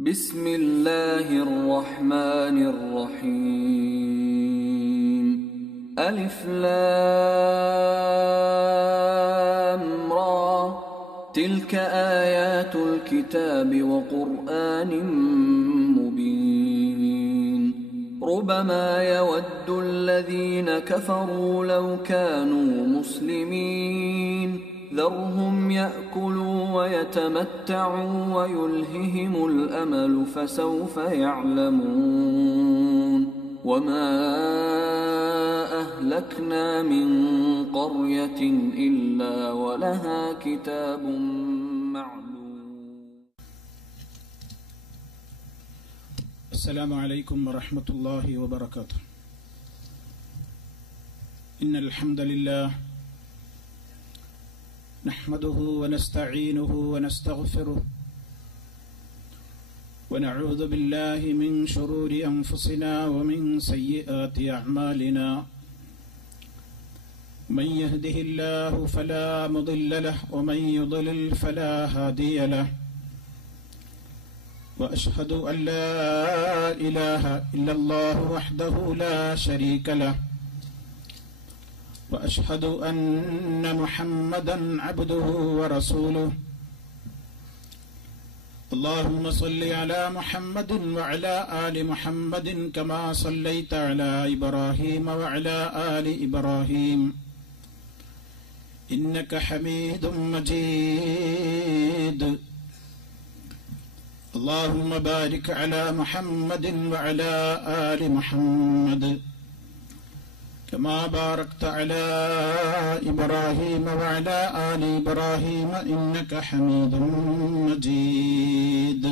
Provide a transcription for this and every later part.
بسم الله الرحمن الرحيم ألف لام را تلك آيات الكتاب وقرآن مبين ربما يود الذين كفروا لو كانوا مسلمين ذرهم يأكلوا ويتمتعوا ويلههم الأمل فسوف يعلمون وما أهلكنا من قرية إلا ولها كتاب معلوم. السلام عليكم ورحمة الله وبركاته. إن الحمد لله نحمده ونستعينه ونستغفره ونعوذ بالله من شرور أنفسنا ومن سيئات أعمالنا من يهده الله فلا مضل له ومن يضلل فلا هادي له وأشهد أن لا إله إلا الله وحده لا شريك له وأشهد أن محمدا عبده ورسوله. اللهم صل على محمد وعلى آل محمد كما صليت على إبراهيم وعلى آل إبراهيم إنك حميد مجيد. اللهم بارك على محمد وعلى آل محمد كما باركت على إبراهيم وعلى آل إبراهيم إنك حميد مجيد.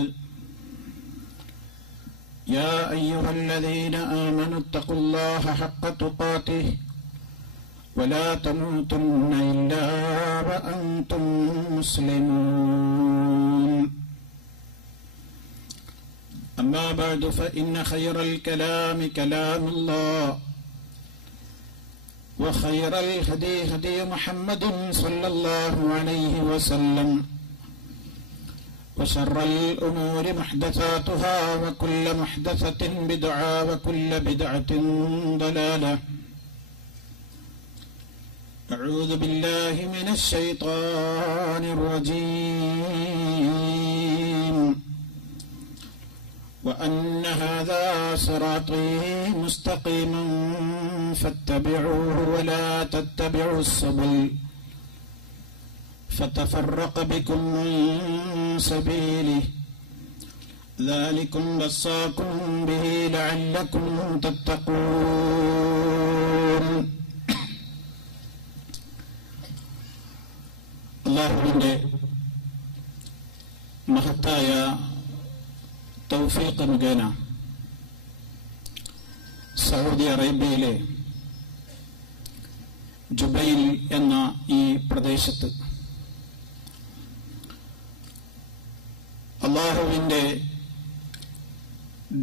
يا أيها الذين آمنوا اتقوا الله حق تقاته ولا تموتن إلا وأنتم مسلمون. أما بعد فإن خير الكلام كلام الله وخير الهدي هدي محمد صلى الله عليه وسلم وشر الأمور محدثاتها وكل محدثة بدعة وكل بدعة ضلالة. أعوذ بالله من الشيطان الرجيم. وأن هذا صراطي مستقيما فاتبعوه ولا تتبعوا السبل فتفرق بكم عن سبيله ذلكم وصاكم به لعلكم تتقون. അല്ലാഹുവിന്റെ മഹത്തായ തൗഫീഖ് മുഖേന സൗദി അറേബ്യയിലെ ജുബൈൽ എന്ന ഈ പ്രദേശത്ത് അല്ലാഹുവിന്റെ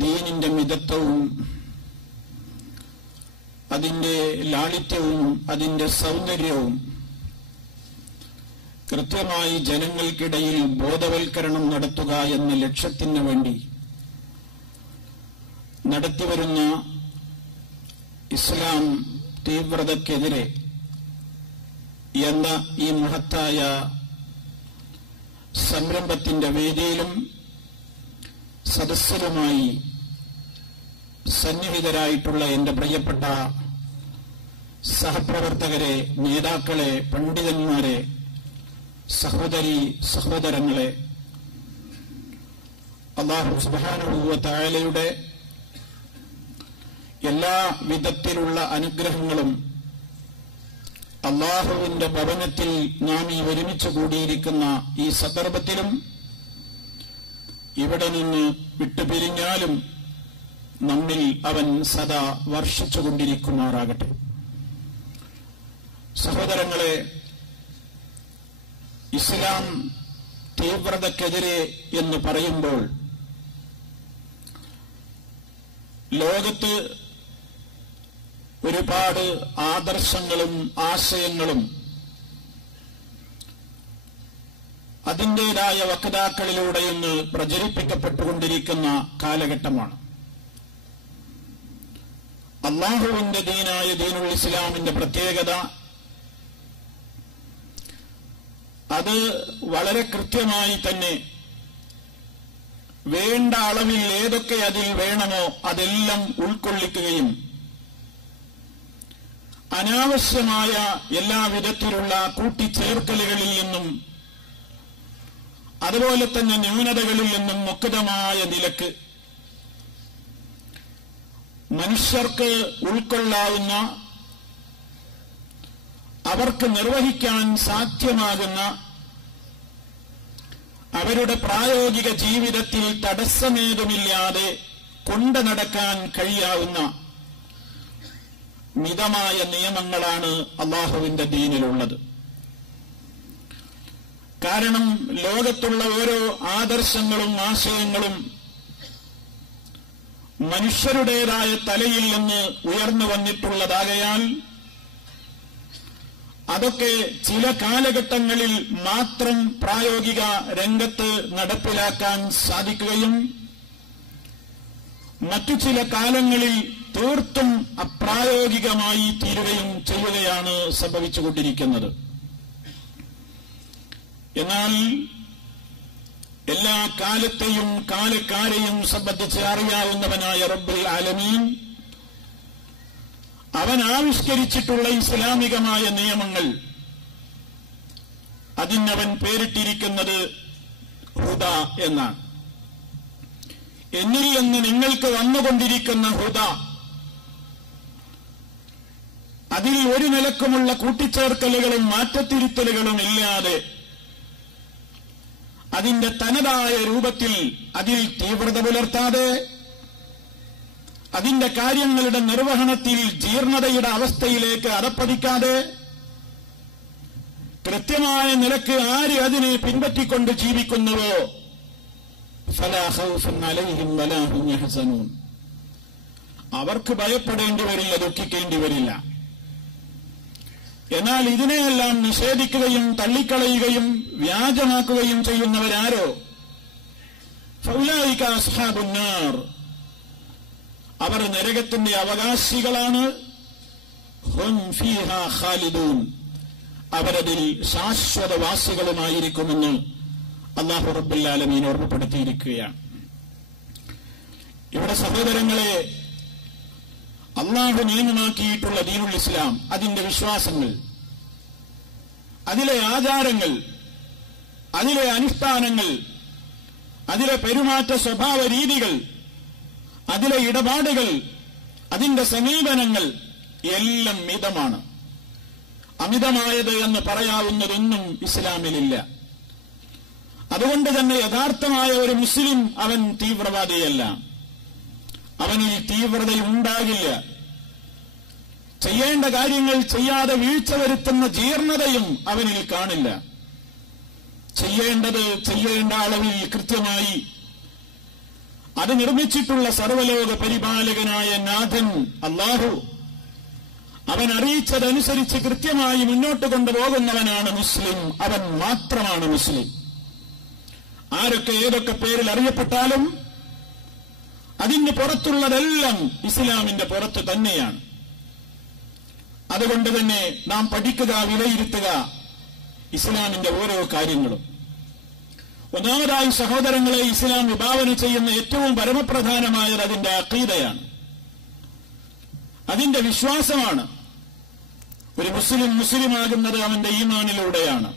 ദീനിന്റെ മിതത്വവും അതിന്റെ ലാളിത്യവും അതിന്റെ സൗന്ദര്യവും കൃത്യമായി ജനങ്ങൾക്കിടയിൽ ബോധവൽക്കരണം നടത്തുക എന്ന ലക്ഷ്യത്തിന് വേണ്ടി നടത്തിവരുന്ന ഇസ്ലാം തീവ്രതയ്ക്കെതിരെ എന്ന ഈ മഹത്തായ സംരംഭത്തിന്റെ വേദിയിലും സദസ്സിലുമായി സന്നിഹിതരായിട്ടുള്ള എന്റെ പ്രിയപ്പെട്ട സഹപ്രവർത്തകരെ, നേതാക്കളെ, പണ്ഡിതന്മാരെ, സഹോദരി സഹോദരങ്ങളെ, അല്ലാഹു സുബ്ഹാനഹു വ തആലയുടെ എല്ലാ വിധത്തിലുള്ള അനുഗ്രഹങ്ങളും അല്ലാഹുവിന്റെ ഭവനത്തിൽ നാം ഈ ഒരുമിച്ച് കൂടിയിരിക്കുന്ന ഈ സന്ദർഭത്തിലും ഇവിടെ നിന്ന് വിട്ടുപിരിഞ്ഞാലും നമ്മിൽ അവൻ സദാ വർഷിച്ചുകൊണ്ടിരിക്കുമാറാകട്ടെ. സഹോദരങ്ങളെ, ഇസ്ലാം തീവ്രതയ്ക്കെതിരെ എന്ന് പറയുമ്പോൾ ലോകത്ത് ഒരുപാട് ആദർശങ്ങളും ആശയങ്ങളും അതിൻ്റെതായ വക്താക്കളിലൂടെ ഇന്ന് പ്രചരിപ്പിക്കപ്പെട്ടുകൊണ്ടിരിക്കുന്ന കാലഘട്ടമാണ്. അള്ളാഹുവിന്റെ ദീനായ ദീനുൽ ഇസ്ലാമിന്റെ പ്രത്യേകത അത് വളരെ കൃത്യമായി തന്നെ വേണ്ട അളവിൽ ഏതൊക്കെ അതിൽ വേണമോ അതെല്ലാം ഉൾക്കൊള്ളിക്കുകയും അനാവശ്യമായ എല്ലാവിധത്തിലുള്ള കൂട്ടിച്ചേർക്കലുകളിൽ നിന്നും അതുപോലെ തന്നെ ന്യൂനതകളിൽ നിന്നും മുക്തമായ നിലക്ക് മനുഷ്യർക്ക് ഉൾക്കൊള്ളാവുന്ന അവർക്ക് നിർവഹിക്കാൻ സാധ്യമാകുന്ന അവരുടെ പ്രായോഗിക ജീവിതത്തിൽ തടസ്സമേതുമില്ലാതെ കൊണ്ടു നടക്കാൻ കഴിയാവുന്ന മിതമായ നിയമങ്ങളാണ് അള്ളാഹുവിന്റെ ദീനിലുള്ളത്. കാരണം ലോകത്തുള്ള ഓരോ ആദർശങ്ങളും ആശയങ്ങളും മനുഷ്യരുടേതായ തലയിൽ നിന്ന് ഉയർന്നു വന്നിട്ടുള്ളതാകയാൽ അതൊക്കെ ചില കാലഘട്ടങ്ങളിൽ മാത്രം പ്രായോഗിക രംഗത്ത് നടപ്പിലാക്കാൻ സാധിക്കുകയും മറ്റു ചില കാലങ്ങളിൽ തീർത്തും അപ്രായോഗികമായി തീരുകയും ചെയ്യുകയാണ് സംഭവിച്ചുകൊണ്ടിരിക്കുന്നത്. എന്നാൽ എല്ലാ കാലത്തെയും കാലക്കാരെയും സംബന്ധിച്ച് അറിയാവുന്നവനായ റബ്ബുൽ ആലമീൻ അവൻ ആവിഷ്കരിച്ചിട്ടുള്ള ഇസ്ലാമികമായ നിയമങ്ങൾ അതിനവൻ പേരിട്ടിരിക്കുന്നത് ഹുദ എന്നാണ്. എന്നിൽ നിന്ന് നിങ്ങൾക്ക് വന്നുകൊണ്ടിരിക്കുന്ന ഹുദ അതിൽ ഒരു നിലക്കുമുള്ള കൂട്ടിച്ചേർക്കലുകളും മാറ്റത്തിരുത്തലുകളും ഇല്ലാതെ അതിന്റെ തനതായ രൂപത്തിൽ അതിൽ തീവ്രത പുലർത്താതെ അതിന്റെ കാര്യങ്ങളുടെ നിർവഹണത്തിൽ ജീർണതയുടെ അവസ്ഥയിലേക്ക് അധപ്പതിക്കാതെ കൃത്യമായ നിലക്ക് ആര് അതിനെ പിൻപറ്റിക്കൊണ്ട് ജീവിക്കുന്നുവോ ഫലാ ഖൗഫുൻ അലൈഹിം വലാ ഹും യഹ്സനൂൻ, അവർക്ക് ഭയപ്പെടേണ്ടി വരില്ല, ദുഃഖിക്കേണ്ടി വരില്ല. എന്നാൽ ഇതിനെയെല്ലാം നിഷേധിക്കുകയും തള്ളിക്കളയുകയും വ്യാജമാക്കുകയും ചെയ്യുന്നവരാരോ ഫൗലായിക അസ്ഹാബുൻ നാർ, അവർ നരകത്തിന്റെ അവകാശികളാണ്. ഹും ഫീഹാ ഖാലിദൂൻ, അവരതിൽ ശാശ്വതവാസികളുമായിരിക്കുമെന്ന് അല്ലാഹു റബ്ബുൽ ആലമീൻ ഓർമ്മപ്പെടുത്തിയിരിക്കുകയാണ്. ഇവിടെ സഹോദരങ്ങളെ, അള്ളാഹു നിയമമാക്കിയിട്ടുള്ള ദീനുൽ ഇസ്ലാം, അതിന്റെ വിശ്വാസങ്ങൾ, അതിലെ ആചാരങ്ങൾ, അതിലെ അനുഷ്ഠാനങ്ങൾ, അതിലെ പെരുമാറ്റ സ്വഭാവ രീതികൾ, അതിലെ ഇടപാടുകൾ, അതിന്റെ സമീപനങ്ങൾ എല്ലാം മിതമാണ്. അമിതമായത് എന്ന് പറയാവുന്നതൊന്നും ഇസ്ലാമിലില്ല. അതുകൊണ്ട് തന്നെ യഥാർത്ഥമായ ഒരു മുസ്ലിം അവൻ തീവ്രവാദിയല്ല, അവനിൽ തീവ്രതയുണ്ടാകില്ല. ചെയ്യേണ്ട കാര്യങ്ങൾ ചെയ്യാതെ വീഴ്ച വരുത്തുന്ന ജീർണതയും അവനിൽ കാണില്ല. ചെയ്യേണ്ടത് ചെയ്യേണ്ട അളവിൽ കൃത്യമായി അത് നിർമ്മിച്ചിട്ടുള്ള സർവലോക പരിപാലകനായ നാഥൻ അല്ലാഹു അവൻ അറിയിച്ചതനുസരിച്ച് കൃത്യമായി മുന്നോട്ട് കൊണ്ടുപോകുന്നവനാണ് മുസ്ലിം. അവൻ മാത്രമാണ് മുസ്ലിം. ആരൊക്കെ ഏതൊക്കെ പേരിൽ അറിയപ്പെട്ടാലും അതിന് പുറത്തുള്ളതെല്ലാം ഇസ്ലാമിന്റെ പുറത്ത് തന്നെയാണ്. അതുകൊണ്ട് തന്നെ നാം പഠിക്കുക, വിലയിരുത്തുക ഇസ്ലാമിന്റെ ഓരോ കാര്യങ്ങളും. ഒന്നാമതായി സഹോദരങ്ങളെ, ഇസ്ലാം വിഭാവന ചെയ്യുന്ന ഏറ്റവും പരമപ്രധാനമായത് അതിന്റെ അഖീദയാണ്, അതിന്റെ വിശ്വാസമാണ്. ഒരു മുസ്ലിമാകുന്നത് അവന്റെ ഈമാനിലൂടെയാണ്.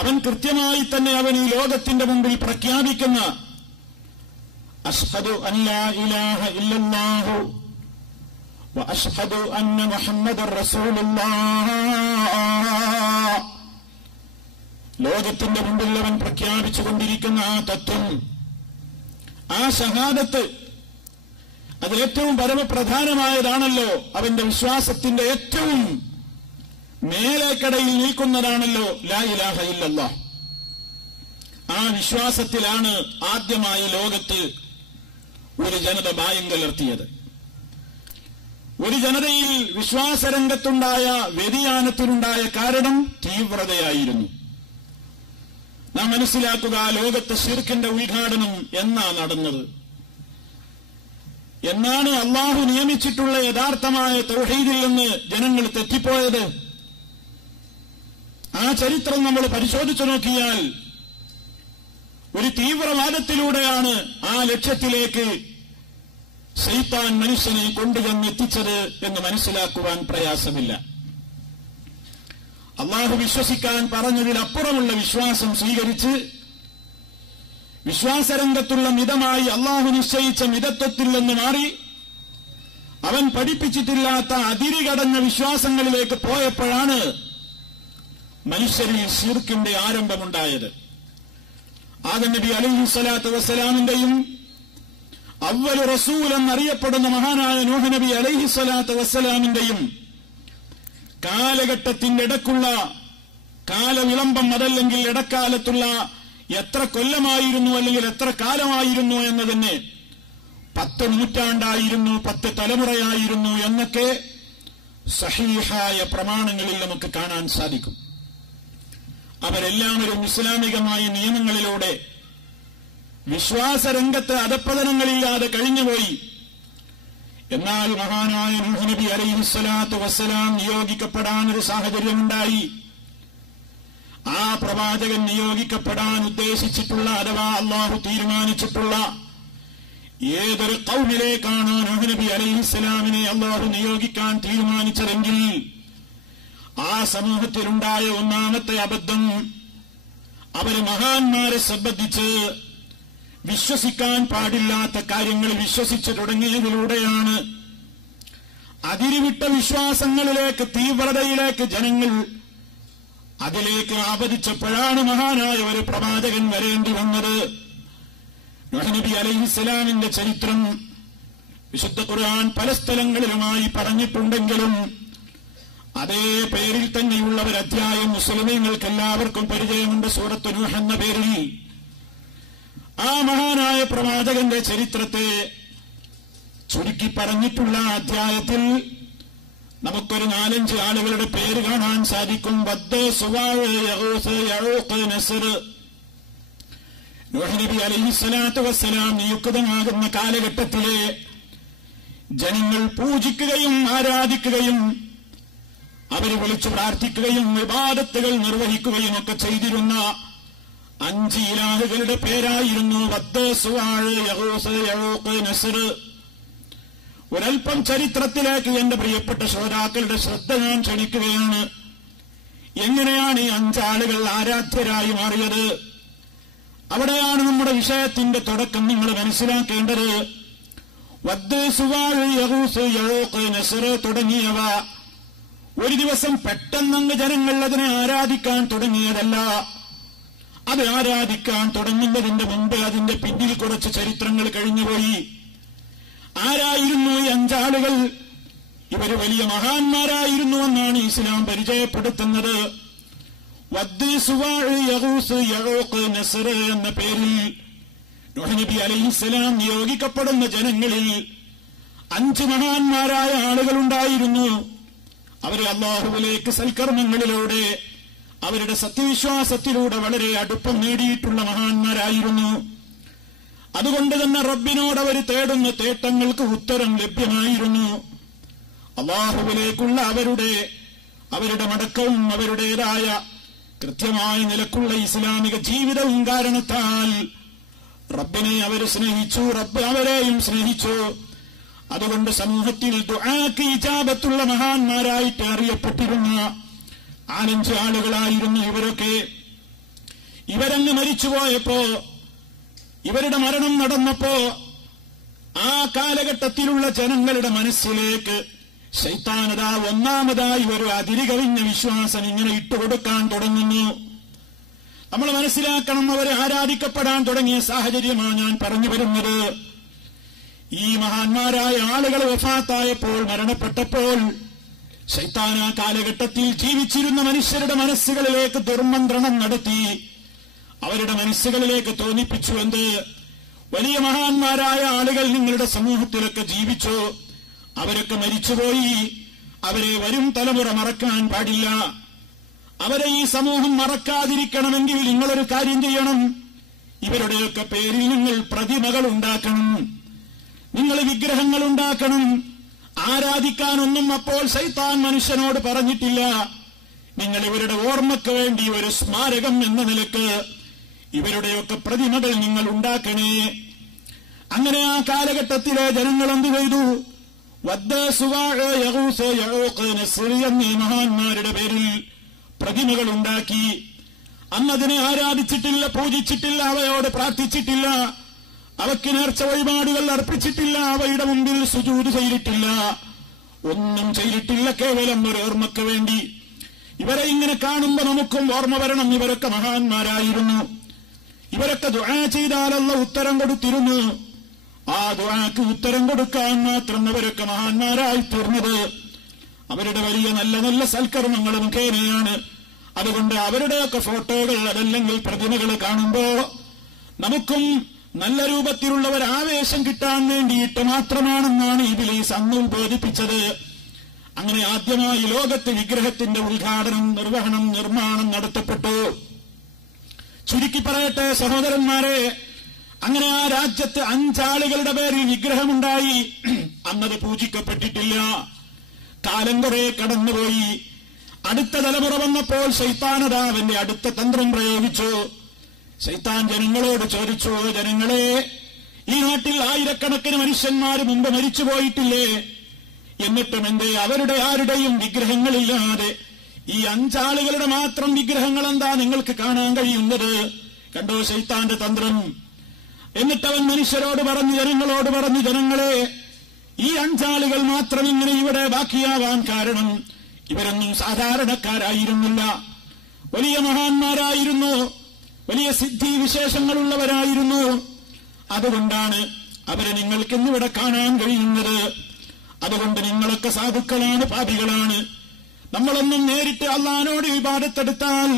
അവൻ കൃത്യമായി തന്നെ അവൻ ഈ ലോകത്തിന്റെ മുമ്പിൽ പ്രഖ്യാപിക്കുന്ന അശ്ഹദു അല്ലാ ഇലാഹ ഇല്ലല്ലാഹു വ അശ്ഹദു അന്ന മുഹമ്മദർ റസൂലുള്ളാഹ്, ലോകത്തിന്റെ മുമ്പിൽ അവൻ പ്രഖ്യാപിച്ചുകൊണ്ടിരിക്കുന്ന ആ തത്വം, ആ ഷഹാദത്ത്, അതിലേറ്റവും പരമപ്രധാനമായതാണല്ലോ. അവന്റെ വിശ്വാസത്തിന്റെ ഏറ്റവും മേലേക്കടയിൽ നിൽക്കുന്നതാണല്ലോ ലാ ഇലാഹ ഇല്ലല്ലാഹ്. ആ വിശ്വാസത്തിലാണ് ആദ്യമായി ലോകത്ത് ഒരു ജനത ഭയം കലർത്തിയത്. ഒരു ജനതയിൽ വിശ്വാസരംഗത്തുണ്ടായ വ്യതിയാനത്തിനുണ്ടായ കാരണം തീവ്രതയായിരുന്നു. നാം മനസ്സിലാക്കുക, ലോകത്ത് ശിർക്കിന്റെ ഉദ്ഘാടനം എന്നാ നടന്നത്, എന്നാണ് അള്ളാഹു നിയമിച്ചിട്ടുള്ള യഥാർത്ഥമായ തൗഹീദിൽ നിന്ന് ജനങ്ങൾ തെറ്റിപ്പോയത്. ആ ചരിത്രം നമ്മൾ പരിശോധിച്ചു നോക്കിയാൽ ഒരു തീവ്രവാദത്തിലൂടെയാണ് ആ ലക്ഷ്യത്തിലേക്ക് ശൈത്താൻ മനുഷ്യനെ കൊണ്ടുവന്നെത്തിച്ചത് എന്ന് മനസ്സിലാക്കുവാൻ പ്രയാസമില്ല. അള്ളാഹു വിശ്വസിക്കാൻ പറഞ്ഞതിലപ്പുറമുള്ള വിശ്വാസം സ്വീകരിച്ച് വിശ്വാസരംഗത്തുള്ള മിതമായി അള്ളാഹു നിശ്ചയിച്ച മിതത്വത്തിൽ നിന്ന് മാറി അവൻ പഠിപ്പിച്ചിട്ടില്ലാത്ത അതിരുകടഞ്ഞ വിശ്വാസങ്ങളിലേക്ക് പോയപ്പോഴാണ് മനുഷ്യരിൽ ശിർക്കിന്റെ ആരംഭമുണ്ടായത്. ആദം നബി അലൈഹിസ്സലാത്തു വസ്സലാമിന്റെയും അവ്വൽ റസൂൽ എന്നറിയപ്പെടുന്ന മഹാനായ നൂഹ് നബി അലൈഹിസ്സലാത്തു വസ്സലാമിന്റെയും കാലഘട്ടത്തിന്റെ ഇടക്കുള്ള കാലവിളംബം, അതല്ലെങ്കിൽ ഇടക്കാലത്തുള്ള എത്ര കൊല്ലമായിരുന്നു അല്ലെങ്കിൽ എത്ര കാലമായിരുന്നു എന്നതിന് 10 നൂറ്റാണ്ടായിരുന്നു, 10 തലമുറയായിരുന്നു എന്നൊക്കെ സഹീഹായ പ്രമാണങ്ങളിൽ നമുക്ക് കാണാൻ സാധിക്കും. അവരെല്ലാവരും ഇസ്ലാമികമായ നിയമങ്ങളിലൂടെ വിശ്വാസരംഗത്ത് അധപ്പതനങ്ങളില്ലാതെ കഴിഞ്ഞുപോയി. എന്നാൽ മഹാനായ നൂഹ് നബി അലൈഹിസ്സലാത്തു വസ്സലാം നിയോഗിക്കപ്പെടാൻ ഒരു സാഹചര്യമുണ്ടായി. ആ പ്രവാചകൻ നിയോഗിക്കപ്പെടാൻ ഉദ്ദേശിച്ചിട്ടുള്ള അഥവാ അള്ളാഹു തീരുമാനിച്ചിട്ടുള്ള ഏതൊരു ഖൗമിലേക്കാണോ നൂഹ് നബി അലൈഹിസ്സലാമിനെ അള്ളാഹു നിയോഗിക്കാൻ തീരുമാനിച്ചതെങ്കിൽ ആ സമൂഹത്തിലുണ്ടായ ഒന്നാമത്തെ അബദ്ധം, അവര് മഹാന്മാരെ സംബന്ധിച്ച് വിശ്വസിക്കാൻ പാടില്ലാത്ത കാര്യങ്ങൾ വിശ്വസിച്ചു തുടങ്ങിയതിലൂടെയാണ്. അതിരുവിട്ട വിശ്വാസങ്ങളിലേക്ക്, തീവ്രതയിലേക്ക് ജനങ്ങൾ അതിലേക്ക് ആപതിച്ചപ്പോഴാണ് മഹാനായ ഒരു പ്രവാചകൻ വരേണ്ടി വന്നത്. നൂഹ് നബി അലൈഹിസ്സലാമിന്റെ ചരിത്രം വിശുദ്ധ ഖുർആൻ പല സ്ഥലങ്ങളിലുമായി പറഞ്ഞിട്ടുണ്ടെങ്കിലും അതേ പേരിൽ തന്നെയുള്ള ഒരു അധ്യായം മുസ്ലിമീങ്ങൾക്ക് എല്ലാവർക്കും പരിചയമുണ്ട്. സൂറത്ത് നൂഹ് എന്ന പേരിൽ ആ മഹാനായ പ്രവാചകന്റെ ചരിത്രത്തെ ചുരുക്കി പറഞ്ഞിട്ടുള്ള അധ്യായത്തിൽ നമുക്കൊരു 4-5 ആളുകളുടെ പേര് കാണാൻ സാധിക്കും. വദ്ദ്, സുവാഅ്, യഗൂസ്, യഊഖ്, നസ്ർ. നൂഹ് നബി അലൈഹിസ്സലാത്തു വസ്സലാം നിയുക്തമാകുന്ന കാലഘട്ടത്തിലെ ജനങ്ങൾ പൂജിക്കുകയും ആരാധിക്കുകയും അവർ വിളിച്ചു പ്രാർത്ഥിക്കുകയും ഇബാദത്തുകൾ നിർവഹിക്കുകയും ഒക്കെ ചെയ്തിരുന്ന 5 ഇലാഹുകളുടെ പേരായിരുന്നു വദ്ദ്, സുവാഅ്, യഗൂസ്, യഊഖ്, നസ്ർ. ഒരൽപ്പം ചരിത്രത്തിലേക്ക് എന്റെ പ്രിയപ്പെട്ട ശ്രോതാക്കളുടെ ശ്രദ്ധ ഞാൻ ക്ഷണിക്കുകയാണ്. എങ്ങനെയാണ് ഈ 5 ആളുകൾ ആരാധ്യരായി മാറിയത്? അവിടെയാണ് നമ്മുടെ വിഷയത്തിന്റെ തുടക്കം നിങ്ങൾ മനസ്സിലാക്കേണ്ടത്. വദ്ദ്, സുവാഅ്, യഗൂസ്, യഊഖ്, നസ്ർ തുടങ്ങിയവ ഒരു ദിവസം പെട്ടെന്നങ്ങ് ജനങ്ങൾ അതിനെ ആരാധിക്കാൻ തുടങ്ങിയതല്ല. അത് ആരാധിക്കാൻ തുടങ്ങുന്നതിന്റെ മുമ്പ് അതിന്റെ പിന്നിൽ കുറച്ച് ചരിത്രങ്ങൾ കഴിഞ്ഞുപോയി. ആരായിരുന്നു ഈ 5 ആളുകൾ? ഇവര് വലിയ മഹാന്മാരായിരുന്നുവെന്നാണ് ഇസ്ലാം പരിചയപ്പെടുത്തുന്നത്. വദ്ദ്, സുവാഅ്, യഗൂസ്, യഊഖ്, നസ്ർ എന്ന പേരിൽ നൂഹ് നബി അലൈഹിസ്സലാം നിയോഗിക്കപ്പെടുന്ന ജനങ്ങളിൽ 5 മഹാന്മാരായ ആളുകളുണ്ടായിരുന്നു. അവര് അല്ലാഹുവിലേക്ക് സൽക്കർമ്മങ്ങളിലൂടെ അവരുടെ സത്യവിശ്വാസത്തിലൂടെ വളരെ അടുപ്പം നേടിയിട്ടുള്ള മഹാന്മാരായിരുന്നു. അതുകൊണ്ട് തന്നെ റബ്ബിനോട് അവർ തേടുന്ന തേട്ടങ്ങൾക്ക് ഉത്തരം ലഭ്യമായിരുന്നു. അല്ലാഹുവിലേക്കുള്ള അവരുടെ മടക്കവും അവരുടേതായ കൃത്യമായ നിലക്കുള്ള ഇസ്ലാമിക ജീവിതവും കാരണത്താൽ റബ്ബിനെ അവർ സ്നേഹിച്ചു, റബ്ബ് അവരെയും സ്നേഹിച്ചു. അതുകൊണ്ട് സമൂഹത്തിൽ ദുആക്ക് ഇജാബത്തുള്ള മഹാന്മാരായിട്ട് അറിയപ്പെട്ടിരുന്ന 5 ആളുകളായിരുന്നു ഇവരൊക്കെ. ഇവരങ്ങ് മരിച്ചുപോയപ്പോ, ഇവരുടെ മരണം നടന്നപ്പോ ആ കാലഘട്ടത്തിലുള്ള ജനങ്ങളുടെ മനസ്സിലേക്ക് ശൈത്താനതാ ഒന്നാമതായി ഒരു അതിരുകവിഞ്ഞ വിശ്വാസം ഇങ്ങനെ ഇട്ടുകൊടുക്കാൻ തുടങ്ങുന്നു. നമ്മൾ മനസ്സിലാക്കണം, അവരെ ആരാധിക്കപ്പെടാൻ തുടങ്ങിയ സാഹചര്യമാണ് ഞാൻ പറഞ്ഞു വരുന്നത്. ഈ മഹാന്മാരായ ആളുകൾ വഫാത്തായപ്പോൾ, മരണപ്പെട്ടപ്പോൾ ശൈത്താൻ ആ കാലഘട്ടത്തിൽ ജീവിച്ചിരുന്ന മനുഷ്യരുടെ മനസ്സുകളിലേക്ക് ദുർമന്ത്രണം നടത്തി. അവരുടെ മനസ്സുകളിലേക്ക് തോന്നിപ്പിച്ചു, എന്ത്? വലിയ മഹാന്മാരായ ആളുകൾ നിങ്ങളുടെ സമൂഹത്തിലൊക്കെ ജീവിച്ചു, അവരൊക്കെ മരിച്ചുപോയി, അവരെ വരും തലമുറ മറക്കാൻ പാടില്ല. അവരെ ഈ സമൂഹം മറക്കാതിരിക്കണമെങ്കിൽ നിങ്ങളൊരു കാര്യം ചെയ്യണം. ഇവരുടെയൊക്കെ പേരിൽ നിങ്ങൾ പ്രതിമകൾ ഉണ്ടാക്കണം, നിങ്ങൾ വിഗ്രഹങ്ങൾ ഉണ്ടാക്കണം. ആരാധിക്കാനൊന്നും അപ്പോൾ ശൈത്താൻ മനുഷ്യനോട് പറഞ്ഞിട്ടില്ല. നിങ്ങൾ ഇവരുടെ ഓർമ്മയ്ക്ക് വേണ്ടി ഒരു സ്മാരകം എന്ന നിലക്ക് ഇവരുടെയൊക്കെ പ്രതിമകൾ നിങ്ങൾ ഉണ്ടാക്കണേ. അങ്ങനെ ആ കാലഘട്ടത്തിലെ ജനങ്ങൾ എന്ത് ചെയ്തു? വദ്ദ, സുവാഅ്, യഗൂസ്, യഊഖ്, നസ്ർ എന്നീ മഹാന്മാരുടെ പേരിൽ പ്രതിമകൾ ഉണ്ടാക്കി. അന്നതിനെ ആരാധിച്ചിട്ടില്ല, പൂജിച്ചിട്ടില്ല, അവയോട് പ്രാർത്ഥിച്ചിട്ടില്ല, അവയ്ക്ക് നേർച്ച വഴിപാടുകൾ അർപ്പിച്ചിട്ടില്ല, അവയുടെ മുമ്പിൽ സുജൂദ് ചെയ്തിട്ടില്ല, ഒന്നും ചെയ്തിട്ടില്ല. കേവലം ഒരു ഓർമ്മയ്ക്ക് വേണ്ടി. ഇവരെ ഇങ്ങനെ കാണുമ്പോ നമുക്കും ഓർമ്മ വരണം, ഇവരൊക്കെ മഹാന്മാരായിരുന്നു. ഇവരൊക്കെ ദുആ ചെയ്താൽ അല്ലാഹു ഉത്തരം കൊടുത്തിരുന്നു. ആ ദുആക്ക് ഉത്തരം കൊടുക്കാൻ മാത്രം അവരൊക്കെ മഹാന്മാരായി തീർന്നത് അവരുടെ വലിയ നല്ല നല്ല സൽക്കർമ്മങ്ങൾ മുഖേനയാണ്. അതുകൊണ്ട് അവരുടെയൊക്കെ ഫോട്ടോകൾ അതല്ലെങ്കിൽ പ്രതിമകൾ കാണുമ്പോ നമുക്കും നല്ല രൂപത്തിലുള്ള ഒരു ആവേശം കിട്ടാൻ വേണ്ടിയിട്ട് മാത്രമാണെന്നാണ് ഇബ്ലീസ് അന്ന് ബോധിപ്പിച്ചത്. അങ്ങനെ ആദ്യമായി ലോകത്ത് വിഗ്രഹത്തിന്റെ ഉദ്ഘാടനം, നിർമ്മാണം നടത്തപ്പെട്ടു. ചുരുക്കി പറയട്ടെ സഹോദരന്മാരെ, അങ്ങനെ ആ രാജ്യത്ത് 5 ആളുകളുടെ പേരിൽ വിഗ്രഹമുണ്ടായി. അന്നത് പൂജിക്കപ്പെട്ടിട്ടില്ല. കാലം കുറെ കടന്നുപോയി. അടുത്ത തലമുറ വന്നപ്പോൾ ശൈത്താനതാ അവന്റെ അടുത്ത തന്ത്രം പ്രയോഗിച്ചു. ശൈത്താൻ ജനങ്ങളോട് ചോദിച്ചു, ജനങ്ങളെ, ഈ നാട്ടിൽ ആയിരക്കണക്കിന് മനുഷ്യന്മാര് മുമ്പ് മരിച്ചുപോയിട്ടില്ലേ? എന്നിട്ടും എന്തേ അവരുടെ ആരുടെയും വിഗ്രഹങ്ങളില്ലാതെ ഈ 5 ആളുകളുടെ മാത്രം വിഗ്രഹങ്ങൾ എന്താ നിങ്ങൾക്ക് കാണാൻ കഴിയുന്നത്? കണ്ടോ ശൈത്താന്റെ തന്ത്രം. എന്നിട്ടവൻ മനുഷ്യരോട് പറഞ്ഞു, ജനങ്ങളോട് പറഞ്ഞു, ജനങ്ങളെ, ഈ 5 ആളുകൾ മാത്രം ഇങ്ങനെ ഇവിടെ ബാക്കിയാവാൻ കാരണം ഇവരൊന്നും സാധാരണക്കാരായിരുന്നില്ല, വലിയ മഹാന്മാരായിരുന്നു, വലിയ സിദ്ധി വിശേഷങ്ങളുള്ളവരായിരുന്നു. അതുകൊണ്ടാണ് അവരെ നിങ്ങൾക്ക് ഇന്നിവിടെ കാണാൻ കഴിയുന്നത്. അതുകൊണ്ട് നിങ്ങളൊക്കെ സാധുക്കളാണ്, പാപികളാണ്. നമ്മളൊന്നും നേരിട്ട് അള്ളാഹുവിനോട് ഇബാദത്തെടുത്താൽ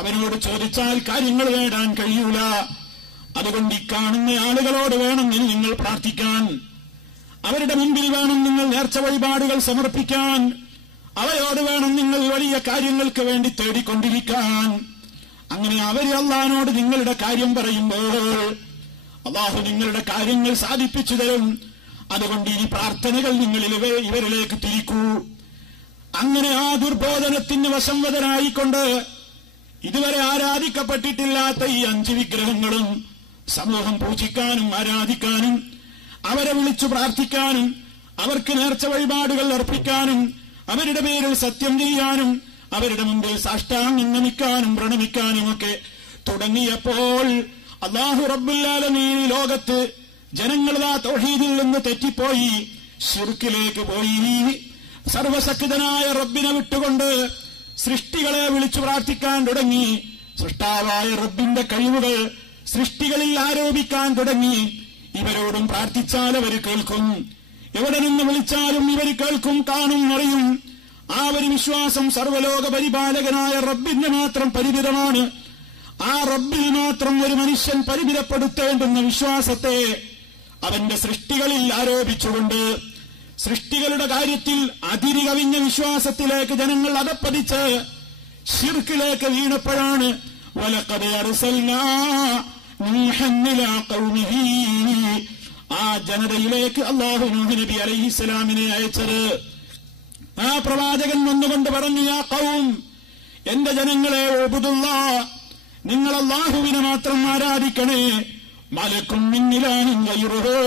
അവനോട് ചോദിച്ചാൽ കാര്യങ്ങൾ നേടാൻ കഴിയൂല. അതുകൊണ്ട് ഈ കാണുന്ന ആളുകളോട് വേണം നിങ്ങൾ പ്രാർത്ഥിക്കാൻ, അവരുടെ മുമ്പിൽ വേണം നിങ്ങൾ നേർച്ച വഴിപാടുകൾ സമർപ്പിക്കാൻ, അവയോട് വേണം നിങ്ങൾ വലിയ കാര്യങ്ങൾക്ക് വേണ്ടി തേടിക്കൊണ്ടിരിക്കാൻ. അങ്ങനെ അവർ അള്ളാഹുവിനോട് നിങ്ങളുടെ കാര്യം പറയുമ്പോൾ അള്ളാഹു നിങ്ങളുടെ കാര്യങ്ങൾ സാധിപ്പിച്ചു തരും. അതുകൊണ്ട് ഈ പ്രാർത്ഥനകൾ നിങ്ങളിൽ ഇവരിലേക്ക് തിരിക്കൂ. അങ്ങനെ ആ ദുർബോധനത്തിന് വശംവദനായിക്കൊണ്ട് ഇതുവരെ ആരാധിക്കപ്പെട്ടിട്ടില്ലാത്ത ഈ 5 വിഗ്രഹങ്ങളും സമൂഹം പൂജിക്കാനും ആരാധിക്കാനും അവരെ വിളിച്ചു പ്രാർത്ഥിക്കാനും അവർക്ക് നേർച്ച വഴിപാടുകൾ അർപ്പിക്കാനും അവരുടെ പേരിൽ സത്യം ചെയ്യാനും അവരുടെ മുമ്പിൽ സാഷ്ടാംഗം നമിക്കാനും പ്രണമിക്കാനും ഒക്കെ തുടങ്ങിയപ്പോൾ അല്ലാഹു റബ്ബുൽ ആലമീൻ ലോകത്ത് ജനങ്ങളാ തൗഹീദിൽ നിന്ന് തെറ്റിപ്പോയി, ശിർക്കിലേക്ക് പോയി. സർവശക്തനായ റബ്ബിനെ വിട്ടുകൊണ്ട് സൃഷ്ടികളെ വിളിച്ചു പ്രാർത്ഥിക്കാൻ തുടങ്ങി. സൃഷ്ടാവായ റബ്ബിന്റെ കഴിവുകൾ സൃഷ്ടികളിൽ ആരോപിക്കാൻ തുടങ്ങി. ഇവരോടും പ്രാർത്ഥിച്ചാൽ അവർ കേൾക്കും, എവിടെ നിന്ന് വിളിച്ചാലും ഇവർ കേൾക്കും, കാണും, അറിയും. ആ ഒരു വിശ്വാസം സർവ്വലോക പരിപാലകനായ റബ്ബിന്റെ മാത്രം പരിമിതമാണ്. ആ റബ്ബിൽ മാത്രം ഒരു മനുഷ്യൻ പരിമിതപ്പെടുത്തേണ്ടുന്ന വിശ്വാസത്തെ അവന്റെ സൃഷ്ടികളിൽ ആരോപിച്ചുകൊണ്ട് സൃഷ്ടികളുടെ കാര്യത്തിൽ അതിരി കവിഞ്ഞ വിശ്വാസത്തിലേക്ക് ജനങ്ങൾ അകപ്പതിച്ച് ശിർക്കിലേക്ക് വീണപ്പോഴാണ് വലഖദ് അർസൽനാ നൂഹൻ ഇലാ ഖൗമിഹി, ആ ജനതയിലേക്ക് അല്ലാഹു നൂഹ് നബി അലൈഹിസ്സലാമിനെ അയച്ചത്. ആ പ്രവാചകൻ വന്നുകൊണ്ട് പറഞ്ഞു, യാ ഖൗം, എന്റെ ജനങ്ങളെ, ഉബ്ദുല്ലാഹ്, നിങ്ങൾ അല്ലാഹുവിനെ മാത്രം ആരാധിക്കണേ. മലക്കും മിൻ ഇലാഹിൻ ഗൈറുഹു,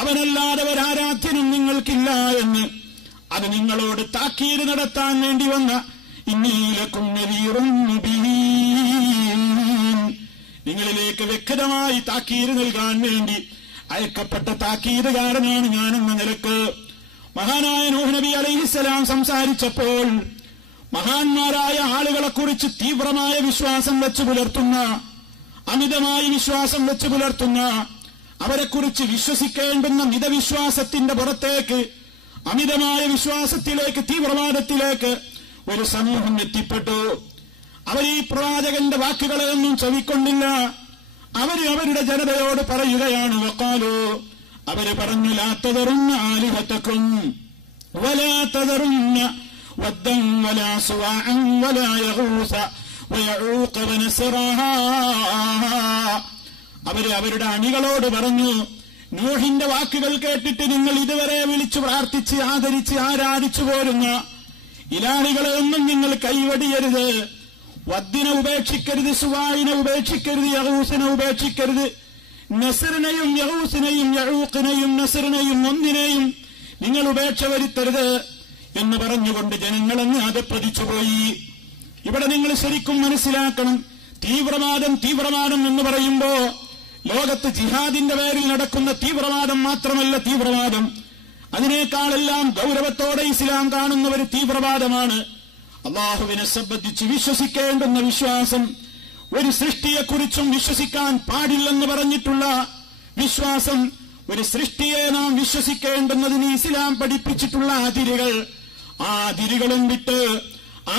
അവനല്ലാതെ ഒരാരാധ്യനും നിങ്ങൾക്കില്ല എന്ന് അത് നിങ്ങളോട് താക്കീത് നടത്താൻ വേണ്ടി വന്ന ഇന്നീ ലക്കും നദീറുൻ മുബീൻ, നിങ്ങളിലേക്ക് വ്യക്തമായി താക്കീത് നൽകാൻ വേണ്ടി അയക്കപ്പെട്ട താക്കീതുകാരനാണ് ഞാനെന്ന നിലക്ക് മഹാനായ നൂഹ് നബി അലൈഹിസ്സലാം സംസാരിച്ചപ്പോൾ മഹാന്മാരായ ആളുകളെക്കുറിച്ച് തീവ്രമായ വിശ്വാസം വെച്ചു പുലർത്തുന്ന, അമിതമായ വിശ്വാസം വെച്ചു പുലർത്തുന്ന, അവരെക്കുറിച്ച് വിശ്വസിക്കേണ്ടുന്ന മിതവിശ്വാസത്തിന്റെ പുറത്തേക്ക് അമിതമായ വിശ്വാസത്തിലേക്ക്, തീവ്രവാദത്തിലേക്ക് ഒരു സമൂഹം എത്തിപ്പെട്ടു. അവർ ഈ പ്രവാചകന്റെ വാക്കുകളെയൊന്നും ചെവിക്കൊണ്ടില്ല. അവരുടെ ജനതയോട് പറയുകയാണ്, വഖാലു, അവര് പറഞ്ഞു, ലാ തദറുന്ന ആലിഹതക്കും വലാ തദറുന്ന വദ്ദൻ വലാ സുവാഅൻ വലാ യഗൂസ വയഊഖ വനസ്റാ. അവരുടെ അണികളോട് പറഞ്ഞു, നൂഹിന്റെ വാക്കുകൾ കേട്ടിട്ട് നിങ്ങൾ ഇതുവരെ വിളിച്ചു പ്രാർത്ഥിച്ച് ആദരിച്ച് ആരാധിച്ചു പോരുന്ന ഇലാഹികളെ ഒന്നും നിങ്ങൾ കൈവടിയരുത്. വദ്ദിനെ ഉപേക്ഷിക്കരുത്, സുവായിനെ ഉപേക്ഷിക്കരുത്, യഗൂസിനെ ഉപേക്ഷിക്കരുത്. നസറിനെയും യഗൂസിനെയും യഊഖിനെയും നസറിനെയും ഒന്നിനെയും നിങ്ങൾ ഉപേക്ഷ വരുത്തരുത് എന്ന് പറഞ്ഞുകൊണ്ട് ജനങ്ങളങ്ങ് അധപ്പതിച്ചുപോയി. ഇവിടെ നിങ്ങൾ ശരിക്കും മനസ്സിലാക്കണം, തീവ്രവാദം എന്ന് പറയുമ്പോ ലോകത്ത് ജിഹാദിന്റെ പേരിൽ നടക്കുന്ന തീവ്രവാദം മാത്രമല്ല തീവ്രവാദം. അതിനേക്കാളെല്ലാം ഗൗരവത്തോടെ ഇസ്ലാം കാണുന്ന ഒരു തീവ്രവാദമാണ് അള്ളാഹുവിനെ സംബന്ധിച്ച് വിശ്വസിക്കേണ്ടുന്ന വിശ്വാസം. ഒരു സൃഷ്ടിയെക്കുറിച്ചും വിശ്വസിക്കാൻ പാടില്ലെന്ന് പറഞ്ഞിട്ടുള്ള വിശ്വാസം. ഒരു സൃഷ്ടിയെ നാം വിശ്വസിക്കേണ്ടുന്നതിന് ഇസ്ലാം പഠിപ്പിച്ചിട്ടുള്ള അതിരുകൾ, ആ അതിരുകളും വിട്ട്,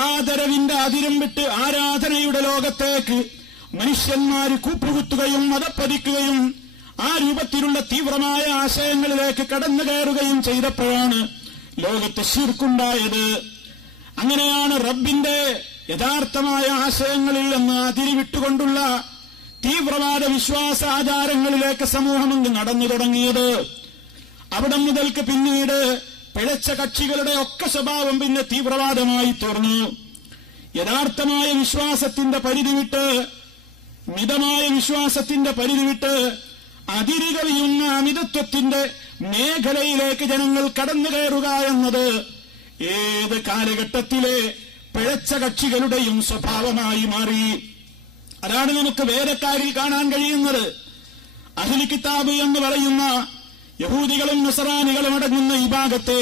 ആദരവിന്റെ അതിരും വിട്ട് ആരാധനയുടെ ലോകത്തേക്ക് മനുഷ്യന്മാര് കൂപ്പുകുത്തുകയും മതപ്പതിക്കുകയും ആ രൂപത്തിലുള്ള തീവ്രമായ ആശയങ്ങളിലേക്ക് കടന്നു കയറുകയും ചെയ്തപ്പോഴാണ് ലോകത്ത് ശിർക്കുണ്ടായത്. അങ്ങനെയാണ് റബ്ബിന്റെ യഥാർത്ഥമായ ആശയങ്ങളിൽ നിന്ന് അതിരിവിട്ടുകൊണ്ടുള്ള തീവ്രവാദ വിശ്വാസ ആചാരങ്ങളിലേക്ക് സമൂഹം നടന്നു തുടങ്ങിയത്. അവിടെ മുതൽക്ക് പിന്നീട് പിഴച്ച കക്ഷികളുടെ ഒക്കെ സ്വഭാവം പിന്നെ തീവ്രവാദമായി തീർന്നു. യഥാർത്ഥമായ വിശ്വാസത്തിന്റെ പരിധി വിട്ട്, മിതമായ വിശ്വാസത്തിന്റെ പരിധി വിട്ട് അതിരുകവിയുന്ന അമിതത്വത്തിന്റെ മേഖലയിലേക്ക് ജനങ്ങൾ കടന്നു കയറുക എന്നത് ഏത് കാലഘട്ടത്തിലെ പിഴച്ച കക്ഷികളുടെയും സ്വഭാവമായി മാറി. അതാണ് നമുക്ക് വേദക്കാരിൽ കാണാൻ കഴിയുന്നത്. അഹ്ലു കിതാബ് എന്ന് പറയുന്ന യഹൂദികളും നസറാനികളും അടങ്ങുന്ന ഈ ഭാഗത്തെ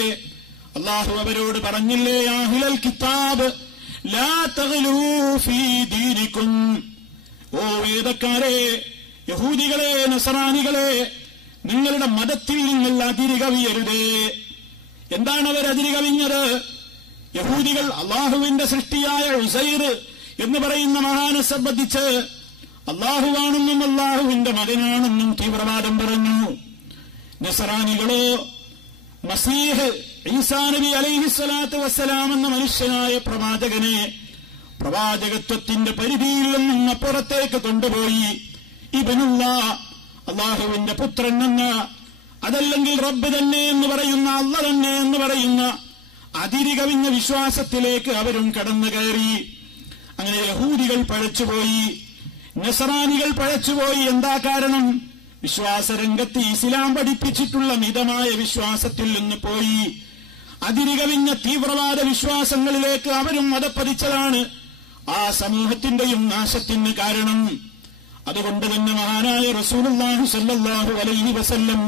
അല്ലാഹു അവരോട് പറഞ്ഞില്ലേ, അഹ്ലൽ കിതാബ് ലാ തഗ്ലൂ ഫീ ദീനികും. ഓ വേദക്കാരെ, യഹൂദികളെ, നസറാനികളെ, നിങ്ങളുടെ മതത്തിൽ നിങ്ങൾ അതിരുകവിയരുതേ. എന്താണ് അവർ അതിരുകവിഞ്ഞത്? യഹൂദികൾ അള്ളാഹുവിന്റെ സൃഷ്ടിയായ ഉസൈർ എന്ന് പറയുന്ന മഹാനെ സംബന്ധിച്ച് അള്ളാഹുവാണെന്നും അള്ളാഹുവിന്റെ മകനാണെന്നും തീവ്രവാദം പറഞ്ഞു. നസറാനികളോ മസീഹ് ഈസാ നബി അലൈഹിസ്സലാത്തു വസ്സലാം എന്ന മനുഷ്യനായ പ്രവാചകനെ പ്രവാചകത്വത്തിന്റെ പരിധിയിൽ നിന്നും അപ്പുറത്തേക്ക് കൊണ്ടുപോയി ഇബ്നുല്ലാഹ്, അള്ളാഹുവിന്റെ പുത്രൻ എന്ന, അതല്ലെങ്കിൽ റബ്ബ് തന്നെ എന്ന് പറയുന്ന, അള്ള തന്നെ എന്ന് പറയുന്ന അതിരുകവിഞ്ഞ വിശ്വാസത്തിലേക്ക് അവരും കടന്നു കയറി. അങ്ങനെ യഹൂദികൾ പഴച്ചുപോയി, നസറാനികൾ പഴച്ചുപോയി. എന്താ കാരണം? വിശ്വാസരംഗത്ത് ഇസ്ലാം പഠിപ്പിച്ചിട്ടുള്ള മിതമായ വിശ്വാസത്തിൽ നിന്ന് പോയി അതിരുകവിഞ്ഞ തീവ്രവാദ വിശ്വാസങ്ങളിലേക്ക് അവരും മതപ്പതിച്ചതാണ് ആ സമൂഹത്തിന്റെയും നാശത്തിന് കാരണം. അതുകൊണ്ട് തന്നെ മഹാനായ റസൂലുള്ളാഹി സ്വല്ലല്ലാഹു അലൈഹി വസല്ലം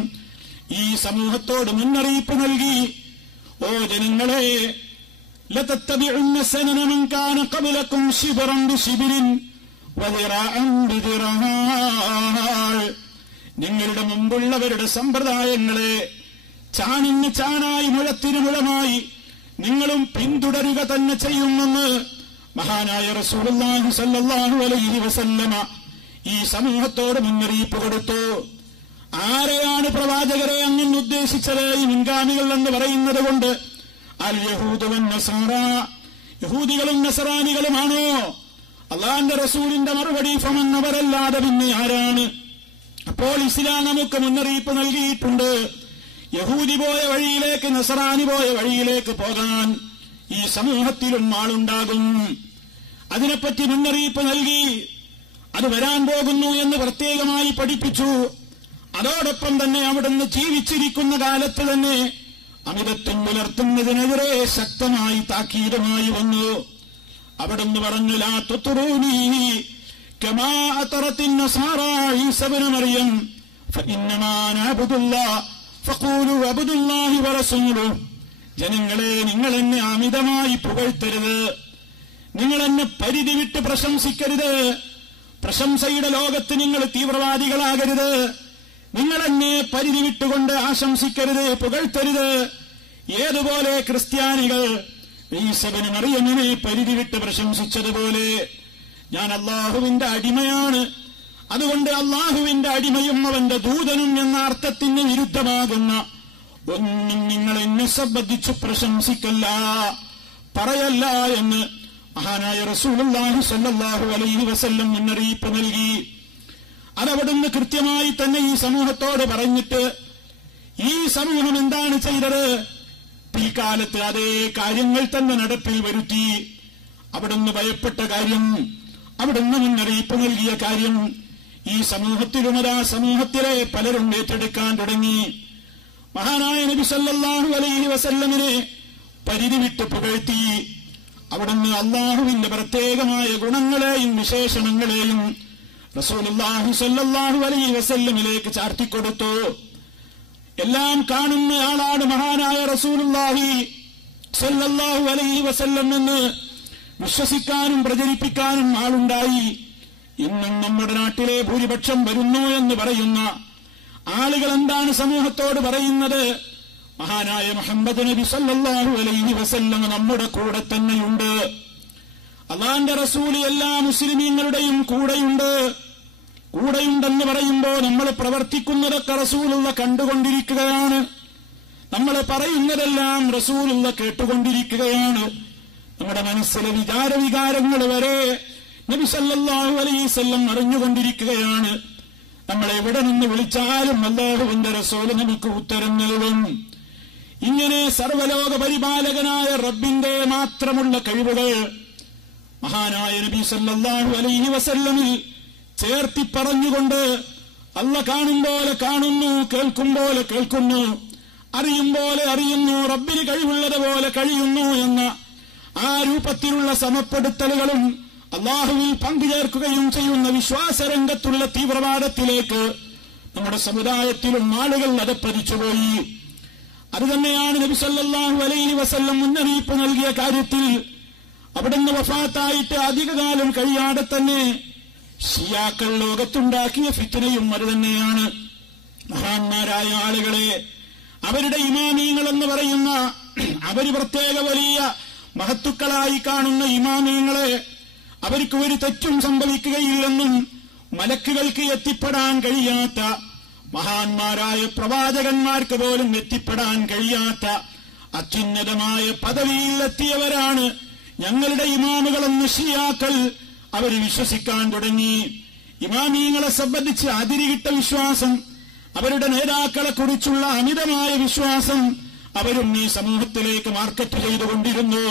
ഈ സമൂഹത്തോട് മുന്നറിയിപ്പ് നൽകി, ഓ ജനങ്ങളെ, ലതത്തബിഉന്ന സനന മൻ കാന ഖബലകും ശിബ്റൻ ബിശിബ്രിൻ വദിറാഅൻ ബിദിറാഅ്. നിങ്ങളുടെ മുമ്പുള്ളവരുടെ സമ്പ്രദായങ്ങളെ ചാണിന് ചാണായി മുഴത്തിന് മുഴമായി നിങ്ങളും പിന്തുടരുക തന്നെ ചെയ്യുമെന്ന് മഹാനായ റസൂലുള്ളാഹി സ്വല്ലല്ലാഹു അലൈഹി വസല്ലമ ഈ സമൂഹത്തോട് മുന്നറിയിപ്പ് കൊടുത്തു. ആരെയാണ് പ്രവാചകരെ അങ്ങനെ ഉദ്ദേശിച്ചത്? ഈ മുൻഗാമികൾ എന്ന് പറയുന്നത് കൊണ്ട് അൽ യഹൂദ വൻ നസാറ, യഹൂദികളും നസറാനികളുമാണോ? അള്ളാന്റെ റസൂലിന്റെ മറുപടി ഫമന്നവരല്ലാതെ പിന്നെ ആരാണ്? അപ്പോൾ ഇസ്ലാം നമുക്ക് മുന്നറിയിപ്പ് നൽകിയിട്ടുണ്ട്. യഹൂദി പോയ വഴിയിലേക്ക്, നസറാനി പോയ വഴിയിലേക്ക് പോകാൻ ഈ സമൂഹത്തിലും ആളുണ്ടാകും. അതിനെപ്പറ്റി മുന്നറിയിപ്പ് നൽകി. അത് വരാൻ പോകുന്നു എന്ന് പ്രത്യേകമായി പഠിപ്പിച്ചു. അതോടൊപ്പം തന്നെ അവിടുന്ന് ജീവിച്ചിരിക്കുന്ന കാലത്ത് തന്നെ അമിതത്വം പുലർത്തുന്നതിനെതിരെ ശക്തമായി താക്കീതുമായി വന്നു. അവിടുന്ന് പറഞ്ഞു, ലാ തുത്റൂനി കമാ അത്റത്തിൻ നസാറാ ഈസ ഇബ്നു മറിയം ഫഇന്നമാ നഅബ്ദുല്ലാഹ് ഫഖൂലു അബ്ദുല്ലാഹി വറസൂലുഹു. ജനങ്ങളെ, നിങ്ങൾ എന്നെ അമിതമായി പുകഴ്ത്തരുത്, നിങ്ങൾ എന്നെ പരിധി വിട്ട് പ്രശംസിക്കരുത്. പ്രശംസയുടെ ലോകത്ത് നിങ്ങൾ തീവ്രവാദികളാകരുത്. നിങ്ങൾ എന്നെ പരിധി വിട്ടുകൊണ്ട് ആശംസിക്കരുത്, പുകഴ്ത്തരുത്. ഏതുപോലെ ക്രിസ്ത്യാനികൾ ഈസ ഇബ്നു മറിയമിനെ പരിധി വിട്ട് പ്രശംസിച്ചതുപോലെ ഞാൻ അള്ളാഹുവിന്റെ അടിമയാണ്, അതുകൊണ്ട് അള്ളാഹുവിന്റെ അടിമയും അവന്റെ ദൂതനും എന്ന അർത്ഥത്തിന് വിരുദ്ധമാകുന്ന ഒന്നും നിങ്ങൾ എന്നെ സംബന്ധിച്ച് പ്രശംസിക്കല്ല, പറയല്ല എന്ന് മഹാനായ റസൂലുള്ളാഹി സ്വല്ലല്ലാഹു അലൈഹി വസല്ലം മുന്നറിയിപ്പ് നൽകി. അതവിടുന്ന് കൃത്യമായി തന്നെ ഈ സമൂഹത്തോട് പറഞ്ഞിട്ട് ഈ സമൂഹം എന്താണ് ചെയ്തത്? പിൽക്കാലത്ത് അതേ കാര്യങ്ങൾ തന്നെ നടപ്പിൽ വരുത്തി. അവിടുന്ന് ഭയപ്പെട്ട കാര്യം, അവിടുന്ന് മുന്നറിയിപ്പ് നൽകിയ കാര്യം ഈ സമൂഹത്തിലും അതാ സമൂഹത്തിലെ പലരും ഏറ്റെടുക്കാൻ തുടങ്ങി. മഹാനായ നബി സല്ലല്ലാഹു അലൈഹി വസല്ലമിനെ പരിധി വിട്ട് പുകഴ്ത്തി. അവിടുന്ന് അള്ളാഹുവിന്റെ പ്രത്യേകമായ ഗുണങ്ങളെയും വിശേഷണങ്ങളെയും റസൂലുള്ളാഹി സ്വല്ലല്ലാഹു അലൈഹി വസല്ലമിലേക്ക് ചാർത്തിക്കൊടുത്തു. എല്ലാം കാണുന്ന ആളാണ് മഹാനായ റസൂലുള്ളാഹി സ്വല്ലല്ലാഹു അലൈഹി വസല്ലം എന്ന് വിശ്വസിക്കാനും പ്രചരിപ്പിക്കാനും ആളുണ്ടായി. ഇന്നും നമ്മുടെ നാട്ടിലെ ഭൂരിപക്ഷം വരുന്നു എന്ന് പറയുന്ന ആളുകൾ എന്താണ് സമൂഹത്തോട് പറയുന്നത്? മഹാനായ മുഹമ്മദ് നബി സല്ലല്ലാഹു അലൈഹി വസല്ലം നമ്മുടെ കൂടെ തന്നെയുണ്ട്. അല്ലാഹുവിന്റെ റസൂൽ എല്ലാ മുസ്ലിമീങ്ങളുടെയും കൂടെയുണ്ടെന്ന് പറയുമ്പോൾ നമ്മൾ പ്രവർത്തിക്കുന്നതൊക്കെ റസൂലുള്ള കണ്ടുകൊണ്ടിരിക്കുകയാണ്. നമ്മൾ പറയുന്നതെല്ലാം റസൂലുള്ള കേട്ടുകൊണ്ടിരിക്കുകയാണ്. നമ്മുടെ മനസ്സിലെ വികാരങ്ങൾ വരെ നബി സല്ലല്ലാഹു അലൈഹി വസല്ലം അറിഞ്ഞുകൊണ്ടിരിക്കുകയാണ്. നമ്മൾ എവിടെ നിന്ന് വിളിച്ചാലും അല്ലാഹുവിന്റെ റസൂൽ നമുക്ക് ഉത്തരം നൽകും. ഇങ്ങനെ സർവലോക പരിപാലകനായ റബ്ബിന്റെ മാത്രമുള്ള കഴിവുകൾ മഹാനായ നബി സല്ലല്ലാഹു അലൈഹി വസല്ലമിൽ ചേർത്തി പറഞ്ഞുകൊണ്ട് അല്ല കാണും പോലെ കാണുന്നു, കേൾക്കും പോലെ കേൾക്കുന്നു, അറിയും പോലെ അറിയുന്നു, റബ്ബിന് കഴിവുള്ളതുപോലെ കഴിയുന്നു എന്ന ആ രൂപത്തിലുള്ള സമപ്പെടുത്തലുകളും അള്ളാഹുവിൽ പങ്കുചേർക്കുകയും ചെയ്യുന്ന വിശ്വാസരംഗത്തുള്ള തീവ്രവാദത്തിലേക്ക് നമ്മുടെ സമുദായത്തിലും ആളുകൾ അതപ്പതിച്ചുപോയി. അതുതന്നെയാണ് നബി സല്ലല്ലാഹു അലൈഹി വസല്ലം മുന്നറിയിപ്പ് നൽകിയ കാര്യത്തിൽ അവിടുന്ന് വഫാത്തായിട്ട് അധികകാലം കഴിയാതെ തന്നെ ഷിയാക്കൾ ലോകത്തുണ്ടാക്കിയ ഫിത്നയും അത് തന്നെയാണ്. മഹാന്മാരായ ആളുകളെ അവരുടെ ഇമാമീങ്ങൾ എന്ന് പറയുന്ന അവര് പ്രത്യേക വലിയ മഹത്തുക്കളായി കാണുന്ന ഇമാമീങ്ങളെ അവർക്ക് ഒരു തെറ്റും സംഭവിക്കുകയില്ലെന്നും മലക്കുകൾക്ക് എത്തിപ്പെടാൻ കഴിയാത്ത മഹാന്മാരായ പ്രവാചകന്മാർക്ക് പോലും എത്തിപ്പെടാൻ കഴിയാത്ത അത്യുന്നതമായ പദവിയിലെത്തിയവരാണ് ഞങ്ങളുടെ ഇമാമുകളെന്ന് ഷിയാക്കൾ അവർ വിശ്വസിക്കാൻ തുടങ്ങി. ഇമാമീങ്ങളെ സംബന്ധിച്ച് അതിരുകിട്ട വിശ്വാസം, അവരുടെ നേതാക്കളെ കുറിച്ചുള്ള അമിതമായ വിശ്വാസം അവരും ഈ സമൂഹത്തിലേക്ക് മാർക്കറ്റ് ചെയ്തുകൊണ്ടിരുന്നു.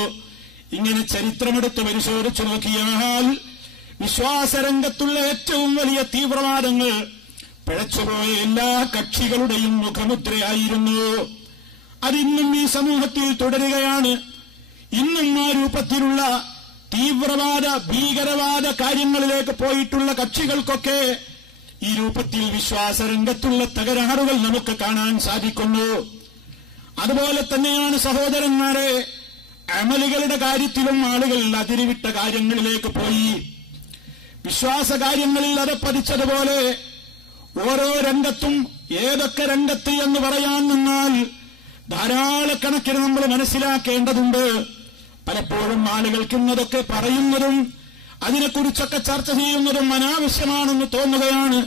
ഇങ്ങനെ ചരിത്രമെടുത്ത് പരിശോധിച്ചു നോക്കിയാൽ വിശ്വാസരംഗത്തുള്ള ഏറ്റവും വലിയ തീവ്രവാദങ്ങൾ പിഴച്ചുപോയ എല്ലാ കക്ഷികളുടെയും മുഖമുദ്രയായിരുന്നു. അതിന്നും ഈ സമൂഹത്തിൽ തുടരുകയാണ്. ഇന്നും ആ രൂപത്തിലുള്ള തീവ്രവാദ ഭീകരവാദ കാര്യങ്ങളിലേക്ക് പോയിട്ടുള്ള കക്ഷികൾക്കൊക്കെ ഈ രൂപത്തിൽ വിശ്വാസരംഗത്തുള്ള തകരാറുകൾ നമുക്ക് കാണാൻ സാധിക്കുന്നു. അതുപോലെ തന്നെയാണ് സഹോദരന്മാരെ, അമലുകളുടെ കാര്യത്തിലും ആളുകൾ അതിരുവിട്ട കാര്യങ്ങളിലേക്ക് പോയി. വിശ്വാസ കാര്യങ്ങളിൽ അത് പതിച്ചതുപോലെ ഓരോ രംഗത്തും ഏതൊക്കെ രംഗത്ത് എന്ന് പറയാൻ നിന്നാൽ ധാരാളക്കണക്കിന് നമ്മൾ മനസ്സിലാക്കേണ്ടതുണ്ട്. പലപ്പോഴും ആളുകൾക്ക് ഇന്നതൊക്കെ പറയുന്നതും അതിനെക്കുറിച്ചൊക്കെ ചർച്ച ചെയ്യുന്നതും അനാവശ്യമാണെന്ന് തോന്നുകയാണ്.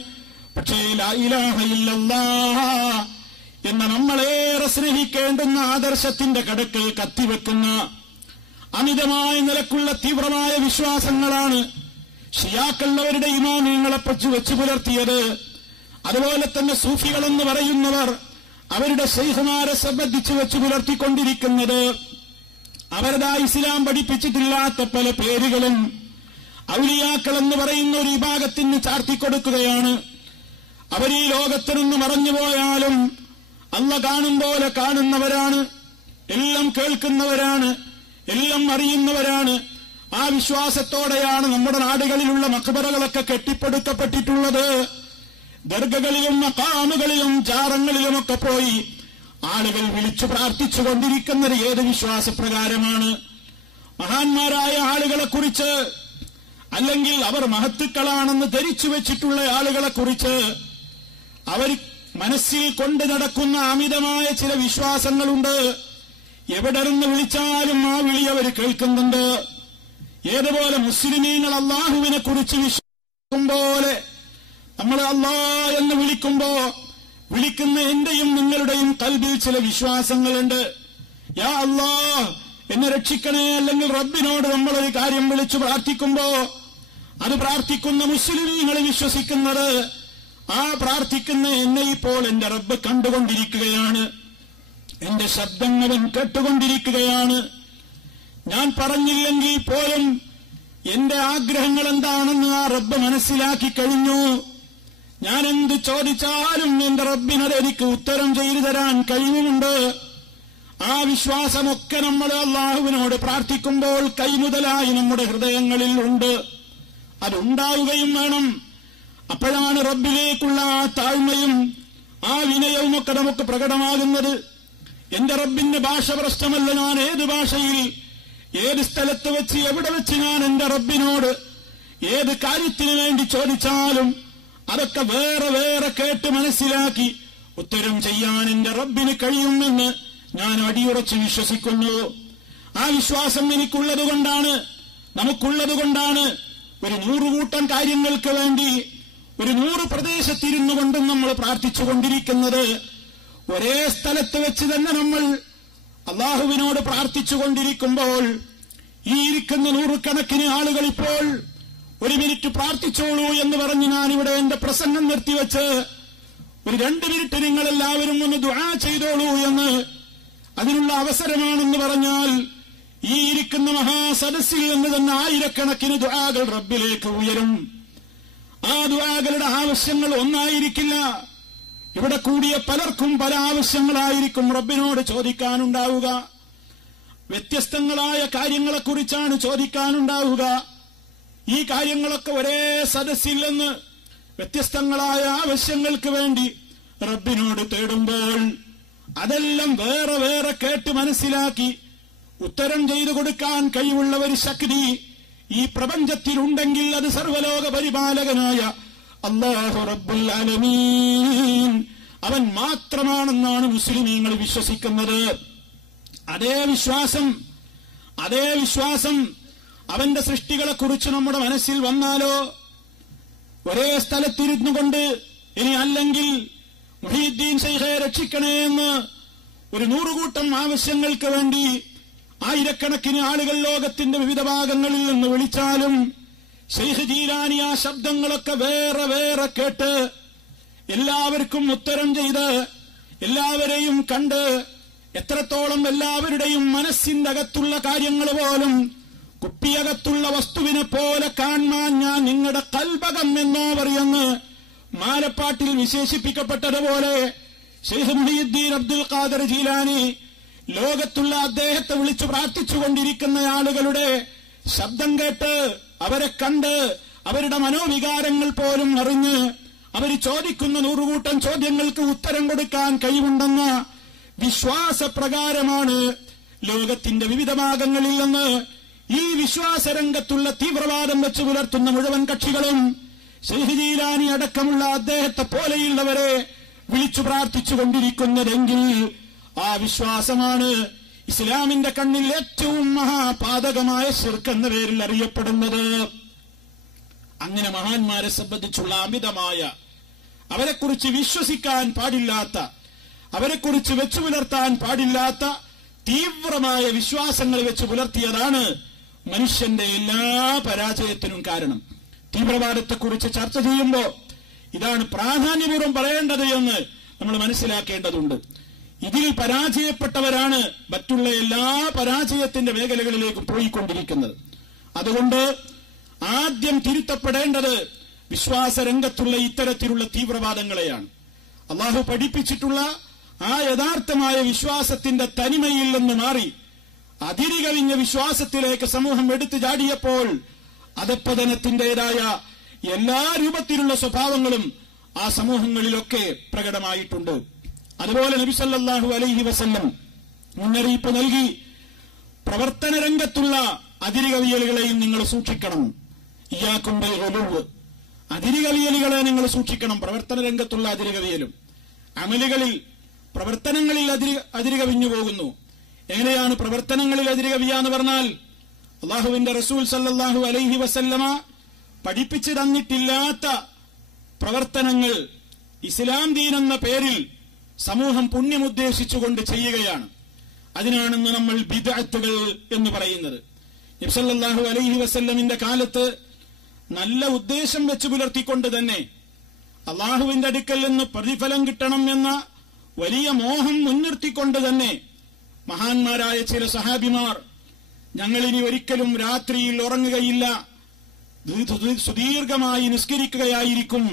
പക്ഷേ ലാ ഇലാഹ ഇല്ലല്ലാഹ് എന്ന നമ്മളേറെ സ്നേഹിക്കേണ്ടുന്ന ആദർശത്തിന്റെ കടക്ക് കത്തിവെക്കുന്ന അമിതമായ നിലക്കുള്ള തീവ്രമായ വിശ്വാസങ്ങളാണ് ഷിയാക്കൾ അവരുടെ ഇമാമിങ്ങളെ വെച്ചു പുലർത്തിയത്. അതുപോലെ തന്നെ സൂഫികളെന്ന് പറയുന്നവർ അവരുടെ ശൈഖുമാരെ സംബന്ധിച്ച് വെച്ചു പുലർത്തിക്കൊണ്ടിരിക്കുന്നത് അവരുടെ ഇസ്ലാം പഠിപ്പിച്ചിട്ടില്ലാത്ത പല പേരുകളും ഔലിയാക്കൾ എന്ന് പറയുന്ന ഒരു വിഭാഗത്തിന് ചാർത്തിക്കൊടുക്കുകയാണ്. അവർ ഈ ലോകത്തിൽ നിന്ന് മറഞ്ഞുപോയാലും അല്ല കാണും പോലെ കാണുന്നവരാണ്, എല്ലാം കേൾക്കുന്നവരാണ്, എല്ലാം അറിയുന്നവരാണ്. ആ വിശ്വാസത്തോടെയാണ് നമ്മുടെ നാടുകളിലുള്ള മഖ്ബറകളൊക്കെ കെട്ടിപ്പടുക്കപ്പെട്ടിട്ടുള്ളത്. ദർഗകളിലും മഖാമുകളിലും ജാറങ്ങളിലുമൊക്കെ പോയി ആളുകൾ വിളിച്ചു പ്രാർത്ഥിച്ചുകൊണ്ടിരിക്കുന്നത് ഏത് വിശ്വാസപ്രകാരമാണ്? മഹാന്മാരായ ആളുകളെ കുറിച്ച് അല്ലെങ്കിൽ അവർ മഹത്തുക്കളാണെന്ന് ധരിച്ചു വെച്ചിട്ടുള്ള ആളുകളെ കുറിച്ച് അവർ മനസ്സിൽ കൊണ്ടു നടക്കുന്ന അമിതമായ ചില വിശ്വാസങ്ങളുണ്ട്. എവിടെ നിന്ന് വിളിച്ചാലും ആ വിളി അവർ കേൾക്കുന്നുണ്ട്. ഏതുപോലെ മുസ്ലിമീങ്ങൾ അള്ളാഹുവിനെ കുറിച്ച് വിശ്വസിക്കും പോലെ നമ്മൾ അല്ലാഹ് എന്ന് വിളിക്കുമ്പോ വിളിക്കുന്ന എന്റെയും നിങ്ങളുടെയും കൽബിൽ ചില വിശ്വാസങ്ങളുണ്ട്. യാ അല്ലാഹ് എന്നെ രക്ഷിക്കണേ, അല്ലെങ്കിൽ റബ്ബിനോട് നമ്മളൊരു കാര്യം വിളിച്ചു പ്രാർത്ഥിക്കുമ്പോ അത് പ്രാർത്ഥിക്കുന്ന മുസ്ലിമീങ്ങൾ വിശ്വസിക്കുന്നത് ആ പ്രാർത്ഥിക്കുന്ന എന്നെ ഇപ്പോൾ എന്റെ റബ്ബ് കണ്ടുകൊണ്ടിരിക്കുകയാണ്, എന്റെ ശബ്ദം അവൻ കേട്ടുകൊണ്ടിരിക്കുകയാണ്. ഞാൻ പറഞ്ഞില്ലെങ്കിൽ പോലും എന്റെ ആഗ്രഹങ്ങൾ എന്താണെന്ന് ആ റബ്ബ് മനസ്സിലാക്കി കഴിഞ്ഞു. ഞാൻ എന്ത് ചോദിച്ചാലും എന്റെ റബ്ബിനത് എനിക്ക് ഉത്തരം ചെയ്തു തരാൻ കഴിയുമുണ്ട്. ആ വിശ്വാസമൊക്കെ നമ്മൾ അല്ലാഹുവിനോട് പ്രാർത്ഥിക്കുമ്പോൾ കൈമുതലായി നമ്മുടെ ഹൃദയങ്ങളിൽ ഉണ്ട്. അതുണ്ടാവുകയും വേണം. അപ്പോഴാണ് റബ്ബിലേക്കുള്ള ആ താഴ്മയും ആ വിനയവും ഒക്കെ നമുക്ക് പ്രകടമാകുന്നത്. എന്റെ റബ്ബിന്റെ ഭാഷ പ്രശ്നമല്ല. ഞാൻ ഏത് ഭാഷയിൽ, ഏത് സ്ഥലത്ത് വെച്ച്, എവിടെ വെച്ച് ഞാൻ എന്റെ റബ്ബിനോട് ഏത് കാര്യത്തിന് വേണ്ടി ചോദിച്ചാലും അതൊക്കെ വേറെ വേറെ കേട്ട് മനസ്സിലാക്കി ഉത്തരം ചെയ്യാൻ എന്റെ റബ്ബിന് കഴിയുമെന്ന് ഞാൻ അടിയുറച്ച് വിശ്വസിക്കുന്നു. ആ വിശ്വാസം എനിക്കുള്ളതുകൊണ്ടാണ്, നമുക്കുള്ളതുകൊണ്ടാണ് ഒരു 100 കൂട്ടം കാര്യങ്ങൾക്ക് വേണ്ടി ഒരു 100 പ്രദേശത്തിരുന്നു കൊണ്ടും നമ്മൾ പ്രാർത്ഥിച്ചുകൊണ്ടിരിക്കുന്നത്. ഒരേ സ്ഥലത്ത് വെച്ച് തന്നെ നമ്മൾ അള്ളാഹുവിനോട് പ്രാർത്ഥിച്ചുകൊണ്ടിരിക്കുമ്പോൾ ഈ ഇരിക്കുന്ന 100 കണക്കിന് ആളുകൾ ഇപ്പോൾ 1 മിനിറ്റ് പ്രാർത്ഥിച്ചോളൂ എന്ന് പറഞ്ഞ് ഞാനിവിടെ എന്റെ പ്രസംഗം നിർത്തിവെച്ച് ഒരു 2 മിനിറ്റ് നിങ്ങളെല്ലാവരും ഒന്ന് ദുആ ചെയ്തോളൂ എന്ന്, അതിനുള്ള അവസരമാണെന്ന് പറഞ്ഞാൽ ഈ ഇരിക്കുന്ന മഹാസദസ്സിൽ നിന്ന് തന്നെ ആയിരക്കണക്കിന് ദുആകൾ റബ്ബിലേക്ക് ഉയരും. ആ ദുആകളുടെ ആവശ്യങ്ങൾ ഒന്നായിരിക്കില്ല. ഇവിടെ കൂടിയ പലർക്കും പല ആവശ്യങ്ങളായിരിക്കും റബ്ബിനോട് ചോദിക്കാനുണ്ടാവുക. വ്യത്യസ്തങ്ങളായ കാര്യങ്ങളെക്കുറിച്ചാണ് ചോദിക്കാനുണ്ടാവുക. ഈ കാര്യങ്ങളൊക്കെ ഒരേ സദസ്സിൽ നിന്ന് വ്യത്യസ്തങ്ങളായ ആവശ്യങ്ങൾക്ക് വേണ്ടി റബ്ബിനോട് തേടുമ്പോൾ അതെല്ലാം വേറെ വേറെ കേട്ട് മനസ്സിലാക്കി ഉത്തരം ചെയ്തു കൊടുക്കാൻ കഴിവുള്ള ഒരു ശക്തി ഈ പ്രപഞ്ചത്തിലുണ്ടെങ്കിൽ അത് സർവലോക പരിപാലകനായ അല്ലാഹു റബ്ബുൽ ആലമീൻ അവൻ മാത്രമാണെന്നാണ് മുസ്ലിമീങ്ങൾ വിശ്വസിക്കുന്നത്. അതേ വിശ്വാസം അവന്റെ സൃഷ്ടികളെ കുറിച്ച് നമ്മുടെ മനസ്സിൽ വന്നാലോ, ഒരേ സ്ഥലത്തിരുന്നു കൊണ്ട് ഇനി അല്ലെങ്കിൽ മുഹീദ്ദീൻ ശൈഖെ രക്ഷിക്കണേ എന്ന് ഒരു 100 കൂട്ടം ആവശ്യങ്ങൾക്ക് വേണ്ടി ആയിരക്കണക്കിന് ആളുകൾ ലോകത്തിന്റെ വിവിധ ഭാഗങ്ങളിൽ നിന്ന് വിളിച്ചാലും ശൈഖ് ജീലാനി ആ ശബ്ദങ്ങളൊക്കെ വേറെ വേറെ കേട്ട് എല്ലാവർക്കും ഉത്തരം ചെയ്ത് എല്ലാവരെയും കണ്ട് എത്രത്തോളം എല്ലാവരുടെയും മനസ്സിന്റെ അകത്തുള്ള കാര്യങ്ങൾ പോലും കുപ്പിയകത്തുള്ള വസ്തുവിനെ പോലെ കാണാൻ ഞാൻ നിങ്ങളുടെ കൽബകം എന്നോ പറയുന്നു മാലപ്പാട്ടിൽ വിശേഷിപ്പിക്കപ്പെട്ടതുപോലെ ശൈഖ് മുഹീദ്ദീൻ അബ്ദുൽ ഖാദർ ജീലാനി ലോകത്തുള്ള അദ്ദേഹത്തെ വിളിച്ചു പ്രാർത്ഥിച്ചുകൊണ്ടിരിക്കുന്ന ആളുകളുടെ ശബ്ദം കേട്ട് അവരെ കണ്ട് അവരുടെ മനോവികാരങ്ങൾ പോലും അറിഞ്ഞ് അവർ ചോദിക്കുന്ന 100 കൂട്ടം ചോദ്യങ്ങൾക്ക് ഉത്തരം കൊടുക്കാൻ കഴിവുണ്ടെന്ന വിശ്വാസപ്രകാരമാണ് ലോകത്തിന്റെ വിവിധ ഭാഗങ്ങളിൽ നിന്ന് ഈ വിശ്വാസരംഗത്തുള്ള തീവ്രവാദം വെച്ച് പുലർത്തുന്ന മുഴുവൻ കക്ഷികളും ശൈഖ് ജീലാനി അടക്കമുള്ള അദ്ദേഹത്തെ പോലെയുള്ളവരെ വിളിച്ചു പ്രാർത്ഥിച്ചുകൊണ്ടിരിക്കുന്നതെങ്കിൽ ആ വിശ്വാസമാണ് ഇസ്ലാമിന്റെ കണ്ണിൽ ഏറ്റവും മഹാപാതകമായ ശിർക്ക് എന്ന പേരിൽ അറിയപ്പെടുന്നത്. അങ്ങനെ മഹാന്മാരെ സംബന്ധിച്ചുള്ള അമിതമായ, അവരെക്കുറിച്ച് വിശ്വസിക്കാൻ പാടില്ലാത്ത, അവരെക്കുറിച്ച് വെച്ചു പുലർത്താൻ പാടില്ലാത്ത തീവ്രമായ വിശ്വാസങ്ങൾ വെച്ച് പുലർത്തിയതാണ് മനുഷ്യന്റെ എല്ലാ പരാജയത്തിനും കാരണം. തീവ്രവാദത്തെക്കുറിച്ച് ചർച്ച ചെയ്യുമ്പോൾ ഇതാണ് പ്രാധാന്യപൂർവ്വം പറയേണ്ടത് എന്ന് നമ്മൾ മനസ്സിലാക്കേണ്ടതുണ്ട്. ഇതിൽ പരാജയപ്പെട്ടവരാണ് മറ്റുള്ള എല്ലാ പരാജയത്തിന്റെ മേഖലകളിലേക്കും പോയിക്കൊണ്ടിരിക്കുന്നത്. അതുകൊണ്ട് ആദ്യം തിരുത്തപ്പെടേണ്ടത് വിശ്വാസരംഗത്തുള്ള ഇത്തരത്തിലുള്ള തീവ്രവാദങ്ങളെയാണ്. അള്ളാഹു പഠിപ്പിച്ചിട്ടുള്ള ആ യഥാർത്ഥമായ വിശ്വാസത്തിന്റെ തനിമയിൽ നിന്ന് മാറി അതിരുകവിഞ്ഞ വിശ്വാസത്തിലേക്ക് സമൂഹം എടുത്തു ചാടിയപ്പോൾ അധപ്പതനത്തിന്റേതായ എല്ലാ രൂപത്തിലുള്ള സ്വഭാവങ്ങളും ആ സമൂഹങ്ങളിലൊക്കെ പ്രകടമായിട്ടുണ്ട്. അതുപോലെ നബി സല്ലല്ലാഹു അലൈഹി വസല്ലം മുന്നറിയിപ്പ് നൽകി, പ്രവർത്തന രംഗത്തുള്ള അതിരുകവിയലുകളെയും നിങ്ങൾ സൂക്ഷിക്കണം. ഇയ്യാകും ബിൽ ഗുലുവ്, അതിരുകവിയലുകളെ നിങ്ങൾ സൂക്ഷിക്കണം. പ്രവർത്തന രംഗത്തുള്ള അതിരുകവിയലും അമലുകളിൽ, പ്രവർത്തനങ്ങളിൽ അതിരുകവിഞ്ഞു പോകുന്നു. എങ്ങനെയാണ് പ്രവർത്തനങ്ങളിൽ അതിരുകവിയാന്ന് പറഞ്ഞാൽ, അള്ളാഹുവിന്റെ റസൂൽ സല്ലല്ലാഹു അലൈഹി വസല്ലമ പഠിപ്പിച്ചു തന്നിട്ടില്ലാത്ത പ്രവർത്തനങ്ങൾ ഇസ്ലാം ദീൻ എന്ന പേരിൽ സമൂഹം പുണ്യമുദ്ദേശിച്ചുകൊണ്ട് ചെയ്യുകയാണ്. അതിനാണെന്ന് നമ്മൾ ബിദ്അത്തുകൾ എന്ന് പറയുന്നത്. നബി സല്ലല്ലാഹു അലൈഹി വസല്ലമിന്റെ കാലത്ത് നല്ല ഉദ്ദേശം വെച്ച് പുലർത്തിക്കൊണ്ട് തന്നെ അള്ളാഹുവിന്റെ അടുക്കൽ നിന്ന് പ്രതിഫലം കിട്ടണം എന്ന വലിയ മോഹം മുൻനിർത്തിക്കൊണ്ട് തന്നെ മഹാന്മാരായ ചില സഹാബിമാർ ഞങ്ങളിനി ഒരിക്കലും രാത്രിയിൽ ഉറങ്ങുകയില്ല, സുദീർഘമായി നിസ്കരിക്കുകയായിരിക്കും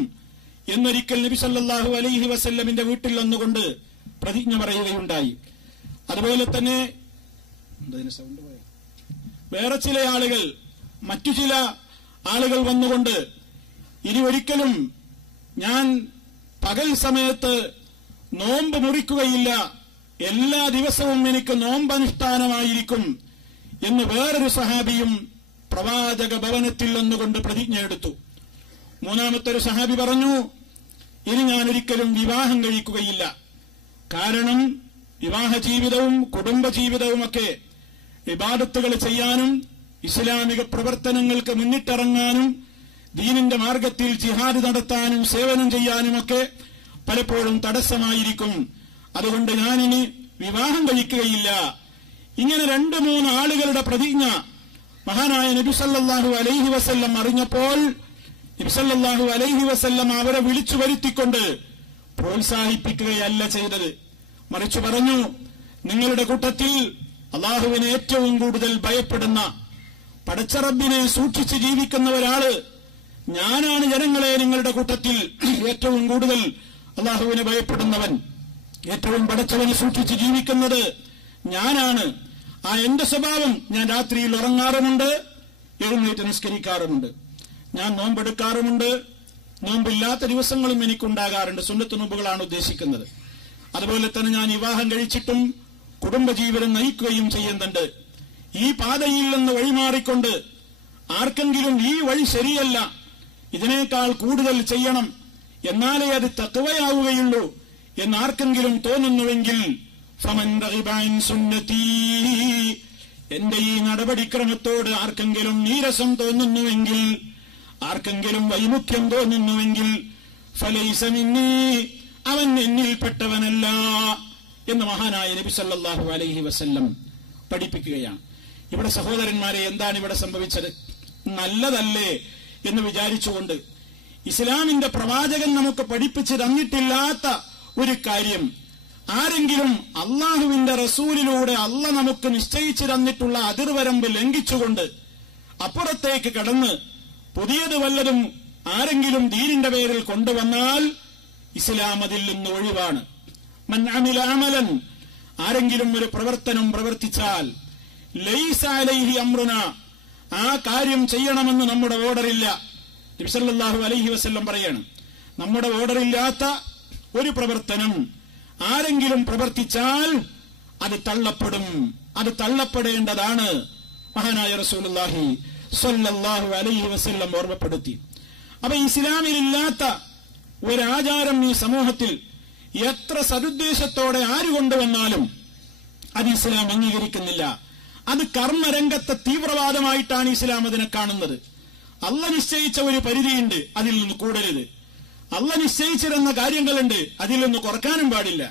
എന്നൊരിക്കൽ നബി സല്ലല്ലാഹു അലൈഹി വസല്ലമിന്റെ വീട്ടിൽ വന്നുകൊണ്ട് പ്രതിജ്ഞ പറയുകയുണ്ടായി. അതുപോലെ തന്നെ വേറെ ചില ആളുകൾ, മറ്റു ചില ആളുകൾ വന്നുകൊണ്ട് ഇനി ഒരിക്കലും ഞാൻ പകൽ സമയത്ത് നോമ്പ് മുറിക്കുകയില്ല, എല്ലാ ദിവസവും എനിക്ക് നോമ്പനുഷ്ഠാനമായിരിക്കും എന്ന് വേറൊരു സഹാബിയും പ്രവാചക ഭവനത്തിൽ വന്നുകൊണ്ട് പ്രതിജ്ഞ എടുത്തു. മൂന്നാമത്തെ ഒരു സഹാബി പറഞ്ഞു, ഇനി ഞാൻ ഒരിക്കലും വിവാഹം കഴിക്കുകയില്ല. കാരണം വിവാഹ ജീവിതവും കുടുംബ ജീവിതവുമൊക്കെ ഇബാദത്തുകൾ ചെയ്യാനും ഇസ്ലാമിക പ്രവർത്തനങ്ങൾക്ക് മുന്നിട്ടിറങ്ങാനും ദീനിന്റെ മാർഗത്തിൽ ജിഹാദ് നടത്താനും സേവനം ചെയ്യാനുമൊക്കെ പലപ്പോഴും തടസ്സമായിരിക്കും. അതുകൊണ്ട് ഞാനിനി വിവാഹം കഴിക്കുകയില്ല. ഇങ്ങനെ 2-3 ആളുകളുടെ പ്രതിജ്ഞ മഹാനായ നബി സല്ലല്ലാഹു അലൈഹി വസല്ലം അറിഞ്ഞപ്പോൾ നബി സല്ലല്ലാഹു അലൈഹി വസല്ലം അവരെ വിളിച്ചു വരുത്തിക്കൊണ്ട് പ്രോത്സാഹിപ്പിക്കുകയല്ല ചെയ്തത്, മറിച്ച് പറഞ്ഞു, നിങ്ങളുടെ കൂട്ടത്തിൽ അള്ളാഹുവിനെ ഏറ്റവും കൂടുതൽ ഭയപ്പെടുന്ന, പടച്ചറബിനെ സൂക്ഷിച്ച് ജീവിക്കുന്ന ഒരാള് ഞാനാണ്. ജനങ്ങളെ, നിങ്ങളുടെ കൂട്ടത്തിൽ ഏറ്റവും കൂടുതൽ അള്ളാഹുവിനെ ഭയപ്പെടുന്നവൻ, ഏറ്റവും പടച്ചവനെ സൂക്ഷിച്ച് ജീവിക്കുന്നത് ഞാനാണ്. ആ എന്റെ സ്വഭാവം, ഞാൻ രാത്രിയിൽ ഉറങ്ങാറുമുണ്ട്, എഴുന്നേറ്റ് നിസ്കരിക്കാറുമുണ്ട്, ഞാൻ നോമ്പെടുക്കാറുമുണ്ട്, നോമ്പില്ലാത്ത ദിവസങ്ങളും എനിക്കുണ്ടാകാറുണ്ട്. സുന്നത്ത് നോമ്പുകളാണ് ഉദ്ദേശിക്കുന്നത്. അതുപോലെ തന്നെ ഞാൻ വിവാഹം കഴിച്ചിട്ടും കുടുംബജീവിതം നയിക്കുകയും ചെയ്യുന്നുണ്ട്. ഈ പാതയിൽ നിന്ന് വഴിമാറിക്കൊണ്ട് ആർക്കെങ്കിലും ഈ വഴി ശരിയല്ല, ഇതിനേക്കാൾ കൂടുതൽ ചെയ്യണം, എന്നാലേ അത് തഖ്വയാവുകയുള്ളൂ എന്നാർക്കെങ്കിലും തോന്നുന്നുവെങ്കിൽ ഫമൻ റഗിബ അൻ സുന്നതി, എന്റെ ഈ നടപടിക്രമത്തോട് ആർക്കെങ്കിലും നീരസം തോന്നുന്നുവെങ്കിൽ, ആർക്കെങ്കിലും വൈമുഖ്യം തോന്നുന്നുവെങ്കിൽ ഫലൈസ മിന്നീ, അവൻ എന്നിൽപ്പെട്ടവനല്ല എന്ന് മഹാനായ നബി സല്ലല്ലാഹു അലൈഹി വസല്ലം പഠിപ്പിക്കുകയാണ്. ഇവിടെ സഹോദരന്മാരെ, എന്താണ് ഇവിടെ സംഭവിച്ചത്? നല്ലതല്ലേ എന്ന് വിചാരിച്ചുകൊണ്ട് ഇസ്ലാമിന്റെ പ്രവാചകൻ നമുക്ക് പഠിപ്പിച്ചു തന്നിട്ടില്ലാത്ത ഒരു കാര്യം ആരെങ്കിലും അള്ളാഹുവിന്റെ റസൂലിലൂടെ അള്ള നമുക്ക് നിശ്ചയിച്ചു തന്നിട്ടുള്ള അതിർവരമ്പ് ലംഘിച്ചുകൊണ്ട് അപ്പുറത്തേക്ക് കടന്ന് പുതിയത് വല്ലതും ആരെങ്കിലും ദീനിന്റെ പേരിൽ കൊണ്ടുവന്നാൽ ഇസ്ലാം അതിൽ നിന്ന് ഒഴിവാണ്. മൻ അമില അമലൻ, ആരെങ്കിലും ഒരു പ്രവർത്തനം പ്രവർത്തിച്ചാൽ ലൈസ അലൈഹി അംറുന, ആ കാര്യം ചെയ്യണമെന്ന് നമ്മുടെ ഓർഡറില്ല. നബി സല്ലല്ലാഹു അലൈഹി വസല്ലം പറയാണ്, നമ്മുടെ ഓർഡറില്ലാത്ത ഒരു പ്രവർത്തനം ആരെങ്കിലും പ്രവർത്തിച്ചാൽ അത് തള്ളപ്പെടും, അത് തള്ളപ്പെടേണ്ടതാണ്. മഹാനായ റസൂലുള്ളാഹി സ്വല്ലല്ലാഹു അലൈഹി വസല്ലം ഓർമ്മപ്പെടുത്തി. അപ്പൊ ഇസ്ലാമിലില്ലാത്ത ഒരാചാരം ഈ സമൂഹത്തിൽ എത്ര സദുദ്ദേശത്തോടെ ആര് കൊണ്ടുവന്നാലും അത് ഇസ്ലാം അംഗീകരിക്കുന്നില്ല. അത് കർമ്മരംഗത്തെ തീവ്രവാദമായിട്ടാണ് ഇസ്ലാം അതിനെ കാണുന്നത്. അള്ള നിശ്ചയിച്ച ഒരു പരിധിയുണ്ട്, അതിൽ നിന്ന് കൂടരുത്. അള്ള നിശ്ചയിച്ചിരുന്ന കാര്യങ്ങളുണ്ട്, അതിൽ നിന്ന് കുറക്കാനും പാടില്ല.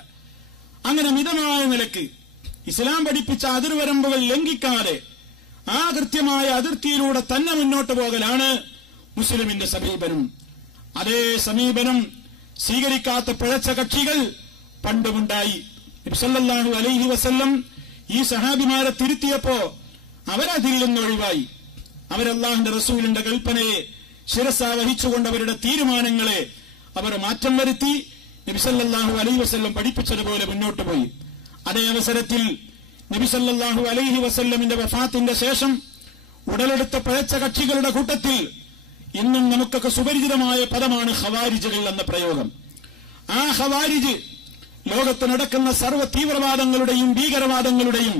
അങ്ങനെ മിതമായ നിലക്ക് ഇസ്ലാം പഠിപ്പിച്ച അതിർവരമ്പുകൾ ലംഘിക്കാതെ ആ കൃത്യമായ അതിർത്തിയിലൂടെ തന്നെ മുന്നോട്ട് പോകലാണ് മുസ്ലിമിന്റെ സമീപനം. അതേ സമീപനം സ്വീകരിക്കാത്ത പിഴച്ച കക്ഷികൾ പണ്ടുമുണ്ടായി. നബി സല്ലല്ലാഹു അലൈഹി വസല്ലം ഈ സഹാബിമാരെ തിരുത്തിയപ്പോ അവരതിൽ നിന്ന് ഒഴിവായി. അവരല്ലാഹുവിന്റെ റസൂലിന്റെ കൽപ്പനയെ ശിരസ വഹിച്ചുകൊണ്ട് അവരുടെ തീരുമാനങ്ങളെ അവർ മാറ്റം വരുത്തി നബി സല്ലല്ലാഹു അലൈഹി വസല്ലം പഠിപ്പിച്ചതുപോലെ മുന്നോട്ട് പോയി. അതേ അവസരത്തിൽ നബി സല്ലല്ലാഹു അലൈഹി വസല്ലമിന്റെ വഫാത്തിന്റെ ശേഷം ഉടലെടുത്ത പിഴച്ച കക്ഷികളുടെ കൂട്ടത്തിൽ ഇന്നും നമുക്കൊക്കെ സുപരിചിതമായ പദമാണ് ഖവാരിജുകൾ എന്ന പ്രയോഗം. ആ ഖവാരിജ് ലോകത്ത് നടക്കുന്ന സർവ്വ തീവ്രവാദങ്ങളുടെയും ഭീകരവാദങ്ങളുടെയും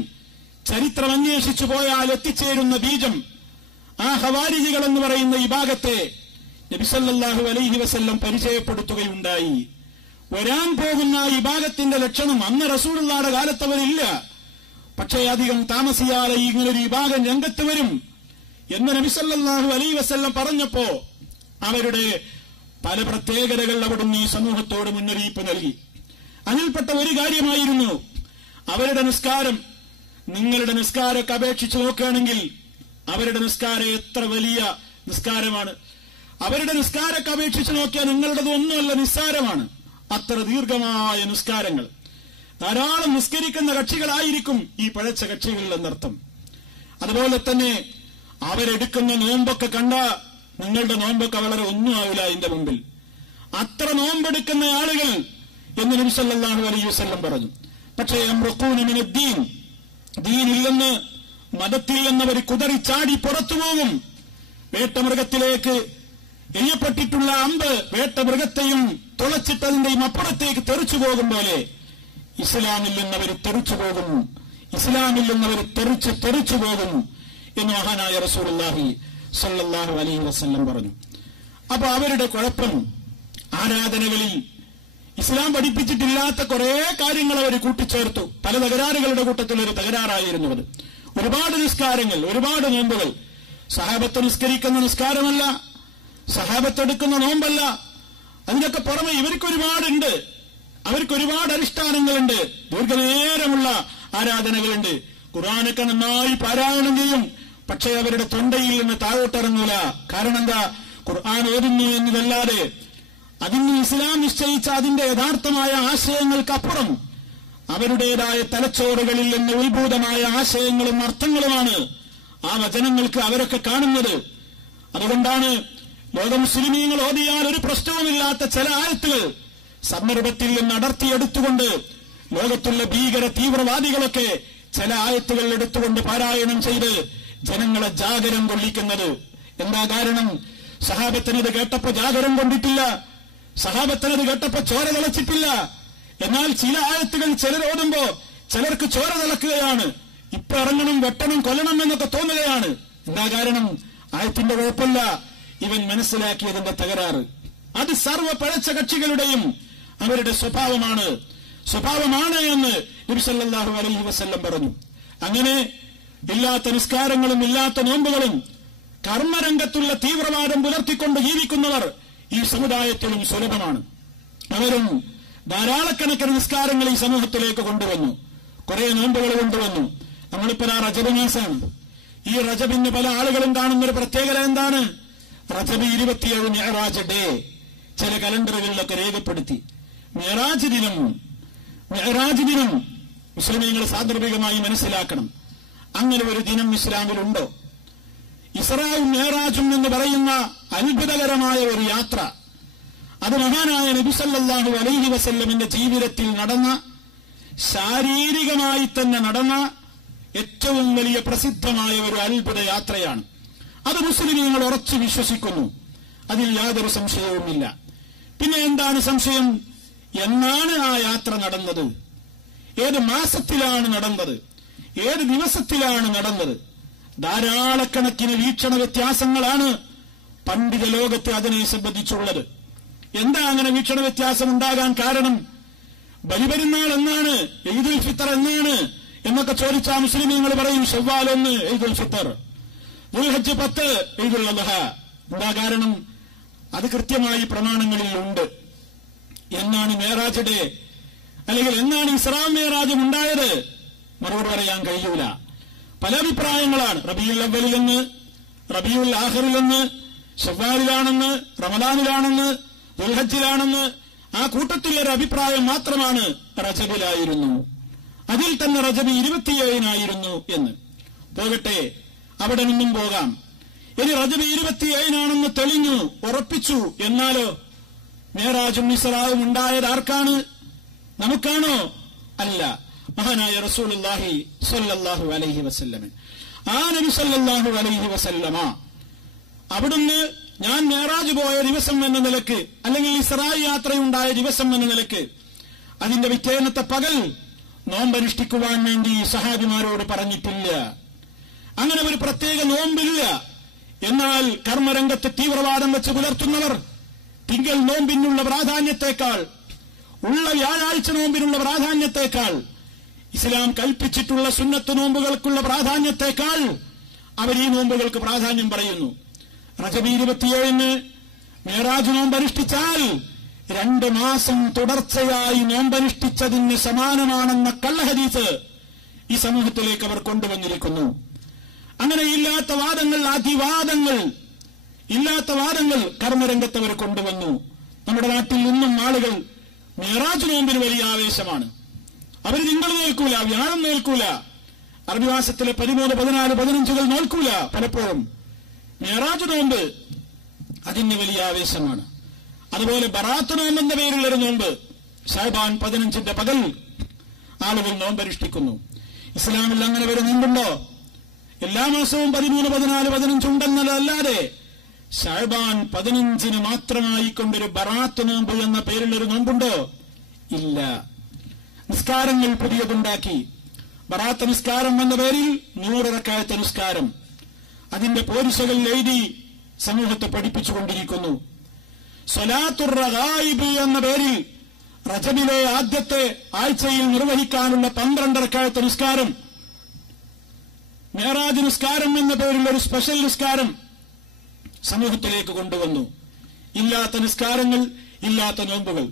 ചരിത്രം അന്വേഷിച്ചു പോയാൽ എത്തിച്ചേരുന്ന ബീജം ആ ഖവാരിജുകൾ എന്ന് പറയുന്ന ഈ ഭാഗത്തെ നബി സല്ലല്ലാഹു അലൈഹി വസല്ലം പരിചയപ്പെടുത്തുകയുണ്ടായി. വരാൻ പോകുന്ന ഈ ഭാഗത്തിന്റെ ലക്ഷണം അന്ന് റസൂലുള്ളാഹിയുടെ കാലത്തവരില്ല, പക്ഷേ അധികം താമസിയാതെ ഇങ്ങനൊരു വിഭാഗം രംഗത്ത് വരും എന്ന് നബി സല്ലല്ലാഹു അലൈഹി വസല്ലം പറഞ്ഞപ്പോ അവരുടെ പല പ്രത്യേകതകൾ അവിടുന്ന് ഈ സമൂഹത്തോട് മുന്നറിയിപ്പ് നൽകി. അതിൽപ്പെട്ട ഒരു കാര്യമായിരുന്നു അവരുടെ നിസ്കാരം നിങ്ങളുടെ നിസ്കാരമൊക്കെ അപേക്ഷിച്ച് നോക്കുകയാണെങ്കിൽ അവരുടെ നിസ്കാരം എത്ര വലിയ നിസ്കാരമാണ്. അവരുടെ നിസ്കാരമൊക്കെ അപേക്ഷിച്ച് നോക്കിയാൽ നിങ്ങളുടേത് ഒന്നുമല്ല, നിസ്സാരമാണ്. അത്ര ദീർഘമായ നിസ്കാരങ്ങൾ. ധാരാളം നിസ്കരിക്കുന്ന കക്ഷികളായിരിക്കും ഈ പഴച്ച കക്ഷികളിൽ എന്നർത്ഥം. അതുപോലെ തന്നെ അവരെടുക്കുന്ന നോമ്പൊക്കെ കണ്ട നിങ്ങളുടെ നോമ്പൊക്കെ വളരെ ഒന്നും ആവില്ല ഇതിന്റെ മുമ്പിൽ. അത്ര നോമ്പെടുക്കുന്ന ആളുകൾ എന്ന് നബി സല്ലല്ലാഹു അലൈഹി വസല്ലം പറഞ്ഞു. പക്ഷേ യംറുഖൂന മിനദ്ദീൻ, ദീനില്ലെന്ന് മതത്തിൽ നിന്നവർ കുതറിച്ചാടി പുറത്തുപോകും. വേട്ടമൃഗത്തിലേക്ക് എയ്യപ്പെട്ടിട്ടുള്ള അമ്പ് വേട്ടമൃഗത്തെയും തുളച്ചിട്ടതിന്റെയും അപ്പുറത്തേക്ക് തെറിച്ചു പോകും പോലെ ഇസ്ലാമിൽ നിന്നവർ തെറിച്ചു പോകും, ഇസ്ലാമിൽ നിന്നവർ തെറിച്ചു പോകും എന്ന് മഹാനായ റസൂലുള്ളാഹി സ്വല്ലല്ലാഹു അലൈഹി വസല്ലം പറഞ്ഞു. അപ്പൊ അവരുടെ കുഴപ്പം ആരാധനകളിൽ ഇസ്ലാം പഠിപ്പിച്ചിട്ടില്ലാത്ത കുറെ കാര്യങ്ങൾ അവർ കൂട്ടിച്ചേർത്തു. പല തകരാറുകളുടെ കൂട്ടത്തിൽ ഒരു തകരാറായിരുന്നു അത്. ഒരുപാട് നിസ്കാരങ്ങൾ, ഒരുപാട് നോമ്പുകൾ. സഹാബത്ത് നിസ്കരിക്കുന്ന നിസ്കാരമല്ല, സഹാബത്തെടുക്കുന്ന നോമ്പല്ല, അതിനൊക്കെ പുറമെ ഇവർക്കൊരുപാടുണ്ട്. അവർക്കൊരുപാട് അനുഷ്ഠാനങ്ങളുണ്ട്, ദീർഘനേരമുള്ള ആരാധനകളുണ്ട്. ഖുർആനൊക്കെ നന്നായി പാരായണം ചെയ്യും, പക്ഷേ അവരുടെ തൊണ്ടയിൽ നിന്ന് താഴോട്ടിറങ്ങൂല. കാരണം എന്താ? ഖുർആൻ ഓതുന്നു എന്നതല്ലാതെ അതിന് ഇസ്ലാം നിശ്ചയിച്ച അതിന്റെ യഥാർത്ഥമായ ആശയങ്ങൾക്കപ്പുറം അവരുടേതായ തലച്ചോറുകളിൽ നിന്ന് ഉത്ഭൂതമായ ആശയങ്ങളും അർത്ഥങ്ങളുമാണ് ആ വചനങ്ങൾക്ക് അവരൊക്കെ കാണുന്നത്. അതുകൊണ്ടാണ് ലോക മുസ്ലിമീങ്ങൾ ഓതിയാൽ ഒരു പ്രശ്നവുമില്ലാത്ത ചില ആയത്തുകൾ സന്ദർഭത്തിൽ നിന്ന് അടർത്തിയെടുത്തുകൊണ്ട് ലോകത്തുള്ള ഭീകര തീവ്രവാദികളൊക്കെ ചില ആയത്തുകൾ എടുത്തുകൊണ്ട് പാരായണം ചെയ്ത് ജനങ്ങളെ ജാഗരം കൊള്ളിക്കുന്നത്. എന്താ കാരണം? സഹാബത്തിനത് കേട്ടപ്പോ ജാഗരം കൊണ്ടിട്ടില്ല, സഹാബത്തിനത് കേട്ടപ്പോ ചോര തിളച്ചിട്ടില്ല. എന്നാൽ ചില ആയത്തുകൾ ചിലരോടുമ്പോ ചിലർക്ക് ചോര തിളക്കുകയാണ്. ഇപ്പൊ ഇറങ്ങണം, വെട്ടണം, കൊല്ലണം എന്നൊക്കെ തോന്നുകയാണ്. എന്താ കാരണം? ആയത്തിന്റെ കുഴപ്പമില്ല, ഇവൻ മനസ്സിലാക്കിയതിന്റെ തകരാറ്. അത് സർവ്വ പഴച്ച കക്ഷികളുടെയും അവരുടെ സ്വഭാവമാണ് എന്ന് നബി സല്ലല്ലാഹു അലൈഹി വസല്ലം പറഞ്ഞു. അങ്ങനെ ഇല്ലാത്ത നിസ്കാരങ്ങളും ഇല്ലാത്ത നോമ്പുകളും കർമ്മരംഗത്തുള്ള തീവ്രവാദം പുലർത്തിക്കൊണ്ട് ജീവിക്കുന്നവർ ഈ സമുദായത്തിലും സുലഭമാണ്. അവരും ധാരാളക്കണക്കിന് നിസ്കാരങ്ങൾ ഈ സമൂഹത്തിലേക്ക് കൊണ്ടുവന്നു, കുറെ നോമ്പുകൾ കൊണ്ടുവന്നു. നമ്മളിപ്പോ റജബ് മാസമാണ്. ഈ റജബിന് പല ആളുകളും കാണുന്ന ഒരു പ്രത്യേകത എന്താണ്? റജബ് 27 മിഅ്റാജ് ഡേ ചില കലണ്ടറുകളിലൊക്കെ രേഖപ്പെടുത്തി. മിഅ്റാജ് ദിനം മുസ്ലിമീങ്ങൾ സാന്ദർഭികമായി മനസ്സിലാക്കണം. അങ്ങനെ ഒരു ദിനം ഇസ്ലാമിലുണ്ടോ? ഇസ്രാഉം മിഅ്റാജും എന്ന് പറയുന്ന അത്ഭുതകരമായ ഒരു യാത്ര, അത് മഹാനായ നബി സല്ലല്ലാഹു അലൈഹി വസല്ലമിന്റെ ജീവിതത്തിൽ നടന്ന, ശാരീരികമായി തന്നെ നടന്ന ഏറ്റവും വലിയ പ്രസിദ്ധമായ ഒരു അത്ഭുത യാത്രയാണ്. അത് മുസ്ലിമീങ്ങൾ ഉറച്ചു വിശ്വസിക്കുന്നു, അതിൽ യാതൊരു സംശയവുമില്ല. പിന്നെ എന്താണ് സംശയം? എന്നാണ് ആ യാത്ര നടന്നത്? ഏത് മാസത്തിലാണ് നടന്നത്? ഏത് ദിവസത്തിലാണ് നടന്നത്? ധാരാളക്കണക്കിന് വീക്ഷണ വ്യത്യാസങ്ങളാണ് പണ്ഡിത ലോകത്ത് അതിനെ സംബന്ധിച്ചുള്ളത്. എന്താ അങ്ങനെ വീക്ഷണ വ്യത്യാസം ഉണ്ടാകാൻ കാരണം? ബലിപെരുന്നാൾ എന്നാണ്, ഈദുൽ ഫിത്തർ എന്നാണ് എന്നൊക്കെ ചോദിച്ചാൽ മുസ്ലിമീങ്ങൾ പറയും ശവ്വാൽ 1 ഈദുൽ ഫിത്തർ, ദുൽഹജ്ജ് 10 ഈദുൽ അദ്ഹ. എന്താ കാരണം? അത് കൃത്യമായി പ്രമാണങ്ങളിൽ ഉണ്ട്. എന്നാണ് മിഅ്റാജ് ഡേ, അല്ലെങ്കിൽ എന്നാണ് ഇസ്രാ മിഅ്റാജും ഉണ്ടായത്? മറുപടി പറയാൻ കഴിയൂല. പല അഭിപ്രായങ്ങളാണ്. റബീഉൽ അവ്വലിലെന്ന്, റബീഉൽ ആഖിറിലെന്ന്, ശവ്വാലിലാണെന്ന്, റമദാനിലാണെന്ന്, ദുൽഹജ്ജിലാണെന്ന്. ആ കൂട്ടത്തിലൊരു അഭിപ്രായം മാത്രമാണ് റജബിലായിരുന്നു, അതിൽ തന്നെ റജബ് 27 എന്ന്. പോകട്ടെ, അവിടെ നിന്നും പോകാം. ഇനി റജബ് 27 തെളിഞ്ഞു, ഉറപ്പിച്ചു. എന്നാലോ മിഅ്റാജും ഇസ്രാഉം ഉണ്ടായത് ആർക്കാണ്? നമുക്കാണോ? അല്ല, മഹാനായ റസൂലുള്ളാഹി സ്വല്ലല്ലാഹു അലൈഹി വസല്ലം. ആ നബി സ്വല്ലല്ലാഹു അലൈഹി വസല്ലമ അവിടുന്ന് ഞാൻ മിഅ്റാജ് പോയ ദിവസം എന്ന നിലക്ക്, അല്ലെങ്കിൽ ഇസ്രാ യാത്രയുണ്ടായ ദിവസം എന്ന നിലക്ക്, അതിന്റെ പിറ്റേന്നത്തെ പകൽ നോമ്പനുഷ്ഠിക്കുവാൻ വേണ്ടി സഹാബിമാരോട് പറഞ്ഞിട്ടില്ല. അങ്ങനെ ഒരു പ്രത്യേക നോമ്പില്ല. എന്നാൽ കർമ്മരംഗത്ത് തീവ്രവാദം വെച്ച് പുലർത്തുന്നവർ തിങ്കൾ നോമ്പിനുള്ള പ്രാധാന്യത്തെക്കാൾ, ഉള്ള വ്യാഴാഴ്ച നോമ്പിനുള്ള പ്രാധാന്യത്തെക്കാൾ, ഇസ്ലാം കൽപ്പിച്ചിട്ടുള്ള സുന്നത്ത് നോമ്പുകൾക്കുള്ള പ്രാധാന്യത്തെക്കാൾ അവർ ഈ നോമ്പുകൾക്ക് പ്രാധാന്യം പറയുന്നു. റജബ് 27 മിഅ്റാജ് നോമ്പനുഷ്ഠിച്ചാൽ 2 മാസം തുടർച്ചയായി നോമ്പനുഷ്ഠിച്ചതിന് സമാനമാണെന്ന കള്ളഹദീസ് ഈ സമൂഹത്തിലേക്ക് അവർ കൊണ്ടുവന്നിരിക്കുന്നു. അങ്ങനെ ഇല്ലാത്ത വാദങ്ങൾ കർമ്മരംഗത്ത് അവർ കൊണ്ടുവന്നു. നമ്മുടെ നാട്ടിൽ നിന്നും ആളുകൾ മിഅ്റാജ് നോമ്പിന് വലിയ ആവേശമാണ്. അവർ തിങ്കൾ നോൽക്കൂല, വ്യാഴം നോൽക്കൂല, അറബി മാസത്തിലെ 13, 14, 15 നോൽക്കൂല. പലപ്പോഴും മിഅ്റാജ് നോമ്പ് അതിന് വലിയ ആവേശമാണ്. അതുപോലെ ബറാത്ത് നോമ്പ് എന്ന പേരുള്ളൊരു നോമ്പ്, ശഅബാൻ 15 പകൽ ആളുകൾ നോമ്പനുഷ്ഠിക്കുന്നു. ഇസ്ലാമിൽ അങ്ങനെ ഒരു നോമ്പുണ്ടോ? എല്ലാ മാസവും 13, 14, 15 ഉണ്ടെന്നല്ലാതെ ശഅബാൻ 15 മാത്രമായി കൊണ്ടൊരു ബറാത്ത് നോമ്പ് എന്ന പേരുള്ളൊരു നോമ്പുണ്ടോ? ഇല്ല. നിസ്കാരങ്ങൾ പുതിയതുണ്ടാക്കി. ബറാത്ത് നിസ്കാരം എന്ന പേരിൽ 100 റക്അത്ത് നിസ്കാരം, അതിന്റെ പോരിശകൾ എഴുതി സമൂഹത്തെ പഠിപ്പിച്ചുകൊണ്ടിരിക്കുന്നു. സ്വലാത്തുർ റഗായിബ് എന്ന പേരിൽ റജബിലെ ആദ്യത്തെ ആഴ്ചയിൽ നിർവഹിക്കാനുള്ള 12 റക്അത്ത് നിസ്കാരം, മിഅ്റാജ് നിസ്കാരം എന്ന പേരിൽ ഒരു സ്പെഷ്യൽ നിസ്കാരം സമൂഹത്തിലേക്ക് കൊണ്ടുവന്നു. ഇല്ലാത്ത നിസ്കാരങ്ങൾ, ഇല്ലാത്ത നോമ്പുകൾ.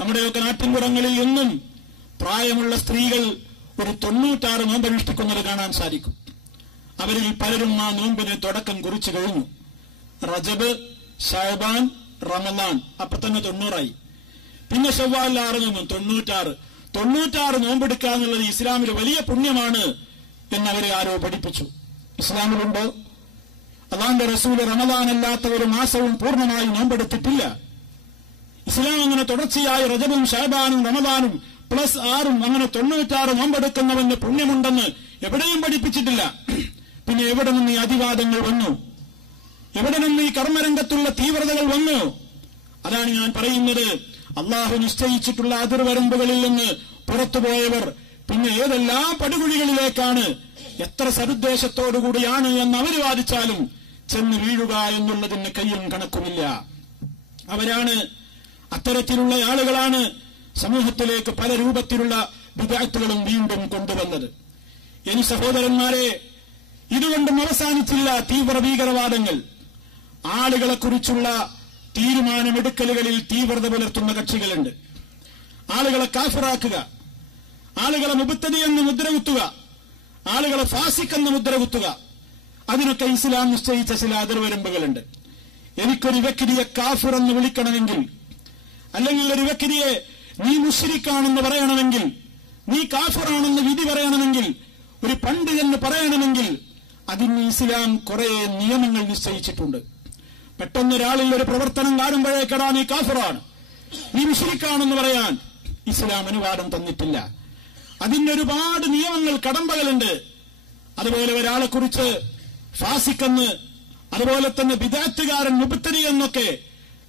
നമ്മുടെയൊക്കെ നാട്ടിൻപുറങ്ങളിൽ എന്നും പ്രായമുള്ള സ്ത്രീകൾ ഒരു 96 നോമ്പനുഷ്ഠിക്കുന്നത് കാണാൻ സാധിക്കും. അവരിൽ പലരും ആ നോമ്പിന് തുടക്കം കുറിച്ചു കഴിഞ്ഞു. റജബ്, ശഅബാൻ, റമളാൻ, അപ്പൊ തന്നെ 90ആയി. പിന്നെ ശവ്വാൽ 6 നോമ്പും 96 നോമ്പെടുക്കുക എന്നുള്ളത് ഇസ്ലാമിൽ വലിയ പുണ്യമാണ് എന്നവരെ ആരോ പഠിപ്പിച്ചു. ഇസ്ലാമിലുണ്ടോ? അല്ലാഹുവിന്റെ റസൂൽ റമളാൻ അല്ലാത്ത ഒരു മാസവും പൂർണ്ണമായി നോമ്പെടുത്തിട്ടില്ല. ഇസ്ലാം അങ്ങനെ തുടർച്ചയായി റജബും ശഅബാനും റമളാനും +6 അങ്ങനെ 96 നോമ്പെടുക്കുന്നവന് പുണ്യമുണ്ടെന്ന് എവിടെയും പഠിപ്പിച്ചിട്ടില്ല. പിന്നെ എവിടെ നിന്ന് ഈ അതിവാദങ്ങൾ വന്നു? എവിടെ നിന്ന് ഈ കർമ്മരംഗത്തുള്ള തീവ്രതകൾ വന്നു? അതാണ് ഞാൻ പറയുന്നത്. അള്ളാഹു നിശ്ചയിച്ചിട്ടുള്ള അതിർവരമ്പുകളിൽ നിന്ന് പുറത്തുപോയവർ പിന്നെ ഏതെല്ലാം പടുകുഴികളിലേക്കാണ്, എത്ര സദുദ്ദേശത്തോടുകൂടിയാണ് എന്ന് അവർ വാദിച്ചാലും ചെന്ന് വീഴുക എന്നുള്ളതിന് കയ്യും കണക്കുമില്ല. അവരാണ്, അത്തരത്തിലുള്ള ആളുകളാണ് സമൂഹത്തിലേക്ക് പല രൂപത്തിലുള്ള ബിദ്അത്തുകളും വീണ്ടും കൊണ്ടുവന്നത്. ഇനി സഹോദരന്മാരെ, ഇതുകൊണ്ടും അവസാനിച്ചില്ല തീവ്ര ഭീകരവാദങ്ങൾ. ആളുകളെ കുറിച്ചുള്ള തീരുമാനമെടുക്കലുകളിൽ തീവ്രത പുലർത്തുന്ന കക്ഷികളുണ്ട്. ആളുകളെ കാഫിറാക്കുക, ആളുകളെ മുബ്തദി എന്ന് മുദ്രകുത്തുക, ആളുകളെ ഫാസിഖ് എന്ന് മുദ്രകുത്തുക, അതിനൊക്കെ ഇസ്ലാം നിശ്ചയിച്ച ചില അതിർവരമ്പുകളുണ്ട്. എനിക്കൊരു വ്യക്തിയെ കാഫിർ എന്ന് വിളിക്കണമെങ്കിൽ, അല്ലെങ്കിൽ ഒരു വ്യക്തിയെ നീ മുശ്രിക്കാണെന്ന് പറയണമെങ്കിൽ, നീ കാഫിറാണെന്ന് വിധി പറയണമെങ്കിൽ, ഒരു പണ്ഡിതന് പറയണമെങ്കിൽ അതിന് ഇസ്ലാം കുറെ നിയമങ്ങൾ നിശ്ചയിച്ചിട്ടുണ്ട്. പെട്ടെന്നൊരാളിൽ ഒരു പ്രവർത്തനം കാണുമ്പോഴേക്കടാ നീ കാഫിറാണ്, നീ മുശ്രിക്കാണെന്ന് പറയാൻ ഇസ്ലാം അനുവാദം തന്നിട്ടില്ല. അതിന് ഒരുപാട് നിയമങ്ങൾ, കടമ്പകളുണ്ട്. അതുപോലെ ഒരാളെ കുറിച്ച് ഫാസിഖെന്ന്, അതുപോലെ തന്നെ ബിദ്അത്തുകാരൻ, മുബ്തദി എന്നൊക്കെ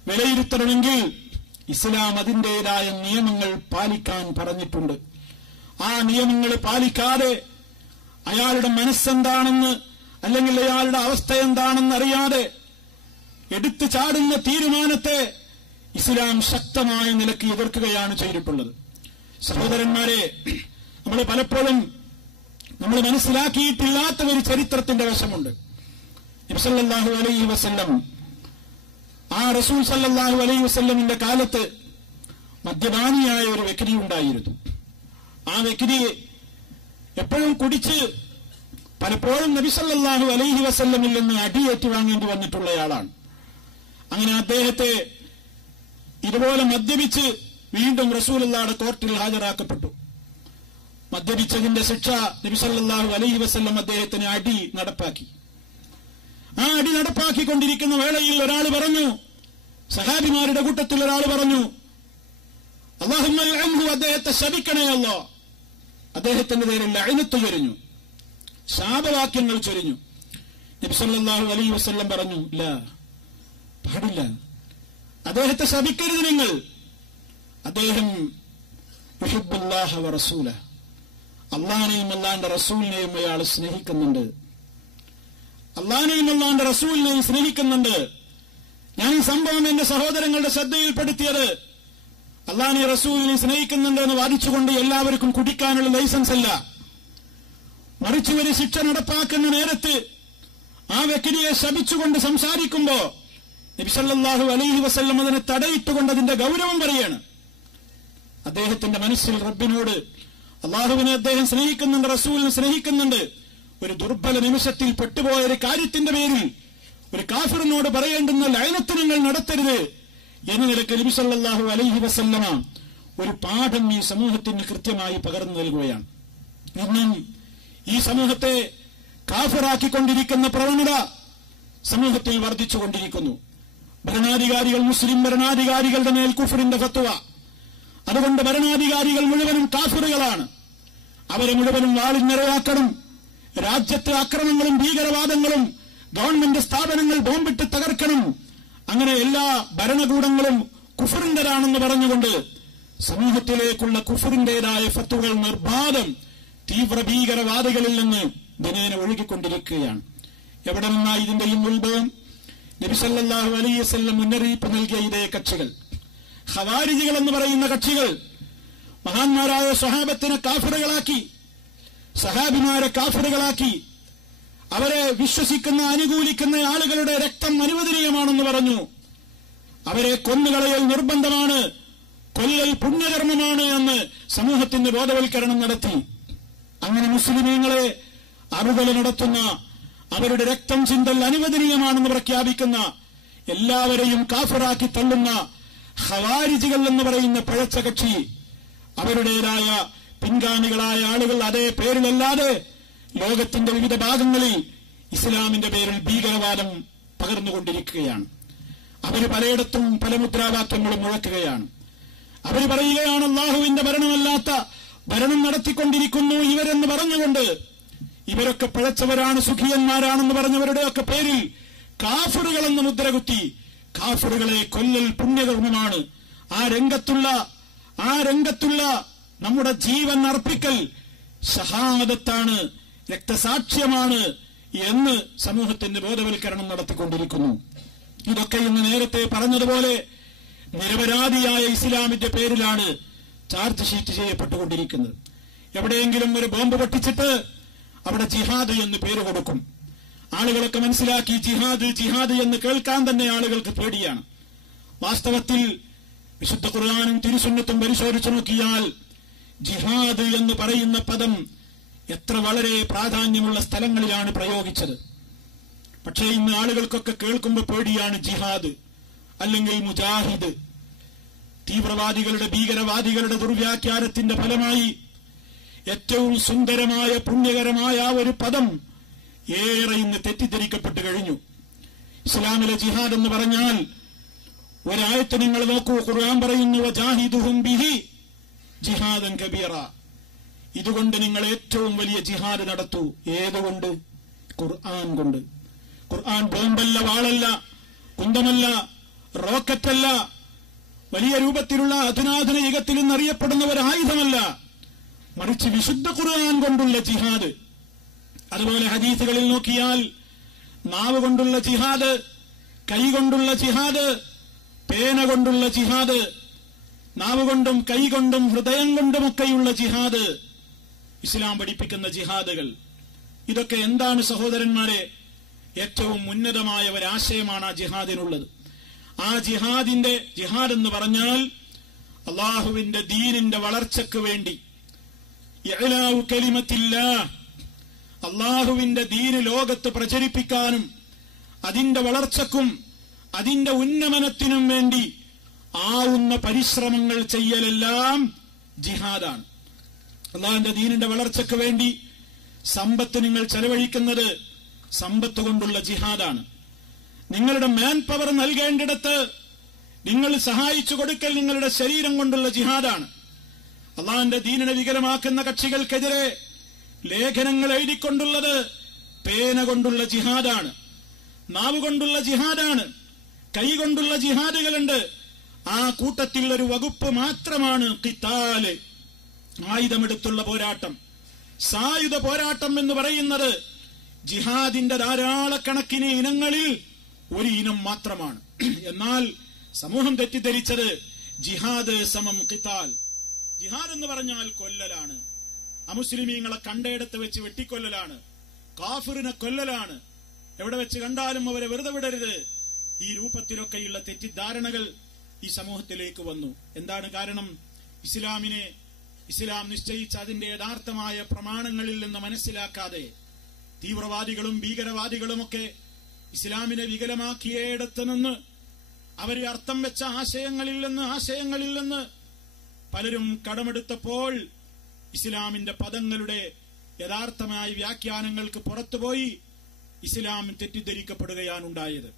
വിലയിരുത്തണമെങ്കിൽ ഇസ്ലാം അതിൻ്റെതായ നിയമങ്ങൾ പാലിക്കാൻ പറഞ്ഞിട്ടുണ്ട്. ആ നിയമങ്ങൾ പാലിക്കാതെ അയാളുടെ മനസ്സെന്താണെന്ന്, അല്ലെങ്കിൽ അയാളുടെ അവസ്ഥ എന്താണെന്ന് അറിയാതെ എടുത്തു ചാടുന്ന തീരുമാനത്തെ ഇസ്ലാം ശക്തമായ നിലയ്ക്ക് എതിർക്കുകയാണ് ചെയ്തിട്ടുള്ളത്. സഹോദരന്മാരെ, നമ്മൾ പലപ്പോഴും നമ്മൾ മനസ്സിലാക്കിയിട്ടില്ലാത്ത ഒരു ചരിത്രത്തിന്റെ വശമുണ്ട്. നബി സല്ലല്ലാഹു അലൈഹി വസല്ലം, ആ റസൂൽ സല്ലല്ലാഹു അലൈഹി വസല്ലമിന്റെ കാലത്ത് മദ്യപാനിയായ ഒരു വ്യക്തി ഉണ്ടായിരുന്നു. ആ വ്യക്തി എപ്പോഴും കുടിച്ച് പലപ്പോഴും നബി സല്ലല്ലാഹു അലൈഹി വസല്ലമിൽ നിന്ന് അടിയേറ്റ് വാങ്ങേണ്ടി വന്നിട്ടുള്ളയാളാണ്. അങ്ങനെ അദ്ദേഹത്തെ ഇതുപോലെ മദ്യപിച്ച് വീണ്ടും റസൂലുള്ളാഹിയുടെ കോർട്ടിൽ ഹാജരാക്കപ്പെട്ടു. മദ്യപിച്ചതിന്റെ ശിക്ഷ നബി സല്ലല്ലാഹു അലൈഹി വസല്ലം അദ്ദേഹത്തിന് അടി നടപ്പാക്കി. ആ അടി നടപ്പാക്കിക്കൊണ്ടിരിക്കുന്ന വേളയിൽ ഒരാൾ പറഞ്ഞു, സഹാബിമാരുടെ കൂട്ടത്തിൽ ഒരാൾ പറഞ്ഞു, അല്ലാഹുമ്മ ലഅൻഹു, അദ്ദേഹത്തെ ശപിക്കണേ അല്ലാഹ്. അദ്ദേഹത്തിന്റെ പേരിൽ ലഅനത്ത് ചൊരിഞ്ഞു, ശാപവാക്യങ്ങൾ ചൊരിഞ്ഞു. നബി സല്ലല്ലാഹു അലൈഹി വസല്ലം പറഞ്ഞു, ലാ, പാടില്ല, അദ്ദേഹത്തെ ശപിക്കരുത് നിങ്ങൾ. അദ്ദേഹം യുഹിബ്ബുല്ലാഹ വ റസൂലഹ, അള്ളാഹിനെയും അള്ളാഹിന്റെ റസൂലിനെയും അയാൾ സ്നേഹിക്കുന്നുണ്ട്. അള്ളാഹിനെയും അള്ളാഹിന്റെ റസൂലിനെയും സ്നേഹിക്കുന്നുണ്ട്. ഞാൻ ഈ സംഭവം എന്റെ സഹോദരങ്ങളുടെ ശ്രദ്ധയിൽപ്പെടുത്തിയത് അള്ളാഹിനെ റസൂലിനെ സ്നേഹിക്കുന്നുണ്ട് എന്ന് വാദിച്ചുകൊണ്ട് എല്ലാവർക്കും കുടിക്കാനുള്ള ലൈസൻസ് അല്ല. മറിച്ച് ഒരു ശിക്ഷ നടപ്പാക്കുന്ന നേരത്ത് ആ വ്യക്തിയെ ശപിച്ചുകൊണ്ട് സംസാരിക്കുമ്പോ നബി സല്ലല്ലാഹു അലൈഹി വസല്ലം അതിനെ തടയിട്ടുകൊണ്ട് അതിന്റെ ഗൗരവം പറയാണ്. അദ്ദേഹത്തിന്റെ മനസ്സിൽ റബ്ബിനോട് അള്ളാഹുവിനെ അദ്ദേഹം സ്നേഹിക്കുന്നുണ്ട്, റസൂലിനെ സ്നേഹിക്കുന്നുണ്ട്. ഒരു ദുർബല നിമിഷത്തിൽ പെട്ടുപോയ ഒരു കാര്യത്തിന്റെ പേരിൽ ഒരു കാഫിറിനോട് പറയേണ്ടുന്ന ലഅനത്ത് നിങ്ങൾ നടത്തരുത് എന്ന നിലയ്ക്ക് നബി സല്ലല്ലാഹു അലൈഹി വസല്ലമ ഒരു പാഠം ഈ സമൂഹത്തിന് കൃത്യമായി പകർന്നു നൽകുകയാണ്. ഇന്നും ഈ സമൂഹത്തെ കാഫിറാക്കിക്കൊണ്ടിരിക്കുന്ന പ്രവണത സമൂഹത്തിൽ വർദ്ധിച്ചുകൊണ്ടിരിക്കുന്നു. ഭരണാധികാരികൾ, മുസ്ലിം ഭരണാധികാരികളുടെ മേൽ കുഫറിന്റെ ഫത്വ. അതുകൊണ്ട് ഭരണാധികാരികൾ മുഴുവനും കാഫിറുകളാണ്. അവരെ മുഴുവനും വാളിനിരയാക്കണം. രാജ്യത്തെ അക്രമങ്ങളും ഭീകരവാദങ്ങളും ഗവൺമെന്റ് സ്ഥാപനങ്ങൾ ബോംബിട്ട് തകർക്കണം. അങ്ങനെ എല്ലാ ഭരണകൂടങ്ങളും കുഫറിന്റേതാണെന്ന് പറഞ്ഞുകൊണ്ട് സമൂഹത്തിലേക്കുള്ള കുഫറിന്റേതായ ഫത്വകൾ നിർബാധം തീവ്ര ഭീകരവാദികളിൽ നിന്ന് ദിനേന ഒഴുകിക്കൊണ്ടിരിക്കുകയാണ്. എവിടെ നിന്നായി ഇതിന്റെയും ഉത്ഭവം? നബി സല്ലല്ലാഹു അലൈഹി വസല്ലം മുന്നറിയിപ്പ് നൽകിയ ഇതേ കക്ഷികൾ, ഖവാരിജികൾ എന്ന് പറയുന്ന കക്ഷികൾ, മഹാന്മാരായ സ്വഹാബത്തിനെ കാഫിറുകളാക്കി, സഹാബിമാരെ കാഫിറുകളാക്കി, അവരെ വിശ്വസിക്കുന്ന അനുകൂലിക്കുന്ന ആളുകളുടെ രക്തം അനുവദനീയമാണെന്ന് പറഞ്ഞു. അവരെ കൊന്നുകളയൽ നിർബന്ധമാണ്, കൊല്ലൽ പുണ്യകർമ്മമാണ് എന്ന് സമൂഹത്തിന്റെ ബോധവൽക്കരണം നടത്തി. അങ്ങനെ മുസ്ലിമീങ്ങളെ അറുകൊല നടത്തുന്ന, അവരുടെ രക്തം ചിന്തൽ അനുവദനീയമാണെന്ന് പ്രഖ്യാപിക്കുന്ന, എല്ലാവരെയും കാഫിറാക്കി തള്ളുന്ന ഖവാരിജികൾ എന്ന് പറയുന്ന പഴച്ച കക്ഷി, അവരുടേതായ പിൻഗാമികളായ ആളുകൾ അതേ പേരിലല്ലാതെ ലോകത്തിന്റെ വിവിധ ഭാഗങ്ങളിൽ ഇസ്ലാമിന്റെ പേരിൽ ഭീകരവാദം പകർന്നുകൊണ്ടിരിക്കുകയാണ്. അവർ പലയിടത്തും പല മുദ്രാവാക്യങ്ങളും മുഴക്കുകയാണ്. അവർ പറയുകയാണ് അല്ലാഹുവിന്റെ ഭരണമല്ലാത്ത ഭരണം നടത്തിക്കൊണ്ടിരിക്കുന്നു ഇവരെന്ന് പറഞ്ഞുകൊണ്ട്. ഇവരൊക്കെ പിഴച്ചവരാണ്, സുഖിയന്മാരാണെന്ന് പറഞ്ഞവരുടെയൊക്കെ പേരിൽ കാഫിറുകളെന്ന് മുദ്രകുത്തി കാഫിറുകളെ കൊല്ലൽ പുണ്യകർമ്മമാണ്, ആ രംഗത്തുള്ള നമ്മുടെ ജീവൻ അർപ്പിക്കൽ ഷഹാദത്താണ്, രക്തസാക്ഷ്യമാണ് എന്ന് സമൂഹത്തിന്റെ ബോധവൽക്കരണം നടത്തിക്കൊണ്ടിരിക്കുന്നു. ഇതൊക്കെ ഇന്ന് നേരത്തെ പറഞ്ഞതുപോലെ നിരപരാധിയായ ഇസ്ലാമിന്റെ പേരിലാണ് ചാർജ് ഷീറ്റ് ചെയ്യപ്പെട്ടുകൊണ്ടിരിക്കുന്നത്. എവിടെയെങ്കിലും ഒരു ബോംബ് പൊട്ടിച്ചിട്ട് അവിടെ ജിഹാദ് എന്ന് പേര് കൊടുക്കും. ആളുകളൊക്കെ മനസ്സിലാക്കി ജിഹാദ് എന്ന് കേൾക്കാൻ തന്നെ ആളുകൾക്ക് പേടിയാണ്. വാസ്തവത്തിൽ വിശുദ്ധ ഖുർആനും തിരുസുന്നത്തും പരിശോധിച്ചു നോക്കിയാൽ ജിഹാദ് എന്ന് പറയുന്ന പദം എത്ര വളരെ പ്രാധാന്യമുള്ള സ്ഥലങ്ങളിലാണ് പ്രയോഗിച്ചത്. പക്ഷേ ഇന്ന് ആളുകൾക്കൊക്കെ കേൾക്കുമ്പോൾ പേടിയാണ് ജിഹാദ് അല്ലെങ്കിൽ മുജാഹിദ്. തീവ്രവാദികളുടെ, ഭീകരവാദികളുടെ ദുർവ്യാഖ്യാനത്തിന്റെ ഫലമായി ഏറ്റവും സുന്ദരമായ പുണ്യകരമായ ആ ഒരു പദം ഏറെ ഇന്ന് തെറ്റിദ്ധരിക്കപ്പെട്ടു കഴിഞ്ഞു. ഇസ്ലാമിലെ ജിഹാദ് എന്ന് പറഞ്ഞാൽ ഒരായത്ത് നിങ്ങൾ നോക്കൂ, ഖുർആൻ പറയുന്നു വജാഹിദുഹും ബിഹി ജിഹാദൻ കബീറ, ഇതുകൊണ്ട് നിങ്ങൾ ഏറ്റവും വലിയ ജിഹാദ് നടത്തൂ. ഏതുകൊണ്ട്? ഖുർആൻ കൊണ്ട്. ഖുർആൻ ബോംബല്ല, വാളല്ല, കുന്തമല്ല, റോക്കറ്റല്ല, വലിയ രൂപത്തിലുള്ള അധുനാധുന യുഗത്തിൽ നിന്നറിയപ്പെടുന്ന ഒരു ആയുധമല്ല, മറിച്ച് വിശുദ്ധ ഖുർആൻ കൊണ്ടുള്ള ജിഹാദ്. അതുപോലെ ഹദീസുകളിൽ നോക്കിയാൽ നാവ് കൊണ്ടുള്ള ജിഹാദ്, കൈ കൊണ്ടുള്ള ജിഹാദ്, പേന കൊണ്ടുള്ള ജിഹാദ്, നാവ് കൊണ്ടും കൈ കൊണ്ടും ഹൃദയം കൊണ്ടുമൊക്കെയുള്ള ജിഹാദ്, ഇസ്ലാം പഠിപ്പിക്കുന്ന ജിഹാദുകൾ. ഇതൊക്കെ എന്താണ് സഹോദരന്മാരെ? ഏറ്റവും ഉന്നതമായ ഒരാശയമാണ് ആ ജിഹാദിനുള്ളത്. ആ ജിഹാദ് എന്ന് പറഞ്ഞാൽ അള്ളാഹുവിന്റെ ദീനിന്റെ വളർച്ചയ്ക്ക് വേണ്ടി, ഇഅ്ലാഉ കലിമത്തില്ലാഹ്, അള്ളാഹുവിന്റെ ദീന് ലോകത്ത് പ്രചരിപ്പിക്കാനും അതിന്റെ വളർച്ചക്കും അതിന്റെ ഉന്നമനത്തിനും വേണ്ടി ആവുന്ന പരിശ്രമങ്ങൾ ചെയ്യലെല്ലാം ജിഹാദാണ്. അള്ളാഹുവിന്റെ ദീനിന്റെ വളർച്ചയ്ക്ക് വേണ്ടി സമ്പത്ത് നിങ്ങൾ ചെലവഴിക്കുന്നത് സമ്പത്ത് കൊണ്ടുള്ള ജിഹാദാണ്. നിങ്ങളുടെ മാൻ പവർ നൽകേണ്ടിടത്ത് നിങ്ങൾ സഹായിച്ചു കൊടുക്കൽ നിങ്ങളുടെ ശരീരം കൊണ്ടുള്ള ജിഹാദാണ്. അള്ളാഹുവിന്റെ ദീനിനെ വികലമാക്കുന്ന കക്ഷികൾക്കെതിരെ ലേഖനങ്ങൾ എഴുതിക്കൊണ്ടുള്ളത് പേന കൊണ്ടുള്ള ജിഹാദാണ്, നാവ് കൊണ്ടുള്ള ജിഹാദാണ്, കൈ കൊണ്ടുള്ള ജിഹാദുകളുണ്ട്. ആ കൂട്ടത്തിൽ ഒരു വകുപ്പ് മാത്രമാണ് ഖിതാല്, ആയുധമെടുത്തുള്ള പോരാട്ടം. സായുധ പോരാട്ടം എന്ന് പറയുന്നത് ജിഹാദിന്റെ ധാരാളക്കണക്കിന് ഇനങ്ങളിൽ ഒരു ഇനം മാത്രമാണ്. എന്നാൽ സമൂഹം തെറ്റിദ്ധരിച്ചത് ജിഹാദ് സമം ഖിതാൽ. ജിഹാദ് എന്ന് പറഞ്ഞാൽ കൊല്ലലാണ്, അമുസ്ലിമീങ്ങളെ കണ്ടയിടത്ത് വെച്ച് വെട്ടിക്കൊല്ലലാണ്, കാഫിറിനെ കൊല്ലലാണ്, എവിടെ വെച്ച് കണ്ടാലും അവരെ വെറുതെ വിടരുത്. ഈ രൂപത്തിലൊക്കെയുള്ള തെറ്റിദ്ധാരണകൾ ഈ സമൂഹത്തിലേക്ക് വന്നു. എന്താണ് കാരണം? ഇസ്ലാമിനെ ഇസ്ലാം നിശ്ചയിച്ച അതിന്റെ യഥാർത്ഥമായ പ്രമാണങ്ങളിൽ നിന്ന് മനസ്സിലാക്കാതെ തീവ്രവാദികളും ഭീകരവാദികളുമൊക്കെ ഇസ്ലാമിനെ വികലമാക്കിയേടത്ത് നിന്ന് അവരെ അർത്ഥം വെച്ച ആശയങ്ങളിൽ നിന്ന് പലരും കടമെടുത്തപ്പോൾ ഇസ്ലാമിന്റെ പദങ്ങളുടെ യഥാർത്ഥമായ വ്യാഖ്യാനങ്ങൾക്ക് പുറത്തുപോയി ഇസ്ലാം തെറ്റിദ്ധരിക്കപ്പെടുകയാണ് ഉണ്ടായത്.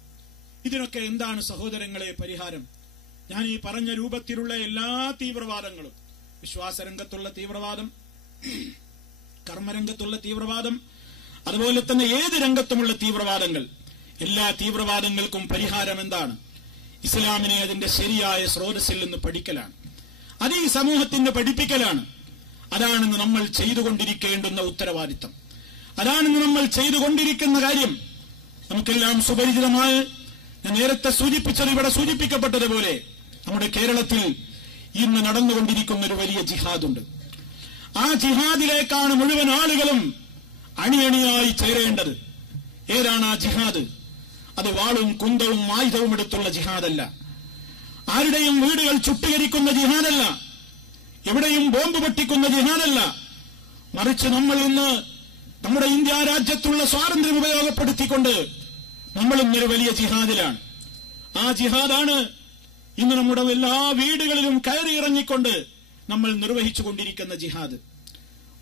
ഇതിനൊക്കെ എന്താണ് സഹോദരങ്ങളെ പരിഹാരം? ഞാൻ ഈ പറഞ്ഞ രൂപത്തിലുള്ള എല്ലാ തീവ്രവാദങ്ങളും, വിശ്വാസരംഗത്തുള്ള തീവ്രവാദം, കർമ്മരംഗത്തുള്ള തീവ്രവാദം, അതുപോലെ തന്നെ ഏത് രംഗത്തുമുള്ള തീവ്രവാദങ്ങൾ, എല്ലാ തീവ്രവാദങ്ങൾക്കും പരിഹാരം എന്താണ്? ഇസ്ലാമിനെ അതിന്റെ ശരിയായ സ്രോതസ്സിൽ നിന്ന് പഠിക്കലാണ്. അത് ഈ സമൂഹത്തിന് പഠിപ്പിക്കലാണ്. അതാണെന്ന് നമ്മൾ ചെയ്തുകൊണ്ടിരിക്കേണ്ടുന്ന ഉത്തരവാദിത്തം. അതാണെന്ന് നമ്മൾ ചെയ്തുകൊണ്ടിരിക്കുന്ന കാര്യം. നമുക്കെല്ലാം സുപരിചിതമായ, ഞാൻ നേരത്തെ സൂചിപ്പിച്ചത്, ഇവിടെ സൂചിപ്പിക്കപ്പെട്ടതുപോലെ നമ്മുടെ കേരളത്തിൽ ഇന്ന് നടന്നുകൊണ്ടിരിക്കുന്ന ഒരു വലിയ ജിഹാദുണ്ട്. ആ ജിഹാദിലേക്കാണ് മുഴുവൻ ആളുകളും അണിയണിയായി ചേരേണ്ടത്. ഏതാണ് ആ ജിഹാദ്? അത് വാളും കുന്തവും ആയുധവും എടുത്തുള്ള ജിഹാദല്ല. ആരുടെയും വീടുകൾ ചുട്ടുകരിക്കുന്ന ജിഹാദല്ല. എവിടെയും ബോംബ് പൊട്ടിക്കുന്ന ജിഹാദല്ല. മറിച്ച് നമ്മൾ ഇന്ന് നമ്മുടെ ഇന്ത്യ രാജ്യത്തുള്ള സ്വാതന്ത്ര്യം ഉപയോഗപ്പെടുത്തിക്കൊണ്ട് നമ്മൾ ഇന്നൊരു വലിയ ജിഹാദിലാണ്. ആ ജിഹാദാണ് ഇന്ന് നമ്മുടെ എല്ലാ വീടുകളിലും കയറിയിറങ്ങിക്കൊണ്ട് നമ്മൾ നിർവഹിച്ചുകൊണ്ടിരിക്കുന്ന ജിഹാദ്.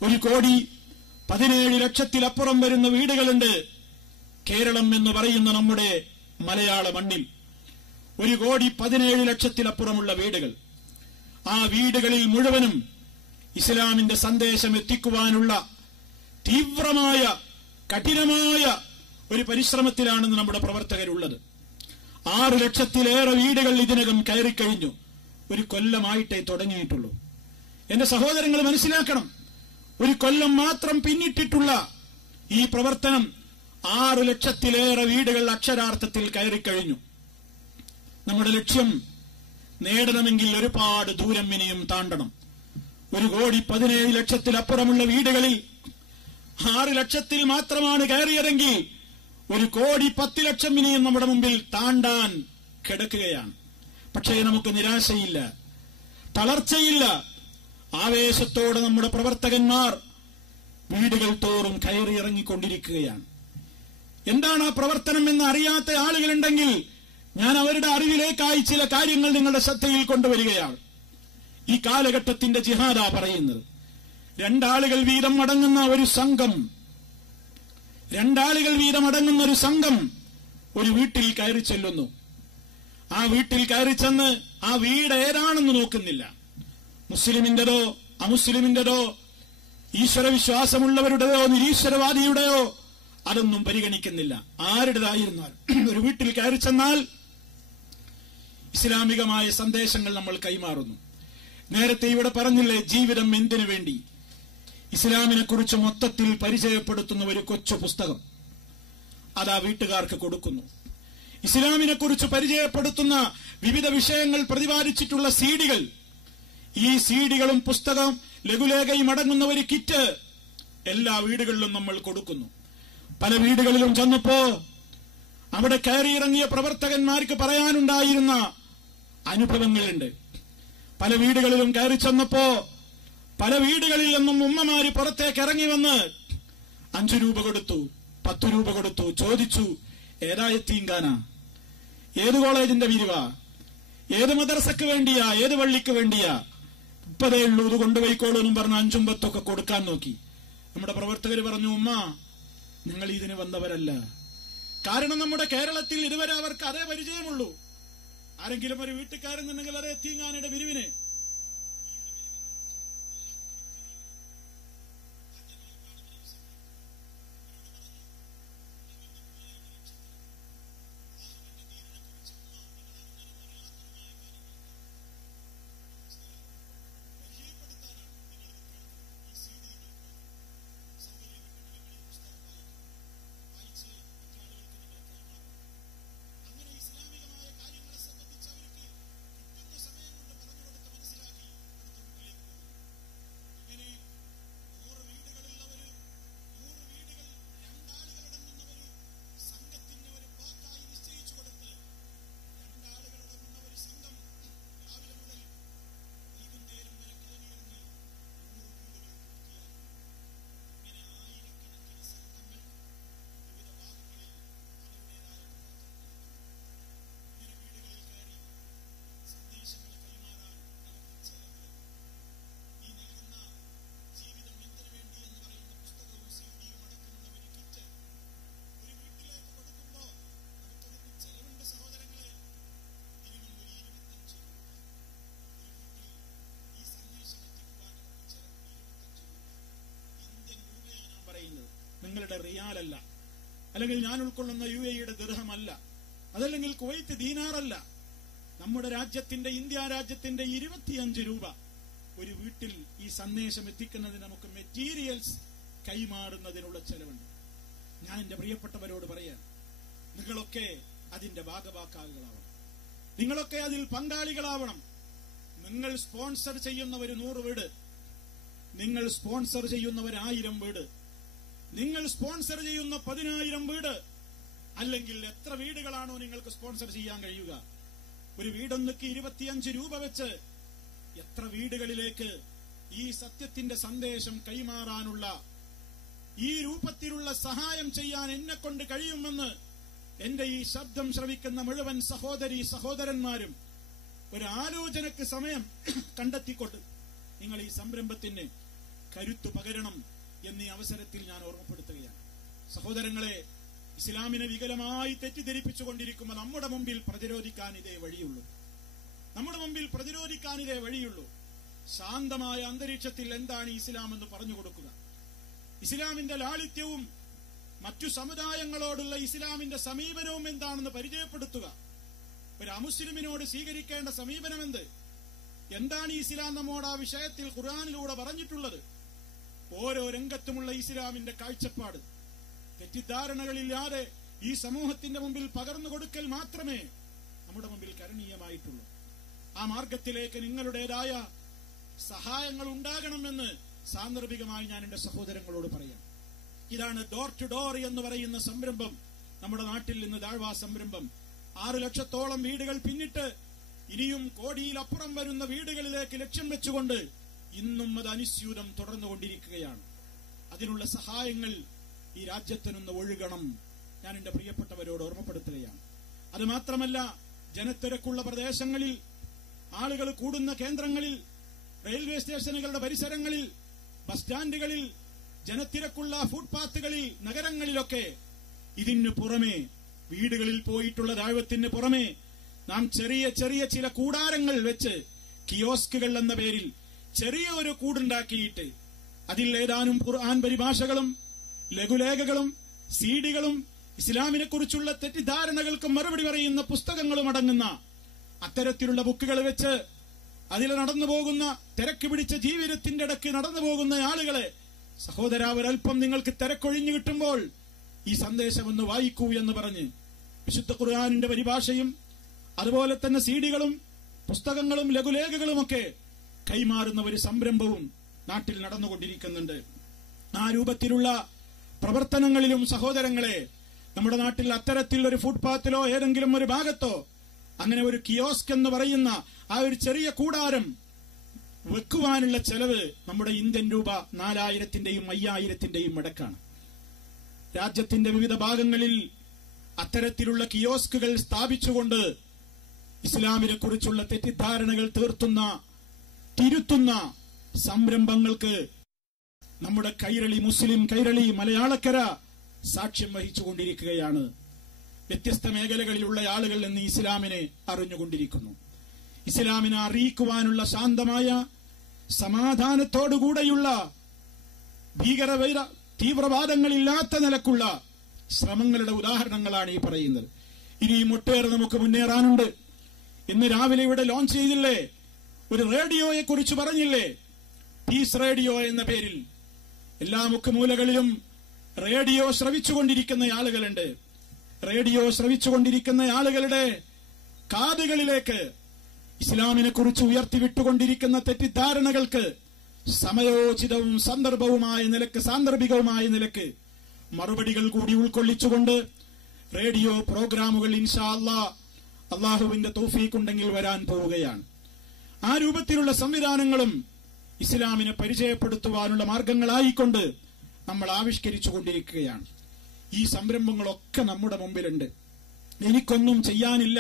1,17,00,000 വരുന്ന വീടുകളുണ്ട് കേരളം എന്ന് പറയുന്ന നമ്മുടെ മലയാള മണ്ണിൽ. 1,17,00,000 വീടുകൾ. ആ വീടുകളിൽ മുഴുവനും ഇസ്ലാമിന്റെ സന്ദേശം എത്തിക്കുവാനുള്ള തീവ്രമായ കഠിനമായ ഒരു പരിശ്രമത്തിലാണ് നമ്മുടെ പ്രവർത്തകരുള്ളത്. 6 ലക്ഷത്തിലേറെ വീടുകൾ ഇതിനകം കയറിക്കഴിഞ്ഞു. 1 കൊല്ലമായിട്ടേ തുടങ്ങിയിട്ടുള്ളൂ. എന്റെ സഹോദരങ്ങൾ മനസ്സിലാക്കണം, 1 കൊല്ലം മാത്രം പിന്നിട്ടിട്ടുള്ള ഈ പ്രവർത്തനം 6 ലക്ഷത്തിലേറെ വീടുകൾ അക്ഷരാർത്ഥത്തിൽ കയറിക്കഴിഞ്ഞു. നമ്മുടെ ലക്ഷ്യം നേടണമെങ്കിൽ ഒരുപാട് ദൂരം ഇനിയും താണ്ടണം. 1,17,00,000 വീടുകളിൽ 6 ലക്ഷത്തിൽ മാത്രമാണ് കയറിയതെങ്കിൽ 1,10,00,000 ഇനിയും നമ്മുടെ മുമ്പിൽ താണ്ടാൻ കിടക്കുകയാണ്. പക്ഷേ നമുക്ക് നിരാശയില്ല, തളർച്ചയില്ല. ആവേശത്തോടെ നമ്മുടെ പ്രവർത്തകന്മാർ വീടുകൾ തോറും കയറിയിറങ്ങിക്കൊണ്ടിരിക്കുകയാണ്. എന്താണ് ആ പ്രവർത്തനം എന്ന് അറിയാത്ത ആളുകളുണ്ടെങ്കിൽ ഞാൻ അവരുടെ അറിവിലേക്കായി ചില കാര്യങ്ങൾ നിങ്ങളുടെ ശ്രദ്ധയിൽ കൊണ്ടുവരികയാണ്. ഈ കാലഘട്ടത്തിന്റെ ജിഹാദാ പറയുന്നത്. 2 ആളുകൾ വീതം അടങ്ങുന്ന ഒരു സംഘം, 2 ആളുകൾ വീതം അടങ്ങുന്ന ഒരു സംഘം ഒരു വീട്ടിൽ കയറി ചെല്ലുന്നു. ആ വീട്ടിൽ കയറി ചെന്ന് ആ വീട് ഏതാണെന്ന് നോക്കുന്നില്ല. മുസ്ലിമിന്റെതോ അമുസ്ലിമിന്റെതോ, ഈശ്വരവിശ്വാസമുള്ളവരുടെയോ നിരീശ്വരവാദിയുടെയോ, അതൊന്നും പരിഗണിക്കുന്നില്ല. ആരുടേതായിരുന്നാൽ ഒരു വീട്ടിൽ കയറി ചെന്നാൽ ഇസ്ലാമികമായ സന്ദേശങ്ങൾ നമ്മൾ കൈമാറുന്നു. നേരത്തെ ഇവിടെ പറഞ്ഞില്ലേ, ജീവിതം എന്തിനു വേണ്ടി? ഇസ്ലാമിനെ കുറിച്ച് മൊത്തത്തിൽ പരിചയപ്പെടുത്തുന്ന ഒരു കൊച്ചു പുസ്തകം അതാ വീട്ടുകാർക്ക് കൊടുക്കുന്നു. ഇസ്ലാമിനെ കുറിച്ച് പരിചയപ്പെടുത്തുന്ന വിവിധ വിഷയങ്ങൾ പ്രതിപാദിച്ചിട്ടുള്ള സീഡികൾ, ഈ സീഡികളും പുസ്തകം ലഘുലേഖയും അടങ്ങുന്ന ഒരു കിറ്റ് എല്ലാ വീടുകളിലും നമ്മൾ കൊടുക്കുന്നു. പല വീടുകളിലും ചെന്നപ്പോ അവിടെ കയറിയിറങ്ങിയ പ്രവർത്തകന്മാർക്ക് പറയാനുണ്ടായിരുന്ന അനുഭവങ്ങളുണ്ട്. പല വീടുകളിലും കയറി ചെന്നപ്പോ പല വീടുകളിൽ നിന്നും ഉമ്മമാര് പുറത്തേക്ക് ഇറങ്ങി വന്ന് 5 രൂപ കൊടുത്തു, 10 രൂപ കൊടുത്തു, ചോദിച്ചു ഏതാ യത്തീംഖാന, ഏത് കോളേജിന്റെ പിരിവാ, ഏത് മദ്രസക്ക് വേണ്ടിയാ, ഏത് പള്ളിക്ക് വേണ്ടിയാ, 30 ഉള്ളൂ, ഇത് കൊണ്ടുപോയിക്കോളൂ എന്നും പറഞ്ഞ് 5ഉം 10 കൊടുക്കാൻ നോക്കി. നമ്മുടെ പ്രവർത്തകർ പറഞ്ഞു, ഉമ്മ നിങ്ങൾ ഇതിന് വന്നവരല്ല. കാരണം നമ്മുടെ കേരളത്തിൽ ഇതുവരെ അവർക്ക് അതേ പരിചയമുള്ളൂ. ആരെങ്കിലും ഒരു വീട്ടുകാരെന്നുണ്ടെങ്കിൽ അതേ യത്തീംഖാനയുടെ പിരിവിന് നിങ്ങളുടെ റിയാലല്ല, അല്ലെങ്കിൽ ഞാൻ ഉൾക്കൊള്ളുന്ന UAE ദിർഹമല്ല, അതല്ലെങ്കിൽ കുവൈത്ത് ദീനാറല്ല. നമ്മുടെ രാജ്യത്തിന്റെ, ഇന്ത്യ രാജ്യത്തിന്റെ 25 രൂപ ഒരു വീട്ടിൽ ഈ സന്ദേശം എത്തിക്കുന്നതിന് നമുക്ക് മെറ്റീരിയൽസ് കൈമാറുന്നതിനുള്ള ചെലവുണ്ട്. ഞാൻ എന്റെ പ്രിയപ്പെട്ടവരോട് പറയാൻ, നിങ്ങളൊക്കെ അതിന്റെ ഭാഗവാക്കാളികളാവണം, നിങ്ങളൊക്കെ അതിൽ പങ്കാളികളാവണം. നിങ്ങൾ സ്പോൺസർ ചെയ്യുന്നവർ 100 വീട്, നിങ്ങൾ സ്പോൺസർ ചെയ്യുന്നവർ 1000 വീട്, നിങ്ങൾ സ്പോൺസർ ചെയ്യുന്ന 10,000 വീട്, അല്ലെങ്കിൽ എത്ര വീടുകളാണോ നിങ്ങൾക്ക് സ്പോൺസർ ചെയ്യാൻ കഴിയുക. ഒരു വീടൊന്നുക്ക് 25 രൂപ വെച്ച് എത്ര വീടുകളിലേക്ക് ഈ സത്യത്തിന്റെ സന്ദേശം കൈമാറാനുള്ള, ഈ രൂപത്തിലുള്ള സഹായം ചെയ്യാൻ എന്നെ കൊണ്ട് കഴിയുമെന്ന് എന്റെ ഈ ശബ്ദം ശ്രവിക്കുന്ന മുഴുവൻ സഹോദരീ സഹോദരന്മാരും ഒരു ആലോചനക്ക് സമയം കണ്ടെത്തിക്കൊണ്ട് നിങ്ങൾ ഈ സംരംഭത്തിന് കരുത്തു പകരണം എന്നീ അവസരത്തിൽ ഞാൻ ഓർമ്മപ്പെടുത്തുകയാണ്. സഹോദരങ്ങളെ, ഇസ്ലാമിനെ വികലമായി തെറ്റിദ്ധരിപ്പിച്ചുകൊണ്ടിരിക്കുമ്പോൾ നമ്മുടെ മുമ്പിൽ പ്രതിരോധിക്കാൻ ഇതേ വഴിയുള്ളൂ, നമ്മുടെ മുമ്പിൽ പ്രതിരോധിക്കാൻ ഇതേ വഴിയുള്ളൂ. ശാന്തമായ അന്തരീക്ഷത്തിൽ എന്താണ് ഇസ്ലാം എന്ന് പറഞ്ഞു കൊടുക്കുക, ഇസ്ലാമിന്റെ ലാളിത്യവും മറ്റു സമുദായങ്ങളോടുള്ള ഇസ്ലാമിന്റെ സമീപനവും എന്താണെന്ന് പരിചയപ്പെടുത്തുക. ഒരു അമുസ്ലിമിനോട് സ്വീകരിക്കേണ്ട സമീപനം എന്താണ് ഇസ്ലാം നമ്മോട് ആ വിഷയത്തിൽ ഖുർആനിലൂടെ പറഞ്ഞിട്ടുള്ളത്, ഓരോ രംഗത്തുമുള്ള ഇസ്ലാമിന്റെ കാഴ്ചപ്പാട് തെറ്റിദ്ധാരണകളില്ലാതെ ഈ സമൂഹത്തിന്റെ മുമ്പിൽ പകർന്നു കൊടുക്കൽ മാത്രമേ നമ്മുടെ മുമ്പിൽ കരണീയമായിട്ടുള്ളൂ. ആ മാർഗത്തിലേക്ക് നിങ്ങളുടേതായ സഹായങ്ങൾ ഉണ്ടാകണമെന്ന് സാന്ദർഭികമായി ഞാൻ എന്റെ സഹോദരങ്ങളോട് പറയാം. ഇതാണ് ഡോർ ടു ഡോർ എന്ന് പറയുന്ന സംരംഭം. നമ്മുടെ നാട്ടിൽ നിന്ന് ദഅ്വ സംരംഭം 6 ലക്ഷത്തോളം വീടുകൾ പിന്നിട്ട് ഇനിയും കോടിയിലപ്പുറം വരുന്ന വീടുകളിലേക്ക് ലക്ഷ്യം വെച്ചുകൊണ്ട് ഇന്നും അത് അനുസ്യൂതം തുടർന്നുകൊണ്ടിരിക്കുകയാണ്. അതിനുള്ള സഹായങ്ങൾ ഈ രാജ്യത്തിനൊന്ന് ഒഴുകണം, ഞാൻ എന്റെ പ്രിയപ്പെട്ടവരോട് ഓർമ്മപ്പെടുത്തുകയാണ്. അത് മാത്രമല്ല, ജനത്തിരക്കുള്ള പ്രദേശങ്ങളിൽ, ആളുകൾ കൂടുന്ന കേന്ദ്രങ്ങളിൽ, റെയിൽവേ സ്റ്റേഷനുകളുടെ പരിസരങ്ങളിൽ, ബസ് സ്റ്റാൻഡുകളിൽ, ജനത്തിരക്കുള്ള ഫുട്പാത്തുകളിൽ, നഗരങ്ങളിലൊക്കെ ഇതിനു പുറമെ, വീടുകളിൽ പോയിട്ടുള്ള ദഅ്വത്തിന് പുറമെ നാം ചെറിയ ചെറിയ ചില കൂടാരങ്ങൾ വെച്ച്, കിയോസ്കുകൾ എന്ന പേരിൽ ചെറിയ ഒരു കൂടുണ്ടാക്കിയിട്ട് അതിൽ ഏതാനും ഖുർആൻ പരിഭാഷകളും ലഘുലേഖകളും സീഡികളും ഇസ്ലാമിനെ കുറിച്ചുള്ള തെറ്റിദ്ധാരണകൾക്ക് മറുപടി പറയുന്ന പുസ്തകങ്ങളും അടങ്ങുന്ന അത്തരത്തിലുള്ള ബുക്കുകൾ വെച്ച് അതിൽ നടന്നു പോകുന്ന, തിരക്ക് പിടിച്ച ജീവിതത്തിന്റെ ഇടയ്ക്ക് നടന്നു പോകുന്ന ആളുകളെ, സഹോദരാ, ഒരൽപ്പം നിങ്ങൾക്ക് തിരക്കൊഴിഞ്ഞു കിട്ടുമ്പോൾ ഈ സന്ദേശം ഒന്ന് വായിക്കൂ എന്ന് പറഞ്ഞ് വിശുദ്ധ ഖുർആനിന്റെ പരിഭാഷയും അതുപോലെ തന്നെ സീഡികളും പുസ്തകങ്ങളും ലഘുലേഖകളുമൊക്കെ കൈമാറുന്ന ഒരു സംരംഭവും നാട്ടിൽ നടന്നുകൊണ്ടിരിക്കുന്നുണ്ട്. ആ രൂപത്തിലുള്ള പ്രവർത്തനങ്ങളിലും സഹോദരങ്ങളെ, നമ്മുടെ നാട്ടിൽ അത്തരത്തിൽ ഒരു ഫുട്പാത്തിലോ ഏതെങ്കിലും ഒരു ഭാഗത്തോ അങ്ങനെ ഒരു കിയോസ്ക് എന്ന് പറയുന്ന ആ ഒരു ചെറിയ കൂടാരം വെക്കുവാനുള്ള ചെലവ് നമ്മുടെ ഇന്ത്യൻ രൂപ 4000-ന്റെയും 5000-ന്റെയും ഇടക്കാണ്. രാജ്യത്തിന്റെ വിവിധ ഭാഗങ്ങളിൽ അത്തരത്തിലുള്ള കിയോസ്കുകൾ സ്ഥാപിച്ചുകൊണ്ട് ഇസ്ലാമിനെ കുറിച്ചുള്ള തെറ്റിദ്ധാരണകൾ തിരുത്തുന്ന സംരംഭങ്ങൾക്ക് നമ്മുടെ കൈരളി, മുസ്ലിം കൈരളി, മലയാളക്കര സാക്ഷ്യം വഹിച്ചുകൊണ്ടിരിക്കുകയാണ്. വ്യത്യസ്ത മേഖലകളിലുള്ള ആളുകൾ എന്ന് ഇസ്ലാമിനെ അറിഞ്ഞുകൊണ്ടിരിക്കുന്നു. ഇസ്ലാമിനെ അറിയിക്കുവാനുള്ള ശാന്തമായ, സമാധാനത്തോടുകൂടെയുള്ള, തീവ്രവാദങ്ങളില്ലാത്ത നിലക്കുള്ള ശ്രമങ്ങളുടെ ഉദാഹരണങ്ങളാണ് ഈ പറയുന്നത്. ഇനിയും ഒട്ടേറെ നമുക്ക് മുന്നേറാനുണ്ട്. ഇന്ന് രാവിലെ ഇവിടെ ലോഞ്ച് ചെയ്തില്ലേ, ഒരു റേഡിയോയെ കുറിച്ച് പറഞ്ഞില്ലേ, പീസ് റേഡിയോ എന്ന പേരിൽ. എല്ലാ മുക്കുമൂലകളിലും റേഡിയോ ശ്രവിച്ചുകൊണ്ടിരിക്കുന്ന ആളുകളുണ്ട്. റേഡിയോ ശ്രവിച്ചുകൊണ്ടിരിക്കുന്ന ആളുകളുടെ കാതുകളിലേക്ക് ഇസ്ലാമിനെ കുറിച്ച് ഉയർത്തിവിട്ടുകൊണ്ടിരിക്കുന്ന തെറ്റിദ്ധാരണകൾക്ക് സമയോചിതവും സാന്ദർഭികവുമായ നിലക്ക് മറുപടികൾ കൂടി ഉൾക്കൊള്ളിച്ചുകൊണ്ട് റേഡിയോ പ്രോഗ്രാമുകൾ ഇൻഷാ അല്ലാഹുവിന്റെ തൗഫീഖ് ഉണ്ടെങ്കിൽ വരാൻ പോവുകയാണ്. ആ രൂപത്തിലുള്ള സംവിധാനങ്ങളും ഇസ്ലാമിനെ പരിചയപ്പെടുത്തുവാനുള്ള മാർഗങ്ങളായിക്കൊണ്ട് നമ്മൾ ആവിഷ്കരിച്ചുകൊണ്ടിരിക്കുകയാണ്. ഈ സംരംഭങ്ങളൊക്കെ നമ്മുടെ മുമ്പിലുണ്ട്. എനിക്കൊന്നും ചെയ്യാനില്ല,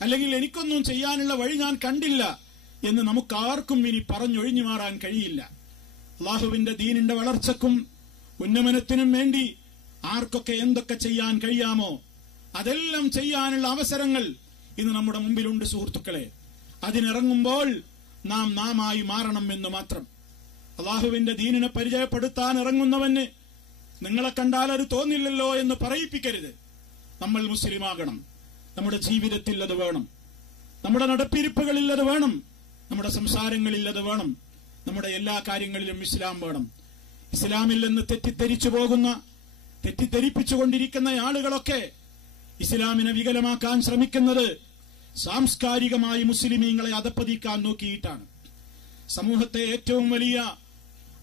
അല്ലെങ്കിൽ എനിക്കൊന്നും ചെയ്യാനുള്ള വഴി ഞാൻ കണ്ടില്ല എന്ന് നമുക്ക് ആർക്കും ഇനി പറഞ്ഞൊഴിഞ്ഞു മാറാൻ കഴിയില്ല. അല്ലാഹുവിന്റെ ദീനിന്റെ വളർച്ചക്കും ഉന്നമനത്തിനും വേണ്ടി ആർക്കൊക്കെ എന്തൊക്കെ ചെയ്യാൻ കഴിയാമോ അതെല്ലാം ചെയ്യാനുള്ള അവസരങ്ങൾ ഇന്ന് നമ്മുടെ മുമ്പിലുണ്ട് സുഹൃത്തുക്കളെ. അതിനിറങ്ങുമ്പോൾ നാമായി മാറണം എന്ന് മാത്രം. അല്ലാഹുവിന്റെ ദീനിനെ പരിചയപ്പെടുത്താൻ ഇറങ്ങുന്നവന് നിങ്ങളെ കണ്ടാൽ അത് തോന്നില്ലല്ലോ എന്ന് പറയിപ്പിക്കരുത്. നമ്മൾ മുസ്ലിമാകണം. നമ്മുടെ ജീവിതത്തിൽ അത് വേണം, നമ്മുടെ നടപ്പിരിപ്പുകളിൽ അത് വേണം, നമ്മുടെ സംസാരങ്ങളിൽ അത് വേണം, നമ്മുടെ എല്ലാ കാര്യങ്ങളിലും ഇസ്ലാം വേണം. ഇസ്ലാമിൽ നിന്ന് തെറ്റിദ്ധരിപ്പിച്ചുകൊണ്ടിരിക്കുന്ന ആളുകളൊക്കെ ഇസ്ലാമിനെ വികലമാക്കാൻ ശ്രമിക്കുന്നത് സാംസ്കാരികമായി മുസ്ലിമീങ്ങളെ അധപ്പതിക്കാൻ നോക്കിയിട്ടാണ്. സമൂഹത്തെ ഏറ്റവും വലിയ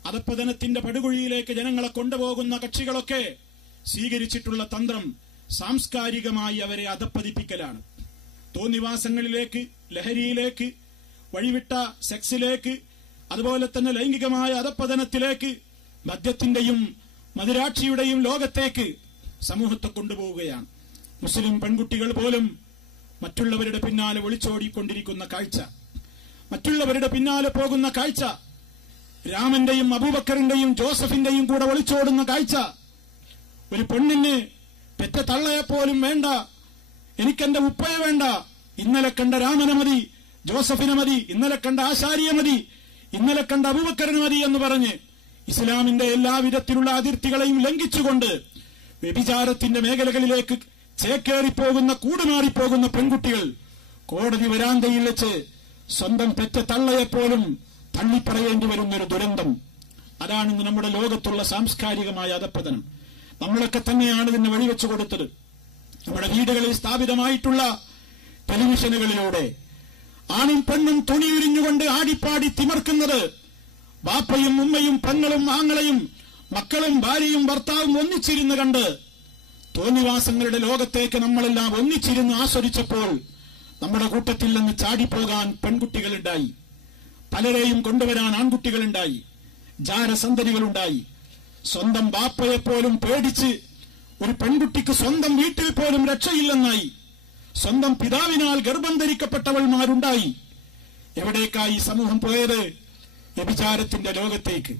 അധപ്പതനത്തിന്റെ പടുകുഴിയിലേക്ക് ജനങ്ങളെ കൊണ്ടുപോകുന്ന കക്ഷികളൊക്കെ സ്വീകരിച്ചിട്ടുള്ള തന്ത്രം സാംസ്കാരികമായി അവരെ അധപ്പതിപ്പിക്കലാണ്. തോന്നിവാസങ്ങളിലേക്ക്, ലഹരിയിലേക്ക്, വഴിവിട്ട സെക്സിലേക്ക്, അതുപോലെ തന്നെ ലൈംഗികമായ അധപ്പതനത്തിലേക്ക്, മദ്യത്തിന്റെയും മദിരാക്ഷിയുടെയും ലോകത്തേക്ക് സമൂഹത്തെ കൊണ്ടുപോവുകയാണ്. മുസ്ലിം പെൺകുട്ടികൾ പോലും മറ്റുള്ളവരുടെ പിന്നാലെ ഒളിച്ചോടിക്കൊണ്ടിരിക്കുന്ന കാഴ്ച, മറ്റുള്ളവരുടെ പിന്നാലെ പോകുന്ന കാഴ്ച, രാമന്റെയും അബൂബക്കറിന്റെയും ജോസഫിന്റെയും കൂടെ ഒളിച്ചോടുന്ന കാഴ്ച. ഒരു പെണ്ണിന് പെറ്റ തള്ളയെപ്പോലും വേണ്ട, എനിക്കെന്റെ ഉപ്പയെ വേണ്ട, ഇന്നലെ കണ്ട രാമനെ മതി, ജോസഫിനെ മതി, ഇന്നലെ കണ്ട ആശാരിയെ മതി, ഇന്നലെ കണ്ട അബൂബക്കറിനെ മതി എന്ന് പറഞ്ഞ് ഇസ്ലാമിന്റെ എല്ലാവിധത്തിലുള്ള അതിർത്തികളെയും ലംഘിച്ചുകൊണ്ട് വ്യഭിചാരത്തിന്റെ മേഖലകളിലേക്ക് ചേക്കേറിപ്പോകുന്ന, കൂടുമാറിപ്പോകുന്ന പെൺകുട്ടികൾ കോടതി വരാന്തയിൽ വെച്ച് സ്വന്തം പെറ്റ തള്ളയെപ്പോലും തള്ളിപ്പറയേണ്ടി വരുന്നൊരു ദുരന്തം. അതാണ് ഇന്ന് നമ്മുടെ ലോകത്തുള്ള സാംസ്കാരികമായ അധപ്പതനം. നമ്മളൊക്കെ തന്നെയാണ് ഇതിന് വഴിവെച്ചു കൊടുത്തത്. നമ്മുടെ വീടുകളിൽ സ്ഥാപിതമായിട്ടുള്ള ടെലിവിഷനുകളിലൂടെ ആണും പെണ്ണും തുണിയുരിഞ്ഞുകൊണ്ട് ആടിപ്പാടി തിമർക്കുന്നത്, ബാപ്പയും ഉമ്മയും പെങ്ങളും ആങ്ങളയും മക്കളും ഭാര്യയും ഭർത്താവും ഒന്നിച്ചിരുന്ന് കണ്ട് തോന്നിവാസങ്ങളുടെ ലോകത്തേക്ക് നമ്മളെല്ലാം ഒന്നിച്ചിരുന്ന് ആസ്വദിച്ചപ്പോൾ നമ്മുടെ കൂട്ടത്തിൽ നിന്ന് ചാടിപ്പോകാൻ പെൺകുട്ടികളുണ്ടായി, പലരെയും കൊണ്ടുവരാൻ ആൺകുട്ടികളുണ്ടായി, ജാരസന്തതികളുണ്ടായി. സ്വന്തം ബാപ്പയെപ്പോലും പേടിച്ച് ഒരു പെൺകുട്ടിക്ക് സ്വന്തം വീട്ടിൽ പോലും രക്ഷയില്ലെന്നായി. സ്വന്തം പിതാവിനാൽ ഗർഭം ധരിക്കപ്പെട്ടവൾമാരുണ്ടായി. എവിടേക്കായി സമൂഹം പോയത്? വ്യഭിചാരത്തിന്റെ ലോകത്തേക്ക്.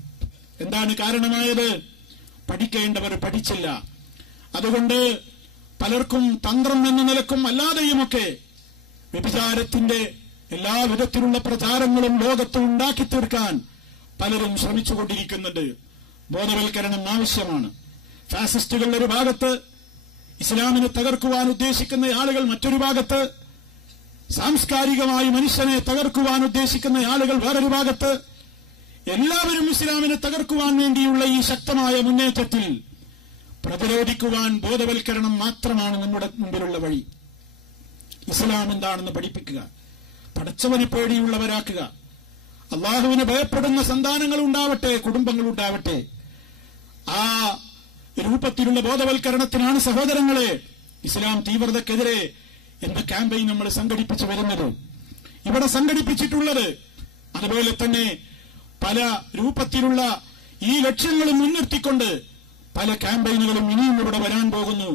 എന്താണ് കാരണമായത്? പഠിക്കേണ്ടവർ പഠിച്ചില്ല. അതുകൊണ്ട് പലർക്കും തന്ത്രം എന്ന നിലക്കും അല്ലാതെയുമൊക്കെ വ്യഭിചാരത്തിന്റെ എല്ലാവിധത്തിലുള്ള പ്രചാരങ്ങളും ലോകത്ത് ഉണ്ടാക്കി തീർക്കാൻ പലരും ശ്രമിച്ചുകൊണ്ടിരിക്കുന്നുണ്ട്. ബോധവൽക്കരണം ആവശ്യമാണ്. ഫാസിസ്റ്റുകൾ ഒരു ഭാഗത്ത്, ഇസ്ലാമിനെ തകർക്കുവാൻ ഉദ്ദേശിക്കുന്ന ആളുകൾ മറ്റൊരു ഭാഗത്ത്, സാംസ്കാരികമായി മനുഷ്യനെ തകർക്കുവാൻ ഉദ്ദേശിക്കുന്ന ആളുകൾ വേറൊരു ഭാഗത്ത്, എല്ലാവരും ഇസ്ലാമിനെ തകർക്കുവാൻ വേണ്ടിയുള്ള ഈ ശക്തമായ മുന്നേറ്റത്തിൽ പ്രതിരോധിക്കുവാൻ ബോധവൽക്കരണം മാത്രമാണ് നമ്മുടെ മുമ്പിലുള്ള വഴി. ഇസ്ലാം എന്താണെന്ന് പഠിപ്പിക്കുക, പടച്ചവനെ പേടിയുള്ളവരാക്കുക, അള്ളാഹുവിനെ ഭയപ്പെടുന്ന സന്താനങ്ങൾ ഉണ്ടാവട്ടെ, കുടുംബങ്ങൾ ഉണ്ടാവട്ടെ. ആ രൂപത്തിലുള്ള ബോധവൽക്കരണത്തിനാണ് സഹോദരങ്ങളെ ഇസ്ലാം തീവ്രതക്കെതിരെ എന്ന ക്യാമ്പയിൻ നമ്മൾ സംഘടിപ്പിച്ചു വരുന്നത്, ഇവിടെ സംഘടിപ്പിച്ചിട്ടുള്ളത്. അതുപോലെ തന്നെ പല രൂപത്തിലുള്ള ഈ ലക്ഷ്യങ്ങളും മുൻനിർത്തിക്കൊണ്ട് പല ക്യാമ്പയിനുകളും ഇനിയും ഇവിടെ വരാൻ പോകുന്നു.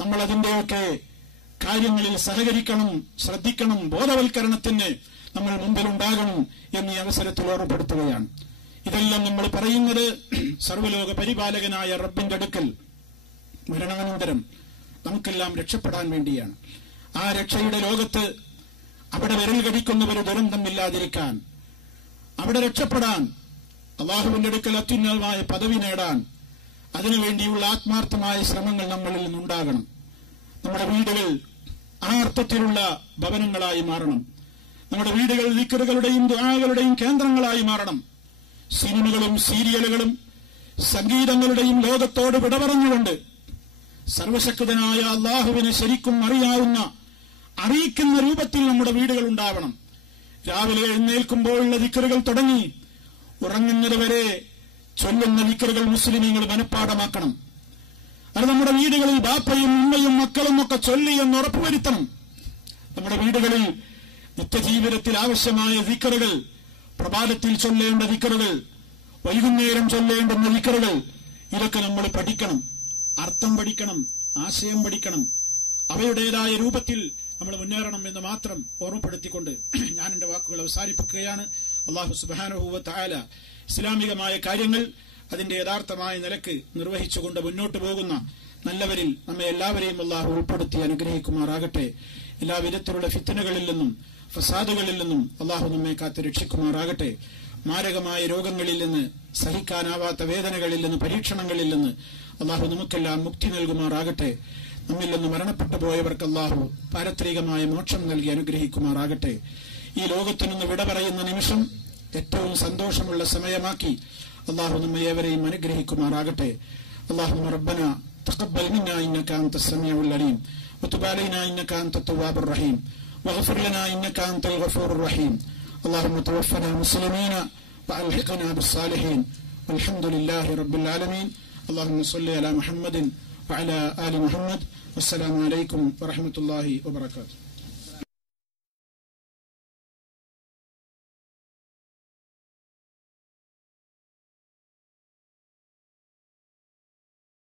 നമ്മൾ അതിന്റെയൊക്കെ കാര്യങ്ങളിൽ സഹകരിക്കണം, ശ്രദ്ധിക്കണം, ബോധവൽക്കരണത്തിന് നമ്മൾ മുമ്പിലുണ്ടാകണം എന്നീ അവസരത്തിൽ ഓർമ്മപ്പെടുത്തുകയാണ്. ഇതെല്ലാം നമ്മൾ പറയുന്നത് സർവ്വലോക പരിപാലകനായ റബ്ബിന്റെ അടുക്കൽ മരണാനന്തരം നമുക്കെല്ലാം രക്ഷപ്പെടാൻ വേണ്ടിയാണ്. ആ രക്ഷയുടെ ലോകത്ത് അവിടെ വിരൽ കടിക്കുന്നവര് ദുരന്തമില്ലാതിരിക്കാൻ, അവിടെ രക്ഷപ്പെടാൻ, അള്ളാഹുവിന്റെ അടുക്കൽ അത്യുന്നതമായ പദവി നേടാൻ, അതിനുവേണ്ടിയുള്ള ആത്മാർത്ഥമായ ശ്രമങ്ങൾ നമ്മളിൽ നിന്നുണ്ടാകണം. നമ്മുടെ വീടുകൾ ആ അർത്ഥത്തിലുള്ള ഭവനങ്ങളായി മാറണം. നമ്മുടെ വീടുകൾ ദിക്റുകളുടെയും ദുആകളുടെയും കേന്ദ്രങ്ങളായി മാറണം. സിനിമകളും സീരിയലുകളും സംഗീതങ്ങളുടെയും ലോകത്തോട് വിട പറഞ്ഞുകൊണ്ട് സർവശക്തനായ അള്ളാഹുവിനെ ശരിക്കും അറിയിക്കുന്ന രൂപത്തിൽ നമ്മുടെ വീടുകൾ ഉണ്ടാവണം. രാവിലെ എഴുന്നേൽക്കുമ്പോഴുള്ള ദിക്റുകൾ തുടങ്ങി ഉറങ്ങുന്നത് വരെ ചൊല്ലുന്ന ദിക്റുകൾ മുസ്ലിമീങ്ങൾ മനഃപ്പാഠമാക്കണം. അത് നമ്മുടെ വീടുകളിൽ ബാപ്പയും ഉമ്മയും മക്കളും ഒക്കെ ചൊല്ലി എന്ന് ഉറപ്പുവരുത്തണം. നമ്മുടെ വീടുകളിൽ നിത്യജീവിതത്തിൽ ആവശ്യമായ ദിക്റുകൾ, പ്രഭാതത്തിൽ ചൊല്ലേണ്ട ദിക്റുകൾ, വൈകുന്നേരം ചൊല്ലേണ്ടുന്ന ദിക്റുകൾ, ഇതൊക്കെ നമ്മൾ പഠിക്കണം. അർത്ഥം പഠിക്കണം, ആശയം പഠിക്കണം. അവയുടേതായ രൂപത്തിൽ നമ്മൾ മുന്നേറണം എന്ന് മാത്രം ഓർമ്മപ്പെടുത്തിക്കൊണ്ട് ഞാൻ എന്റെ വാക്കുകൾ അവസാനിപ്പിക്കുകയാണ്. അല്ലാഹു സുബ്ഹാനഹു വ തആല ഇസ്ലാമികമായ കാര്യങ്ങൾ അതിന്റെ യഥാർത്ഥമായ നിലക്ക് നിർവഹിച്ചുകൊണ്ട് മുന്നോട്ട് പോകുന്ന നല്ലവരിൽ നമ്മെ എല്ലാവരെയും അല്ലാഹു ഉൾപ്പെടുത്തി അനുഗ്രഹിക്കുമാറാകട്ടെ. എല്ലാവിധത്തിലുള്ള ഫിത്നകളിൽ നിന്നും ഫസാദുകളിൽ നിന്നും അല്ലാഹു നമ്മെ കാത്ത് രക്ഷിക്കുമാറാകട്ടെ. മാരകമായ രോഗങ്ങളിൽ നിന്ന്, സഹിക്കാനാവാത്ത വേദനകളിൽ നിന്ന്, പരീക്ഷണങ്ങളിൽ നിന്ന് അള്ളാഹു നമുക്കെല്ലാം മുക്തി നൽകുമാറാകട്ടെ. നമ്മിൽ നിന്ന് മരണപ്പെട്ടു പോയവർക്ക് അള്ളാഹു പാരത്രികമായ മോക്ഷം നൽകി അനുഗ്രഹിക്കുമാറാകട്ടെ. ഈ ലോകത്തു നിന്ന് വിട പറയുന്ന നിമിഷം ഏറ്റവും സന്തോഷമുള്ള സമയമാക്കി അള്ളാഹു നമ്മെ ഏവരെയും അനുഗ്രഹിക്കുമാറാകട്ടെ. اللهم ربنا تقبل منا إنك أنت السميع العليم وتب علينا إنك أنت التواب الرحيم واغفر لنا إنك أنت الغفور الرحيم. اللهم توفنا مسلمين وألحقنا بالصالحين والحمد لله رب العالمين. اللهم صل على محمد وعلى آل محمد والسلام عليكم ورحمة الله وبركاته.